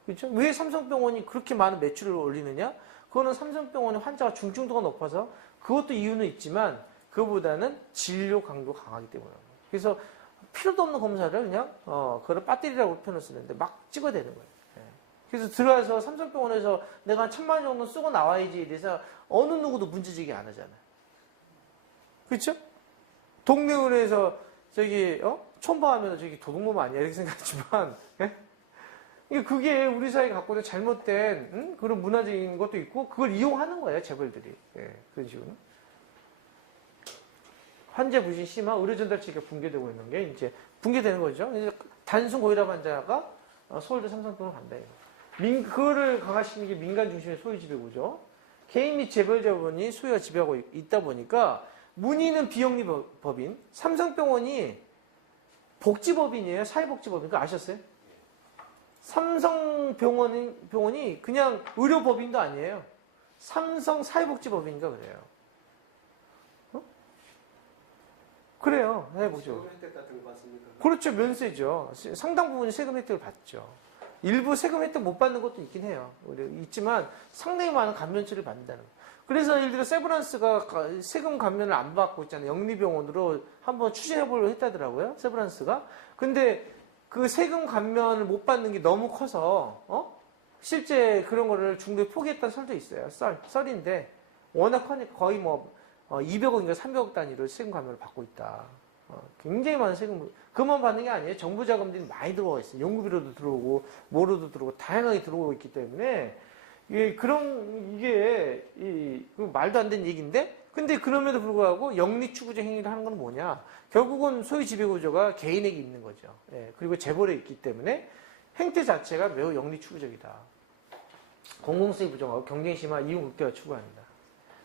그렇죠? 왜 삼성병원이 그렇게 많은 매출을 올리느냐? 그거는 삼성병원의 환자가 중증도가 높아서 그것도 이유는 있지만 그거보다는 진료 강도가 강하기 때문이에요. 그래서 필요도 없는 검사를 그냥 그걸 배터리라고 표현을 쓰는데 막 찍어대는 거예요. 그래서 들어와서 삼성병원에서 내가 한 1,000만 원 정도 쓰고 나와야지에 대해서 어느 누구도 문제제기 안 하잖아요. 그렇죠? 동네의원에서 촌방하면 저기 도둑놈 아니야 이렇게 생각하지만 그게 우리 사회가 갖고 있는 잘못된 그런 문화적인 것도 있고 그걸 이용하는 거예요, 재벌들이. 그런 식으로. 환자 부실 심한 의료 전달체가 붕괴되고 있는 게 이제 붕괴되는 거죠. 이제 단순 고혈압 환자가 서울대 삼성병원 간다. 그거를 강화시키는 게 민간 중심의 소유 지배구조. 개인 및 재벌 자본이 소유와 지배하고 있다 보니까 문의는 비영리 법인, 삼성병원이 복지법인이에요. 사회복지법인. 그거 아셨어요? 삼성병원이 그냥 의료법인도 아니에요. 삼성 사회복지법인인가 그래요. 어? 그래요. 해보죠. 세금 혜택 같은 거 받습니까? 그렇죠. 면세죠. 상당 부분이 세금 혜택을 받죠. 일부 세금 혜택 못 받는 것도 있긴 해요. 있지만 상당히 많은 감면치를 받는다는 거예요. 그래서 예를 들어 세브란스가 세금 감면을 안 받고 있잖아요. 영리병원으로 한번 추진해보려고 했다더라고요. 세브란스가. 근데 그 세금 감면을 못 받는 게 너무 커서 실제 그런 거를 중도에 포기했다는 설도 있어요. 썰인데 워낙 커니까 거의 뭐 200억인가 300억 단위로 세금 감면을 받고 있다. 굉장히 많은 세금, 그만 받는 게 아니에요. 정부 자금들이 많이 들어와 있어요. 연구비로도 들어오고, 뭐로도 들어오고, 다양하게 들어오고 있기 때문에, 이게 말도 안 되는 얘기인데, 근데 그럼에도 불구하고 영리 추구적 행위를 하는 건 뭐냐? 결국은 소유 지배 구조가 개인에게 있는 거죠. 예, 그리고 재벌에 있기 때문에 행태 자체가 매우 영리 추구적이다. 공공성이 부정하고 경쟁이 심한 이윤 극대화 추구한다.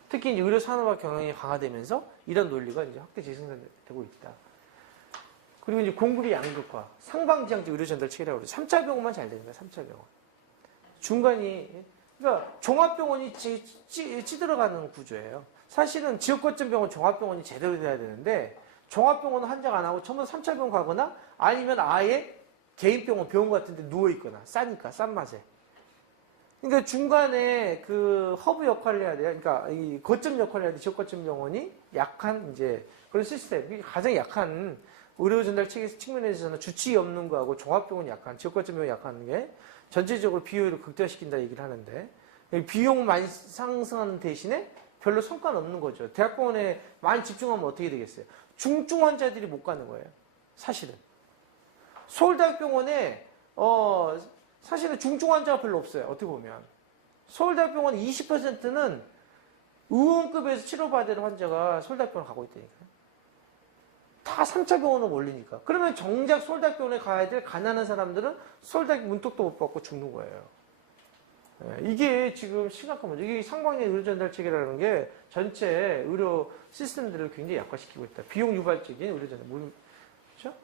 특히 이제 의료 산업화 경영이 강화되면서 이런 논리가 이제 확대 재생산되고 있다. 그리고 이제 공급의 양극화, 상방지향적 의료 전달 체계라고 그러죠. 3차 병원만 잘 되는 거야, 3차 병원. 중간이, 그러니까 종합병원이 찌들어가는 구조예요. 사실은 지역 거점 병원, 종합병원이 제대로 돼야 되는데, 종합병원은 한정 안 하고 전부 3차 병원 가거나 아니면 아예 개인 병원 같은 데 누워있거나, 싸니까, 싼 맛에. 그러니까 중간에 그 허브 역할을 해야 돼요. 그러니까 이 거점 역할을 해야 돼. 지역 거점 병원이 약한 이제 그런 시스템이 가장 약한 의료 전달 체계 측면에서는 주치의 없는 거하고 종합병원이 약한, 지역 거점 병원이 약한 게 전체적으로 비효율을 극대화시킨다 얘기를 하는데 비용 많이 상승하는 대신에 별로 성과는 없는 거죠. 대학병원에 많이 집중하면 어떻게 되겠어요? 중증 환자들이 못 가는 거예요. 사실은. 서울대학병원에 사실은 중증 환자가 별로 없어요. 어떻게 보면. 서울대학병원 20%는 의원급에서 치료받아야 되는 환자가 서울대학병원 가고 있다니까요. 다 3차 병원으로 몰리니까. 그러면 정작 서울대학병원에 가야 될 가난한 사람들은 서울대학 문턱도 못 받고 죽는 거예요. 이게 지금 심각한 문제. 이게 상방의 의료 전달 체계라는 게 전체 의료 시스템들을 굉장히 약화시키고 있다. 비용 유발적인 의료 전달. 그렇죠?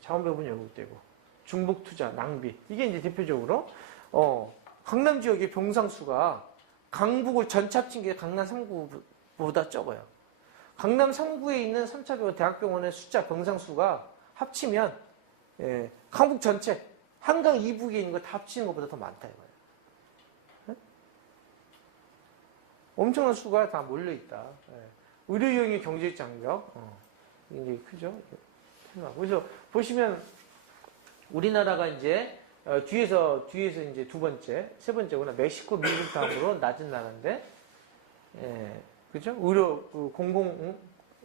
자원 배분이 왜곡되고. 중복 투자, 낭비. 이게 이제 대표적으로, 강남 지역의 병상수가 강북을 전체 합친 게 강남 3구보다 적어요. 강남 3구에 있는 3차 병원, 대학병원의 숫자, 병상수가 합치면, 강북 전체, 한강 이북에 있는 거 다 합치는 것보다 더 많다, 이거예요. 엄청난 수가 다 몰려있다. 의료용의 경제적 장벽, 굉장히 크죠. 그래서 보시면, 우리나라가 이제 뒤에서 이제 두 번째, 세 번째구나. 멕시코, 미국 다음으로 낮은 나라인데, 그죠? 의료 공공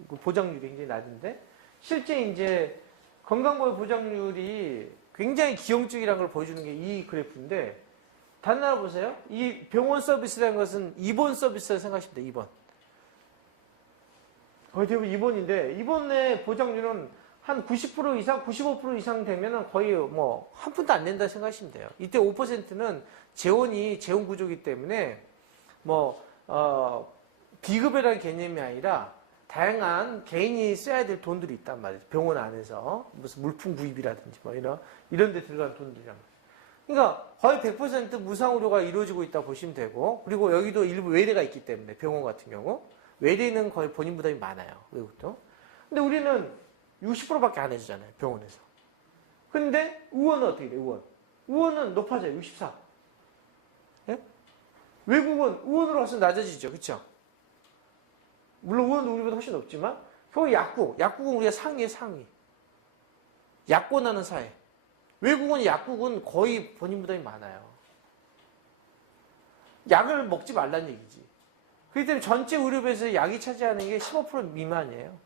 보장률이 굉장히 낮은데, 실제 이제 건강보험 보장률이 굉장히 기형적이라는 걸 보여주는 게 이 그래프인데, 다른 나라 보세요. 이 병원 서비스라는 것은 입원 서비스라고 생각하시면 돼요. 입원. 거의 대부분 입원인데, 입원의 보장률은 한 90% 이상, 95% 이상 되면은 거의 뭐, 한 푼도 안 낸다 생각하시면 돼요. 이때 5%는 재원 구조이기 때문에, 비급여라는 개념이 아니라, 다양한 개인이 써야 될 돈들이 있단 말이죠. 병원 안에서. 무슨 물품 구입이라든지 뭐 이런 데 들어가는 돈들이란 말이에요. 그러니까 거의 100% 무상의료가 이루어지고 있다고 보시면 되고, 그리고 여기도 일부 외래가 있기 때문에, 병원 같은 경우. 외래는 거의 본인 부담이 많아요. 외국도. 근데 우리는 60%밖에 안 해주잖아요. 병원에서. 근데 의원은 어떻게 돼요? 의원은 높아져요. 64. 예? 외국은 의원으로 가서 낮아지죠. 그렇죠? 물론 의원도 우리보다 훨씬 높지만 결국 약국은 우리가 상위에 상위. 약권하는 사회. 외국은 약국은 거의 본인 부담이 많아요. 약을 먹지 말라는 얘기지. 그렇기 때문에 전체 의료비에서 약이 차지하는 게 15% 미만이에요.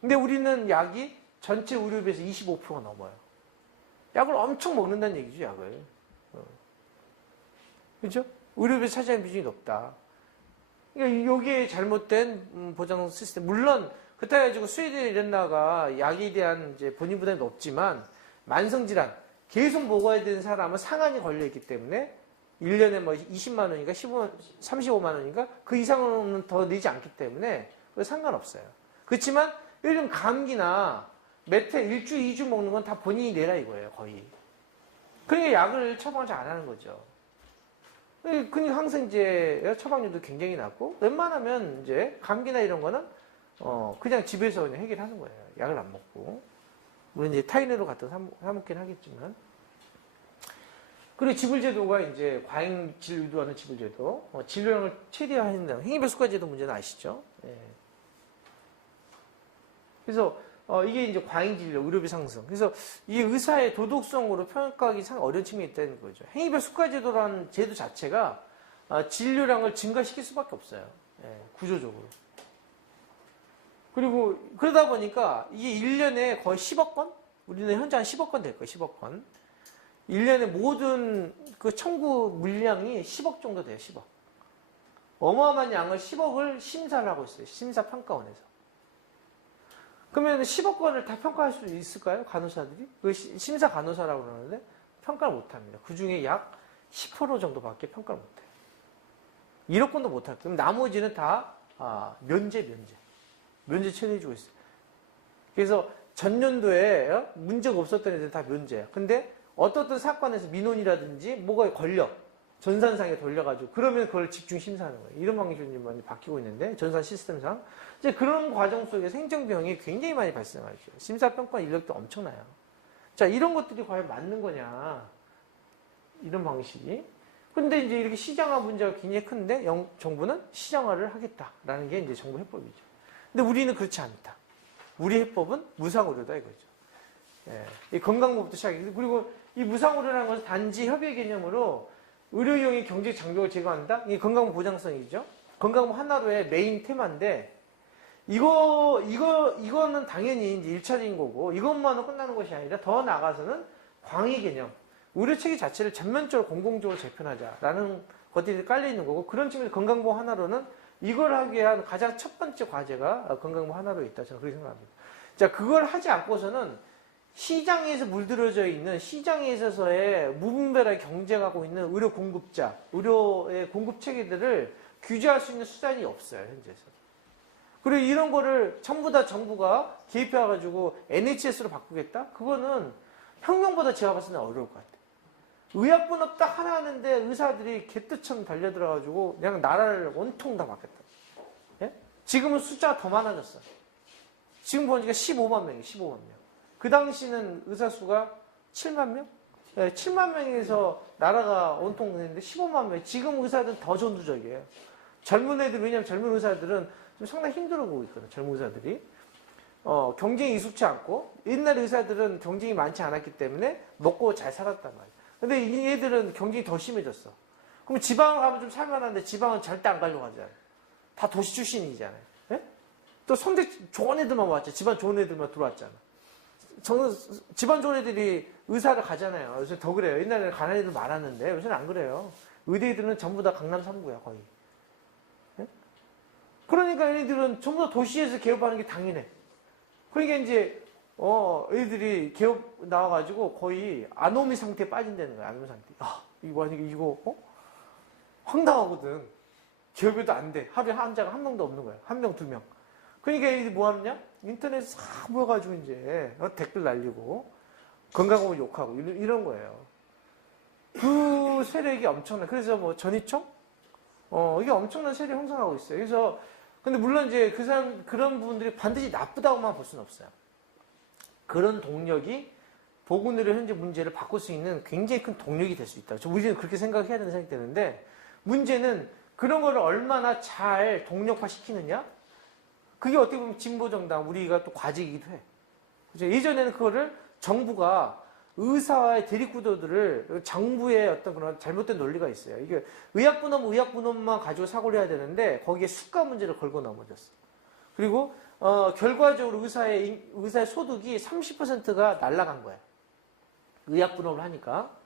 근데 우리는 약이 전체 의료비에서 25%가 넘어요. 약을 엄청 먹는다는 얘기죠, 약을. 그렇죠? 의료비에서 차지하는 비중이 높다. 그러니까 이게 잘못된 보장 시스템. 물론 그렇다 해가지고 스웨덴 이런 나라가 약에 대한 이제 본인 부담이 높지만 만성질환 계속 먹어야 되는 사람은 상한이 걸려 있기 때문에 1년에 뭐 20만 원인가 35만 원인가 그 이상은 더 내지 않기 때문에 그거 상관없어요. 그렇지만 요즘 감기나 매태 1주, 2주 먹는 건 다 본인이 내라 이거예요, 거의. 그러니까 약을 처방을 잘 안 하는 거죠. 그러니까 항생제 처방률도 굉장히 낮고 웬만하면 이제 감기나 이런 거는 그냥 집에서 그냥 해결하는 거예요. 약을 안 먹고. 물론 이제 타이레놀 갖다 사 먹긴 하겠지만. 그리고 지불제도가 이제 과잉질 유도하는 지불제도, 진료량을 최대화한다. 행위별수가제도 문제는 아시죠? 예. 그래서 이게 이제 과잉진료, 의료비 상승. 그래서 이게 의사의 도덕성으로 평가하기 상 어려운 측면이 있다는 거죠. 행위별수가제도라는 제도 자체가 진료량을 증가시킬 수밖에 없어요. 예, 구조적으로. 그리고 그러다 보니까 이게 1년에 거의 10억 건? 우리는 현재 한 10억 건 될 거예요. 10억 건. 1년에 모든 그 청구 물량이 10억 정도 돼요. 10억. 어마어마한 양을 10억을 심사를 하고 있어요. 심사평가원에서. 그러면 10억 건을 다 평가할 수 있을까요? 간호사들이? 그 심사 간호사라고 그러는데 평가를 못합니다. 그 중에 약 10% 정도밖에 평가를 못해요. 1억 건도 못할 거예요. 그럼 나머지는 다 면제 처리해주고 있어요. 그래서 전년도에 문제가 없었던 애들 다 면제야. 근데 어떤 사건에서 민원이라든지 뭐가 걸려 전산상에 돌려가지고 그러면 그걸 집중 심사하는 거예요. 이런 방식이 많이 바뀌고 있는데 전산 시스템상 이제 그런 과정 속에서 행정비용이 굉장히 많이 발생하죠. 심사평가 인력도 엄청나요. 자, 이런 것들이 과연 맞는 거냐? 이런 방식이. 근데 이제 이렇게 시장화 문제가 굉장히 큰데 정부는 시장화를 하겠다라는 게 이제 정부 해법이죠. 근데 우리는 그렇지 않다. 우리 해법은 무상의료다 이거죠. 예, 이 건강보험부터 시작해요. 그리고 이 무상의료라는 것은 단지 협의 개념으로 의료이용의 경제 장벽을 제거한다? 이게 건강보험 보장성이죠. 건강보험 하나로의 메인 테마인데, 이거는 당연히 이제 1차적인 거고, 이것만으로 끝나는 것이 아니라 더 나아가서는 광의 개념, 의료체계 자체를 전면적으로 공공적으로 재편하자라는 것들이 깔려있는 거고, 그런 측면에서 건강보험 하나로는 이걸 하기 위한 가장 첫 번째 과제가 건강보험 하나로에 있다. 저는 그렇게 생각합니다. 자, 그걸 하지 않고서는 시장에서 물들어져 있는 시장에 있어서의 무분별하게 경쟁하고 있는 의료 공급자, 의료의 공급 체계들을 규제할 수 있는 수단이 없어요, 현재에서. 그리고 이런 거를 전부 다 정부가 개입해가지고 NHS로 바꾸겠다? 그거는 혁명보다 제가 봤을 때는 어려울 것 같아요. 의약분업 딱 하나 하는데 의사들이 개뜨처럼 달려들어가지고 그냥 나라를 원통 다 바뀌었다. 예? 지금은 숫자가 더 많아졌어. 지금 보니까 15만 명이에요, 15만 명. 그 당시는 의사 수가 7만 명? 네, 7만 명에서 나라가 온통 됐는데 15만 명. 지금 의사들은 더 전투적이에요. 젊은 애들, 왜냐면 젊은 의사들은 좀 상당히 힘들어보고 있거든요. 젊은 의사들이. 경쟁이 익숙치 않고, 옛날 의사들은 경쟁이 많지 않았기 때문에 먹고 잘 살았단 말이에요. 근데 이 애들은 경쟁이 더 심해졌어. 그럼 지방을 가면 좀 살만한데 지방은 절대 안 가려고 하잖아요. 다 도시 출신이잖아요. 네? 또 손대 좋은 애들만 왔죠. 집안 좋은 애들만 들어왔잖아. 저는 집안 좋은 애들이 의사를 가잖아요. 요새 더 그래요. 옛날에는 가난한 애들 많았는데 요새는 안 그래요. 의대들은 전부 다 강남 3구야 거의. 네? 그러니까 얘네들은 전부 다 도시에서 개업하는 게 당연해. 그러니까 이제 애들이 개업 나와가지고 거의 아노미 상태에 빠진다는 거야. 아노미 상태. 이거 황당하거든. 개업에도 안 돼. 하루에 환자가 한 명도 없는 거야. 한 명, 두 명. 그러니까 얘들이 뭐 하느냐? 인터넷에 싹 모여가지고 이제 댓글 날리고 건강보험 욕하고 이런 거예요. 그 세력이 엄청나. 그래서 뭐 전이총? 이게 엄청난 세력이 형성하고 있어요. 그래서 근데 물론 이제 그런 부분들이 반드시 나쁘다고만 볼 수는 없어요. 그런 동력이 보건의료 현재 문제를 바꿀 수 있는 굉장히 큰 동력이 될 수 있다. 우리는 그렇게 생각해야 된다는 생각이 드는데 문제는 그런 거를 얼마나 잘 동력화 시키느냐? 그게 어떻게 보면 진보정당, 우리가 또 과제이기도 해. 그죠? 예전에는 그거를 정부가 의사와의 대립구도들을 정부의 어떤 그런 잘못된 논리가 있어요. 이게 의약분업만 가지고 사고를 해야 되는데 거기에 수가 문제를 걸고 넘어졌어. 그리고 결과적으로 의사의 소득이 30%가 날아간 거야. 의약분업을 하니까.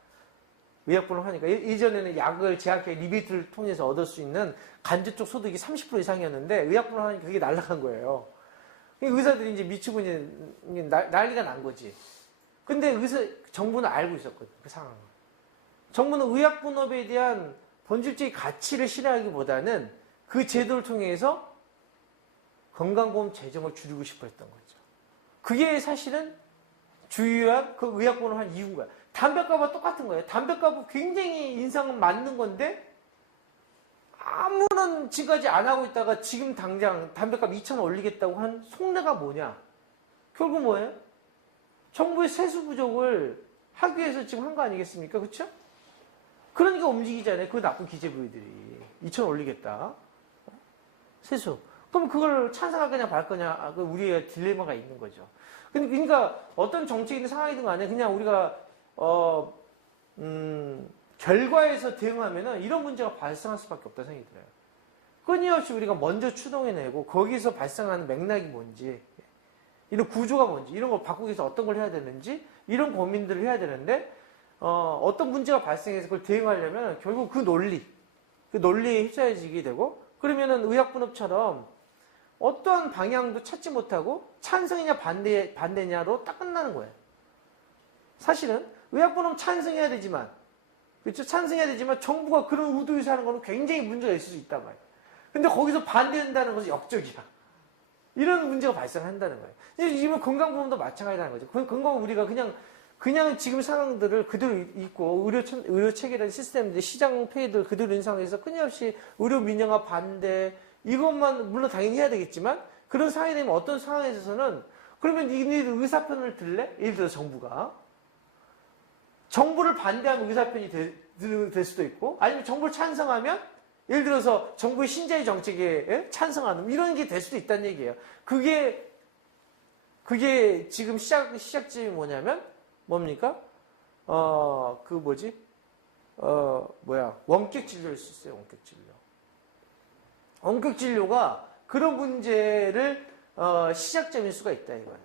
예전에는 약을 제약회 리베이트를 통해서 얻을 수 있는 간접 쪽 소득이 30% 이상이었는데 의약분업을 하니까 그게 날아간 거예요. 의사들이 이제 미치고 이제 난리가 난 거지. 근데 정부는 알고 있었거든, 그 상황을. 정부는 의약분업에 대한 본질적인 가치를 실현하기보다는 그 제도를 통해서 건강보험 재정을 줄이고 싶어 했던 거죠. 그게 사실은 주요한 그 의약분업을 한 이유인 거야. 담배값과 똑같은 거예요. 담배값은 굉장히 인상은 맞는 건데 아무런 지금까지 안 하고 있다가 지금 당장 담배값 2,000원 올리겠다고 한 속내가 뭐냐? 결국 뭐예요? 정부의 세수 부족을 하기 위해서 지금 한 거 아니겠습니까? 그렇죠? 그러니까 움직이잖아요. 그 나쁜 기재부들이 2,000원 올리겠다. 세수. 그럼 그걸 찬성할 거냐 말 거냐? 그 우리의 딜레마가 있는 거죠. 그러니까 어떤 정책이든 상황이든 간에 그냥 우리가 결과에서 대응하면은 이런 문제가 발생할 수밖에 없다는 생각이 들어요. 끊임없이 우리가 먼저 추동해내고 거기서 발생하는 맥락이 뭔지, 이런 구조가 뭔지, 이런 걸 바꾸기 위해서 어떤 걸 해야 되는지 이런 고민들을 해야 되는데 어떤 문제가 발생해서 그걸 대응하려면 결국 그 논리에 휩싸여지게 되고 그러면은 의약분업처럼 어떠한 방향도 찾지 못하고 찬성이냐 반대냐로 딱 끝나는 거예요. 사실은 의약분업 찬성해야 되지만 그렇죠? 찬성해야 되지만 정부가 그런 의도에서 하는 거는 굉장히 문제가 있을 수 있단 말이에요. 근데 거기서 반대한다는 것은 역적이야. 이런 문제가 발생한다는 거예요. 지금 건강보험도 마찬가지라는 거죠. 건강은 우리가 그냥 지금 상황들을 그대로 있고 의료 체계라는 시스템들, 시장 폐해들 그대로 있는 상황에서 끊임없이 의료 민영화 반대 이것만 물론 당연히 해야 되겠지만 그런 상황이 되면 어떤 상황에 있어서는 그러면 니들 의사편을 들래? 예를 들어 정부를 반대하면 의사편이 될 수도 있고 아니면 정부를 찬성하면 예를 들어서 정부의 신자유 정책에 찬성하는 이런 게 될 수도 있다는 얘기예요. 그게 지금 시작점이 뭐냐면 뭡니까? 원격 진료일 수 있어요. 원격 진료. 원격 진료가 그런 문제를 시작점일 수가 있다 이거예요.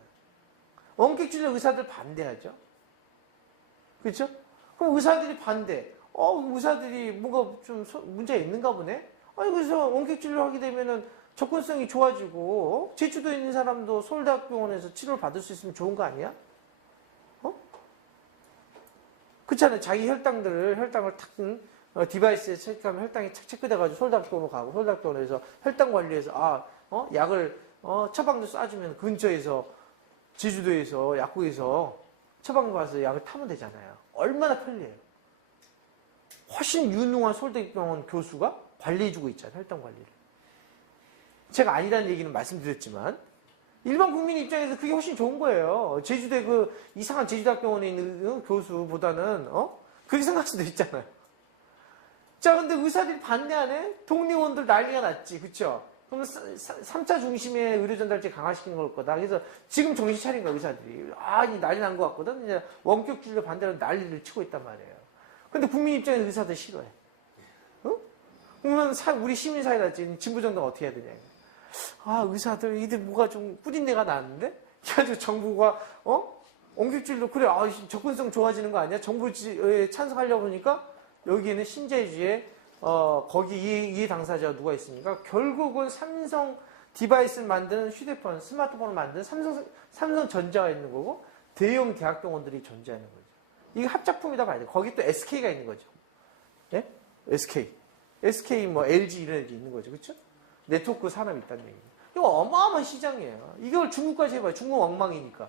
원격 진료 의사들 반대하죠. 그렇죠? 그럼 의사들이 반대. 의사들이 뭔가 좀 문제가 있는가 보네? 아니, 그래서 원격 진료하게 되면은 접근성이 좋아지고, 제주도에 있는 사람도 서울대학병원에서 치료를 받을 수 있으면 좋은 거 아니야? 그렇잖아요. 자기 혈당을 탁, 디바이스에 체크하면 혈당이 착 체크돼가지고 서울대학병원으로 가고, 서울대학병원에서 혈당 관리해서, 약을, 처방도 쏴주면 근처에서, 제주도에서, 약국에서 처방 받아서 약을 타면 되잖아요. 얼마나 편리해요. 훨씬 유능한 서울대병원 교수가 관리해주고 있잖아요. 혈당 관리를. 제가 아니라는 얘기는 말씀드렸지만 일반 국민 입장에서 그게 훨씬 좋은 거예요. 제주도에 그 이상한 제주대학병원에 있는 교수보다는 그렇게 생각할 수도 있잖아요. 자, 근데 의사들이 반대하네? 독립원들 난리가 났지. 그쵸? 그럼 3차 중심의 의료 전달제 강화시키는 걸 거다. 그래서 지금 정신 차린 거야, 의사들이. 이 난리 난 것 같거든. 이제 원격 진료 반대로 난리를 치고 있단 말이에요. 근데 국민 입장에서 의사들 싫어해. 그러면 우리 시민사회다. 진보정당은 어떻게 해야 되냐. 의사들, 이들 뭐가 좀 뿌린내가 나는데? 그래가지고 정부가, 원격 진료, 그래, 접근성 좋아지는 거 아니야? 정부에 찬성하려고 그러니까 여기에는 신자유주의 거기 이해 당사자가 누가 있습니까? 결국은 삼성 디바이스를 만드는 휴대폰, 스마트폰을 만드는 삼성전자가 있는 거고 대형 대학병원들이 존재하는 거죠. 이게 합작품이다 봐야 돼. 거기 또 SK가 있는 거죠. 예? SK, LG 이런 애들이 있는 거죠. 그렇죠? 네트워크 산업이 있다는 얘기예요. 이거 어마어마한 시장이에요. 이걸 중국까지 해봐요. 중국 엉망이니까.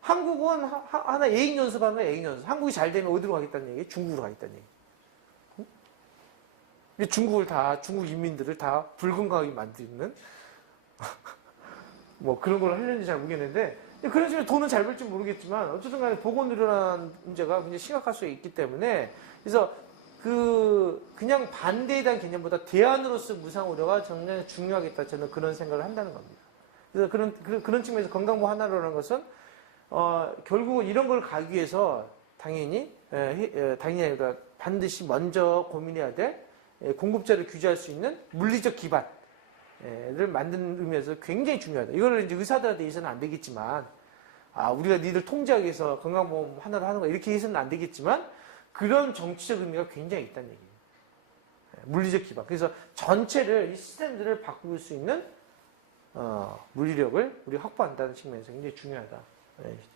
한국은 하나 예행 연습하는 거예요. 예행 연습. 한국이 잘 되면 어디로 가겠다는 얘기예요? 중국으로 가겠다는 얘기예요. 근데 중국 인민들을 다 붉은 가위 만드는 뭐 그런 걸 하려는지 잘 모르겠는데 그런 식으로 돈은 잘 벌지 모르겠지만 어쨌든 간에 보건의료라는 문제가 굉장히 심각할 수 있기 때문에 그래서 그냥 반대에 대한 개념보다 대안으로서 무상의료가 정말 중요하겠다 저는 그런 생각을 한다는 겁니다. 그래서 그런 측면에서 건강보험 하나로라는 것은 결국은 이런 걸 가기 위해서 당연히 아니라 반드시 먼저 고민해야 될 공급자를 규제할 수 있는 물리적 기반을 만드는 의미에서 굉장히 중요하다. 이거를 이제 의사들한테 해서는 안 되겠지만, 우리가 니들 통제하기 위해서 건강보험 하나로 하는 거 이렇게 해서는 안 되겠지만, 그런 정치적 의미가 굉장히 있다는 얘기예요. 물리적 기반. 그래서 전체를, 이 시스템들을 바꿀 수 있는, 물리력을 우리 확보한다는 측면에서 굉장히 중요하다.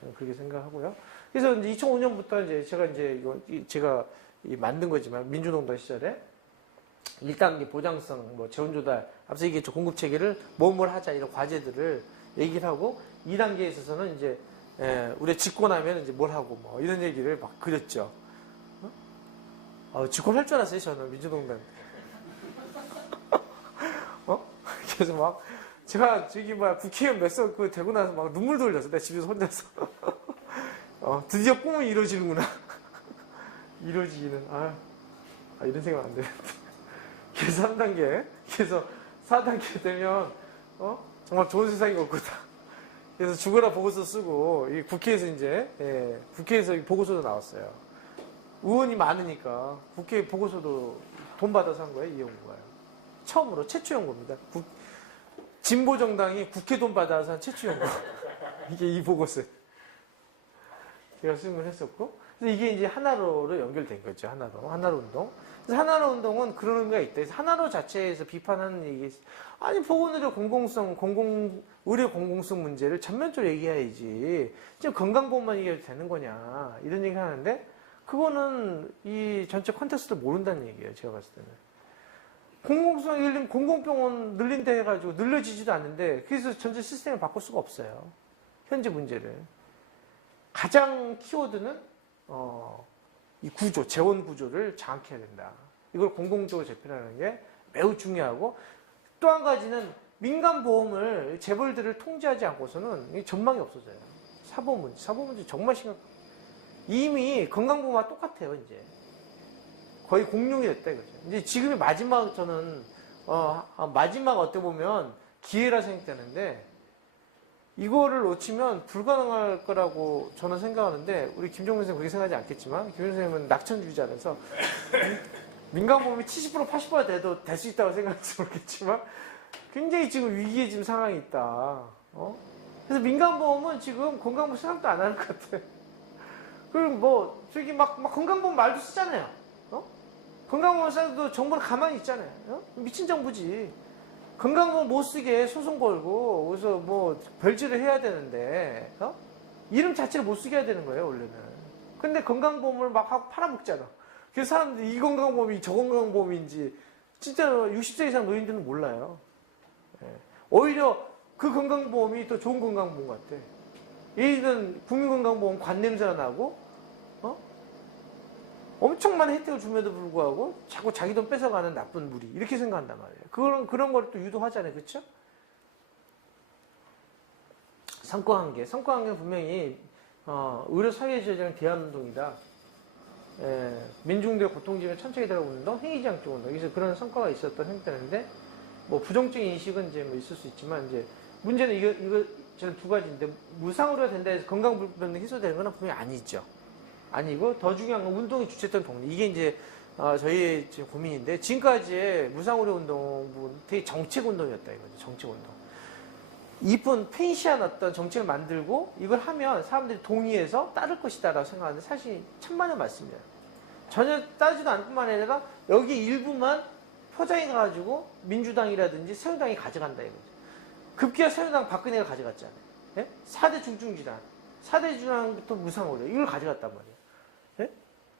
저는 그렇게 생각하고요. 그래서 이제 2005년부터 제가 만든 거지만 민주농단 시절에 1단계 보장성, 뭐 재원 조달, 앞서 얘기했죠. 공급 체계를 뭘 하자 이런 과제들을 얘기를 하고 2단계에 있어서는 이제 우리가 집권하면 이제 뭘 하고 뭐 이런 얘기를 막 그렸죠. 집권할 줄 알았어요, 저는 민주농단. 그래서 막 제가 저기 국회의원 몇석 되고 나서 막 눈물도 흘렸어. 내가 집에서 혼자서. 드디어 꿈은 이루어지는구나. 이루어지기는 이런 생각 안 되는데. 그래서 3단계, 그래서 4단계 되면 정말 좋은 세상이 올 거다. 그래서 죽어라 보고서 쓰고 이 국회에서 이제 국회에서 보고서도 나왔어요. 의원이 많으니까 국회 보고서도 돈 받아서 한 거예요. 이 연구가요. 처음으로 최초 연구입니다. 진보 정당이 국회 돈 받아서 한 최초 연구. 이게 이 보고서. 제가 수행을 했었고, 그래서 이게 이제 하나로로 연결된 거죠. 하나로 운동. 그래서 하나로 운동은 그런 의미가 있다. 그래서 하나로 자체에서 비판하는 얘기, 아니 보건의료 의료 공공성 문제를 전면적으로 얘기해야지. 지금 건강보험만 얘기해도 되는 거냐 이런 얘기를 하는데 그거는 이 전체 컨텍스트를 모른다는 얘기예요. 제가 봤을 때는. 공공성, 예를 들면 공공병원 늘린다 해가지고 늘려지지도 않는데 그래서 전체 시스템을 바꿀 수가 없어요. 현재 문제를. 가장 키워드는 이 구조, 재원 구조를 장악해야 된다. 이걸 공공적으로 재편하는 게 매우 중요하고 또 한 가지는 민간보험을 재벌들을 통제하지 않고서는 전망이 없어져요. 사보험 문제 정말 심각해요. 이미 건강보험과 똑같아요. 이제 거의 공룡이 됐다 이거죠. 이제 지금이 마지막 저는 마지막 어떻게 보면 기회라 생각되는데 이거를 놓치면 불가능할 거라고 저는 생각하는데 우리 김종민 선생님 그렇게 생각하지 않겠지만 김종민 선생님은 낙천주의자라서 민간보험이 70% 80% 돼도 될 수 있다고 생각할지 모르겠지만 굉장히 지금 위기에 지금 상황이 있다. 그래서 민간보험은 지금 건강보험 생각도 안 하는 것 같아요. 그리고 뭐 저기 막 건강보험 말도 쓰잖아요. 건강보험 써도 정부는 가만히 있잖아요. 미친 정부지. 건강보험 못 쓰게 소송 걸고 그래서 뭐 별지를 해야 되는데 이름 자체를 못 쓰게 해야 되는 거예요 원래는. 근데 건강보험을 막 하고 팔아먹잖아. 그래서 사람들이 이 건강보험이 저 건강보험인지 진짜 60세 이상 노인들은 몰라요. 오히려 그 건강보험이 더 좋은 건강보험 같아. 얘는 국민건강보험 관냄새가 나고 엄청 많은 혜택을 줌에도 불구하고 자꾸 자기 돈 뺏어가는 나쁜 무리 이렇게 생각한단 말이에요. 그런 걸 또 유도하잖아요. 그렇죠? 성과관계는 분명히 의료사회주의자랑 대안운동이다. 민중들의 고통지를 천천히 들어가는 운동, 행위지향적 운동. 그래서 그런 성과가 있었다 생각되는데 뭐 부정적인 인식은 이제 뭐 있을 수 있지만 이제 문제는 이거 저는 두 가지인데 무상으로 된다 해서 건강불편이 해소되는 건 분명히 아니죠. 아니고 더 중요한 건 운동이 주체했던 동력. 이게 이제 저희의 지금 고민인데 지금까지의 무상의료 운동은 되게 정책 운동이었다 이거죠. 정책 운동. 이쁜 펜시한 어떤 정책을 만들고 이걸 하면 사람들이 동의해서 따를 것이다라고 생각하는데 사실 천만의 말씀이에요. 전혀 따지도 않을 뿐만 아니라 여기 일부만 포장해가지고 민주당이라든지 새누리당이 가져간다 이거죠. 급기야 새누리당 박근혜가 가져갔잖아요. 예? 4대 중증질환. 4대 질환부터 무상의료. 이걸 가져갔단 말이에요. 예?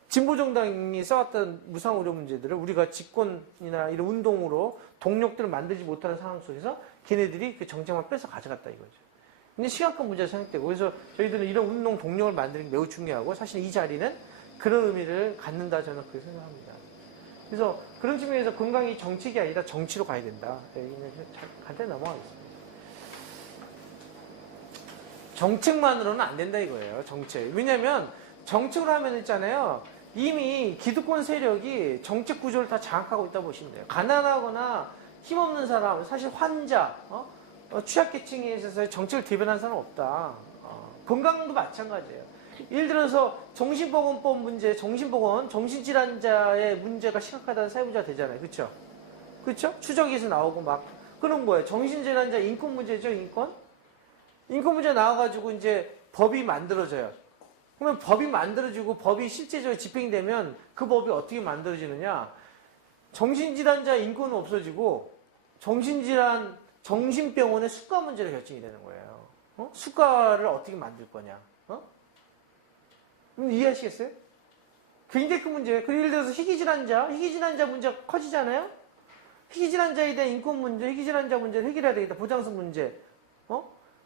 진보정당이 써왔던 무상의료 문제들을 우리가 집권이나 이런 운동으로 동력들을 만들지 못하는 상황 속에서 걔네들이 그 정책만 뺏어 가져갔다 이거죠. 근데 시간권 문제가 생각되고 그래서 저희들은 이런 운동 동력을 만드는 게 매우 중요하고 사실 이 자리는 그런 의미를 갖는다 저는 그렇게 생각합니다. 그래서 그런 측면에서 건강이 정책이 아니라 정치로 가야 된다. 간단히 넘어가겠습니다. 정책만으로는 안 된다 이거예요. 정책. 왜냐하면 정책으로 하면 있잖아요. 이미 기득권 세력이 정책 구조를 다 장악하고 있다고 보시면 돼요. 가난하거나 힘없는 사람, 사실 환자, 취약계층에 있어서 정책을 대변하는 사람은 없다. 건강도 마찬가지예요. 예를 들어서 정신보건법 문제, 정신보건, 정신질환자의 문제가 심각하다는 사회문제가 되잖아요. 그렇죠? 그렇죠? 추적에서 나오고 막 그런 거예요. 정신질환자 인권 문제죠, 인권? 인권 문제 나와가지고 이제 법이 만들어져요. 그러면 법이 만들어지고 법이 실제적으로 집행되면 그 법이 어떻게 만들어지느냐? 정신질환자 인권은 없어지고 정신병원의 수가 문제로 결정이 되는 거예요. 수가를 어떻게 만들 거냐? 그럼 이해하시겠어요? 굉장히 큰 문제예요. 그리고 예를 들어서 희귀질환자 문제가 커지잖아요? 희귀질환자에 대한 인권 문제, 희귀질환자 문제를 해결해야 되겠다. 보장성 문제.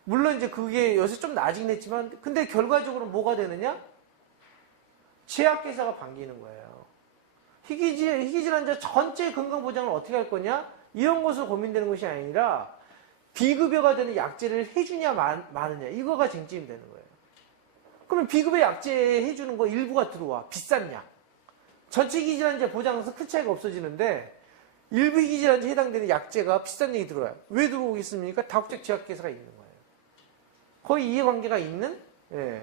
물론 이제 그게 요새 좀 나아지긴 했지만, 근데 결과적으로 뭐가 되느냐? 제약회사가 반기는 거예요. 희귀질환자 전체 건강보장을 어떻게 할 거냐? 이런 것으로 고민되는 것이 아니라, 비급여가 되는 약제를 해주냐, 마느냐. 이거가 쟁점이 되는 거예요. 그러면 비급여 약제 해주는 거 일부가 들어와. 비싼 약. 전체 희귀질환자 보장에서 큰 차이가 없어지는데, 일부 희귀질환자에 해당되는 약제가 비싼 약이 들어와요. 왜 들어오겠습니까? 다국적 제약회사가 있는 거예요. 거의 이해관계가 있는, 예.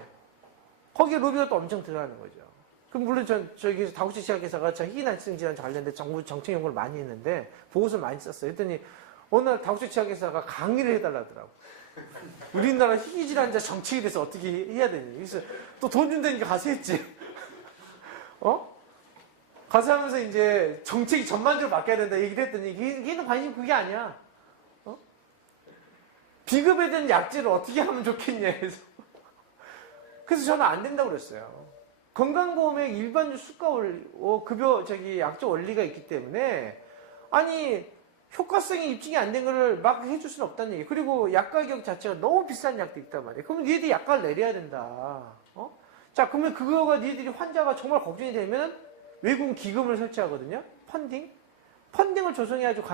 거기에 로비가 또 엄청 들어가는 거죠. 그럼 물론 저기 다국적 제약회사가 저 희귀난증 질환 관련된 정부 정책 연구를 많이 했는데, 보고서를 많이 썼어요. 했더니, 어느 날 다국적 제약회사가 강의를 해달라더라고. 우리나라 희귀질환자 정책에 대해서 어떻게 해야 되냐. 그래서 또 돈 준다니까 가서 했지. 가서 하면서 이제 정책이 전반적으로 바뀌어야 된다 얘기를 했더니, 걔는 관심이 그게 아니야. 비급여에 대한 약제를 어떻게 하면 좋겠냐 해서. 그래서 저는 안 된다고 그랬어요. 건강보험의 일반적 수가 급여, 약제 원리가 있기 때문에, 아니, 효과성이 입증이 안 된 거를 막 해줄 수는 없다는 얘기. 그리고 약 가격 자체가 너무 비싼 약도 있단 말이에요. 그러면 니네들이 약가를 내려야 된다. 자, 그러면 그거가 니네들이 환자가 정말 걱정이 되면 외국은 기금을 설치하거든요. 펀딩을 조성해가지고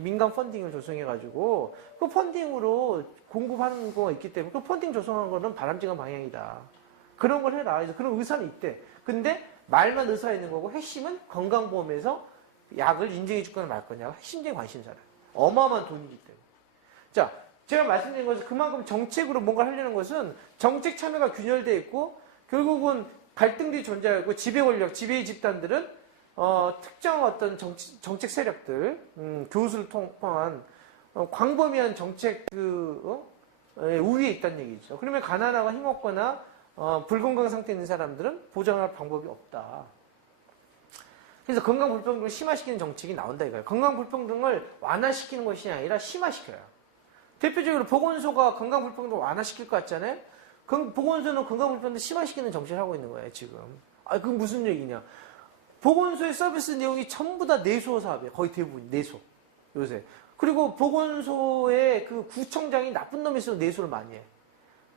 민간 펀딩을 조성해가지고 그 펀딩으로 공급하는 거가 있기 때문에 그 펀딩 조성한 거는 바람직한 방향이다. 그런 걸 해라. 그래서 그런 의사는 있대. 근데 말만 의사가 있는 거고 핵심은 건강보험에서 약을 인정해 줄 거냐 말 거냐가 핵심적인 관심사라. 어마어마한 돈이기 때문에. 자, 제가 말씀드린 것은 그만큼 정책으로 뭔가 하려는 것은 정책 참여가 균열되어 있고 결국은 갈등들이 존재하고 지배 권력, 지배의 집단들은 특정 어떤 정책 세력들, 교수를 통한 광범위한 정책 우위에 있다는 얘기죠. 그러면 가난하고 힘없거나 불건강 상태에 있는 사람들은 보장할 방법이 없다. 그래서 건강불평등을 심화시키는 정책이 나온다 이거예요. 건강불평등을 완화시키는 것이 아니라 심화시켜요. 대표적으로 보건소가 건강불평등을 완화시킬 것 같잖아요. 보건소는 건강불평등을 심화시키는 정책을 하고 있는 거예요, 지금. 그건 무슨 얘기냐. 보건소의 서비스 내용이 전부 다 내소 사업이에요. 거의 대부분 내소. 요새. 그리고 보건소의 그 구청장이 나쁜 놈이 있어서 내소를 많이 해.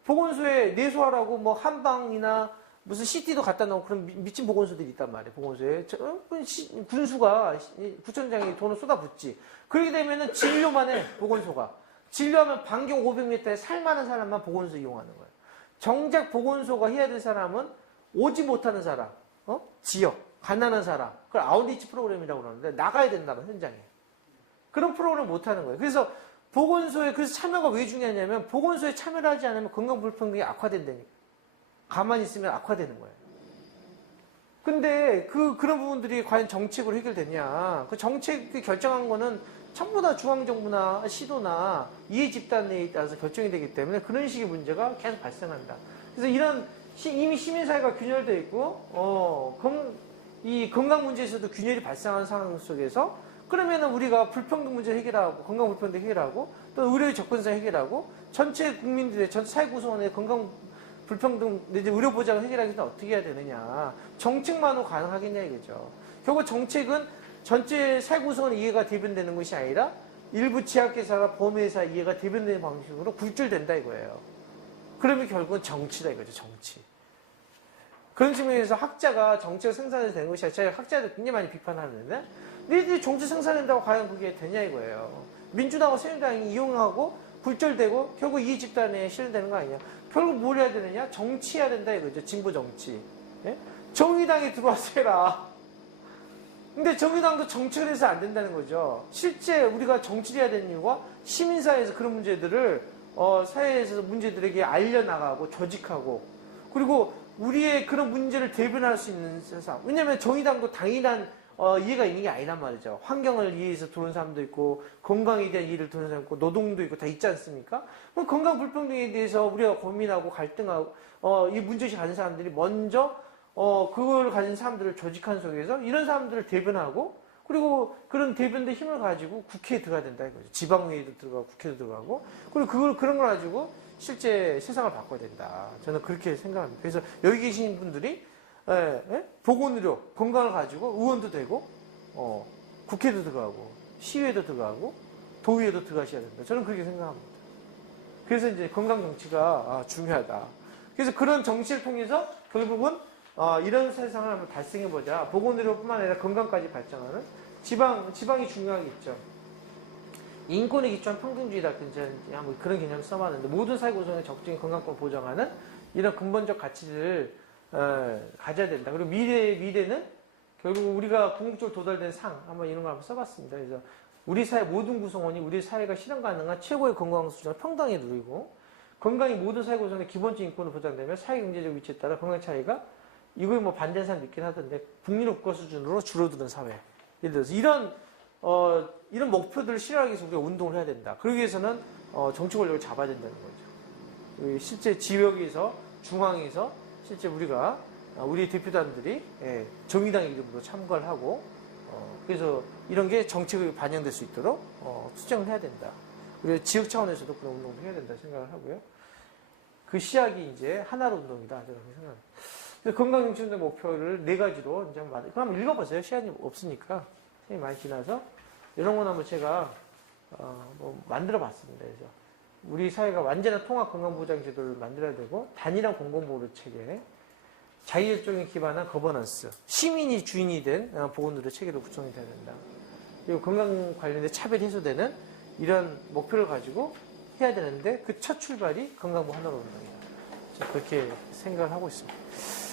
보건소에 내소하라고 뭐 한방이나 무슨 CT도 갖다 놓고 그런 미친 보건소들이 있단 말이에요. 보건소에. 군수가, 구청장이 돈을 쏟아붓지. 그렇게 되면은 진료만 해, 보건소가. 진료하면 반경 500m에 살만한 사람만 보건소 이용하는 거예요. 정작 보건소가 해야 될 사람은 오지 못하는 사람, 지역, 가난한 사람. 그걸 아웃리치 프로그램이라고 그러는데 나가야 된다, 현장에. 그런 프로그램을 못 하는 거예요. 그래서 그래서 참여가 왜 중요하냐면 보건소에 참여를 하지 않으면 건강불평등이 악화된다니까. 가만히 있으면 악화되는 거예요. 근데 그런 부분들이 과연 정책으로 해결되냐. 그 정책 결정한 거는 전부 다 중앙정부나 시도나 이해 집단에 따라서 결정이 되기 때문에 그런 식의 문제가 계속 발생한다. 그래서 이미 시민사회가 균열되어 있고, 이 건강 문제에서도 균열이 발생하는 상황 속에서 그러면은 우리가 불평등 문제 해결하고, 건강 불평등 해결하고, 또 의료의 접근성 해결하고, 전체 국민들의, 전체 사회 구성원의 건강 불평등, 이제 의료 보장을 해결하기 위해서 어떻게 해야 되느냐. 정책만으로 가능하겠냐 이거죠. 결국 정책은 전체 사회 구성원의 이해가 대변되는 것이 아니라 일부 제약회사나 보험회사 이해가 대변되는 방식으로 굴절된다 이거예요. 그러면 결국은 정치다 이거죠, 정치. 그런 측면에서 학자가 정책을 생산해서 되는 것이 아니라 제가 학자들 굉장히 많이 비판하는데 너희들이 정치 생산한다고 과연 그게 되냐 이거예요. 민주당과 새누리당이 이용하고 굴절되고 결국 이 집단에 실현되는 거 아니냐. 결국 뭘 해야 되느냐? 정치해야 된다 이거죠. 진보 정치. 예? 정의당에 들어와서 해라. 근데 정의당도 정책을 해서 안 된다는 거죠. 실제 우리가 정치를 해야 되는 이유가 시민사회에서 그런 문제들을 사회에서 문제들에게 알려나가고 조직하고 그리고 우리의 그런 문제를 대변할 수 있는 세상. 왜냐하면 정의당도 당연한 이해가 있는 게 아니란 말이죠. 환경을 위해서 들어온 사람도 있고 건강에 대한 이해를 들어온 사람도 있고 노동도 있고 다 있지 않습니까? 그럼 건강 불평등에 대해서 우리가 고민하고 갈등하고 이 문제의식 가진 사람들이 먼저 그걸 가진 사람들을 조직한 속에서 이런 사람들을 대변하고 그리고 그런 대변대 힘을 가지고 국회에 들어가야 된다 이거죠. 지방회의도 들어가고 국회도 들어가고 그리고 그런 걸 가지고 실제 세상을 바꿔야 된다. 저는 그렇게 생각합니다. 그래서 여기 계신 분들이 보건의료, 건강을 가지고 의원도 되고, 국회도 들어가고, 시의회도 들어가고, 도의회도 들어가셔야 된다. 저는 그렇게 생각합니다. 그래서 이제 건강 정치가 중요하다. 그래서 그런 정치를 통해서 결국은 이런 세상을 한번 달성해보자. 보건의료뿐만 아니라 건강까지 발전하는 지방이 중요하겠죠. 인권에 기초한 평등주의라든지 한번 그런 개념을 써봤는데 모든 사회 구성의 적정한 건강권을 보장하는 이런 근본적 가치를 가져야 된다. 그리고 미래는 결국 우리가 궁극적으로 도달된 상 한번 이런 걸 한번 써봤습니다. 그래서 우리 사회 모든 구성원이 우리 사회가 실현 가능한 최고의 건강 수준을 평등하게 누리고 건강이 모든 사회 구성의 기본적인 인권을 보장되며 사회 경제적 위치에 따라 건강 차이가 이거에 뭐 반대하는 사람도 있긴 하던데 국민 국가 수준으로 줄어드는 사회. 예를 들어서 이런 목표들을 실현하기 위해서 우리가 운동을 해야 된다. 그러기 위해서는 정치 권력을 잡아야 된다는 거죠. 실제 지역에서 중앙에서 실제 우리 대표단들이 정의당 이름으로 참가를 하고 그래서 이런 게 정책에 반영될 수 있도록 수정을 해야 된다. 우리가 지역 차원에서도 그런 운동을 해야 된다 생각을 하고요. 그 시작이 이제 하나로 운동이다. 저는 생각합니다. 건강정치운동 목표를 4가지로 이제 한번 읽어보세요. 시간이 없으니까. 시간이 많이 지나서. 이런 건 한번 제가, 만들어 봤습니다. 그래서 우리 사회가 완전한 통합 건강보장제도를 만들어야 되고, 단일한 공공보호 체계, 자율적인 기반한 거버넌스, 시민이 주인이 된 보건의료 체계로 구성이 돼야 된다. 그리고 건강 관련된 차별이 해소되는 이런 목표를 가지고 해야 되는데 그 첫 출발이 건강보호 하나로 운동이다. 그렇게 생각을 하고 있습니다.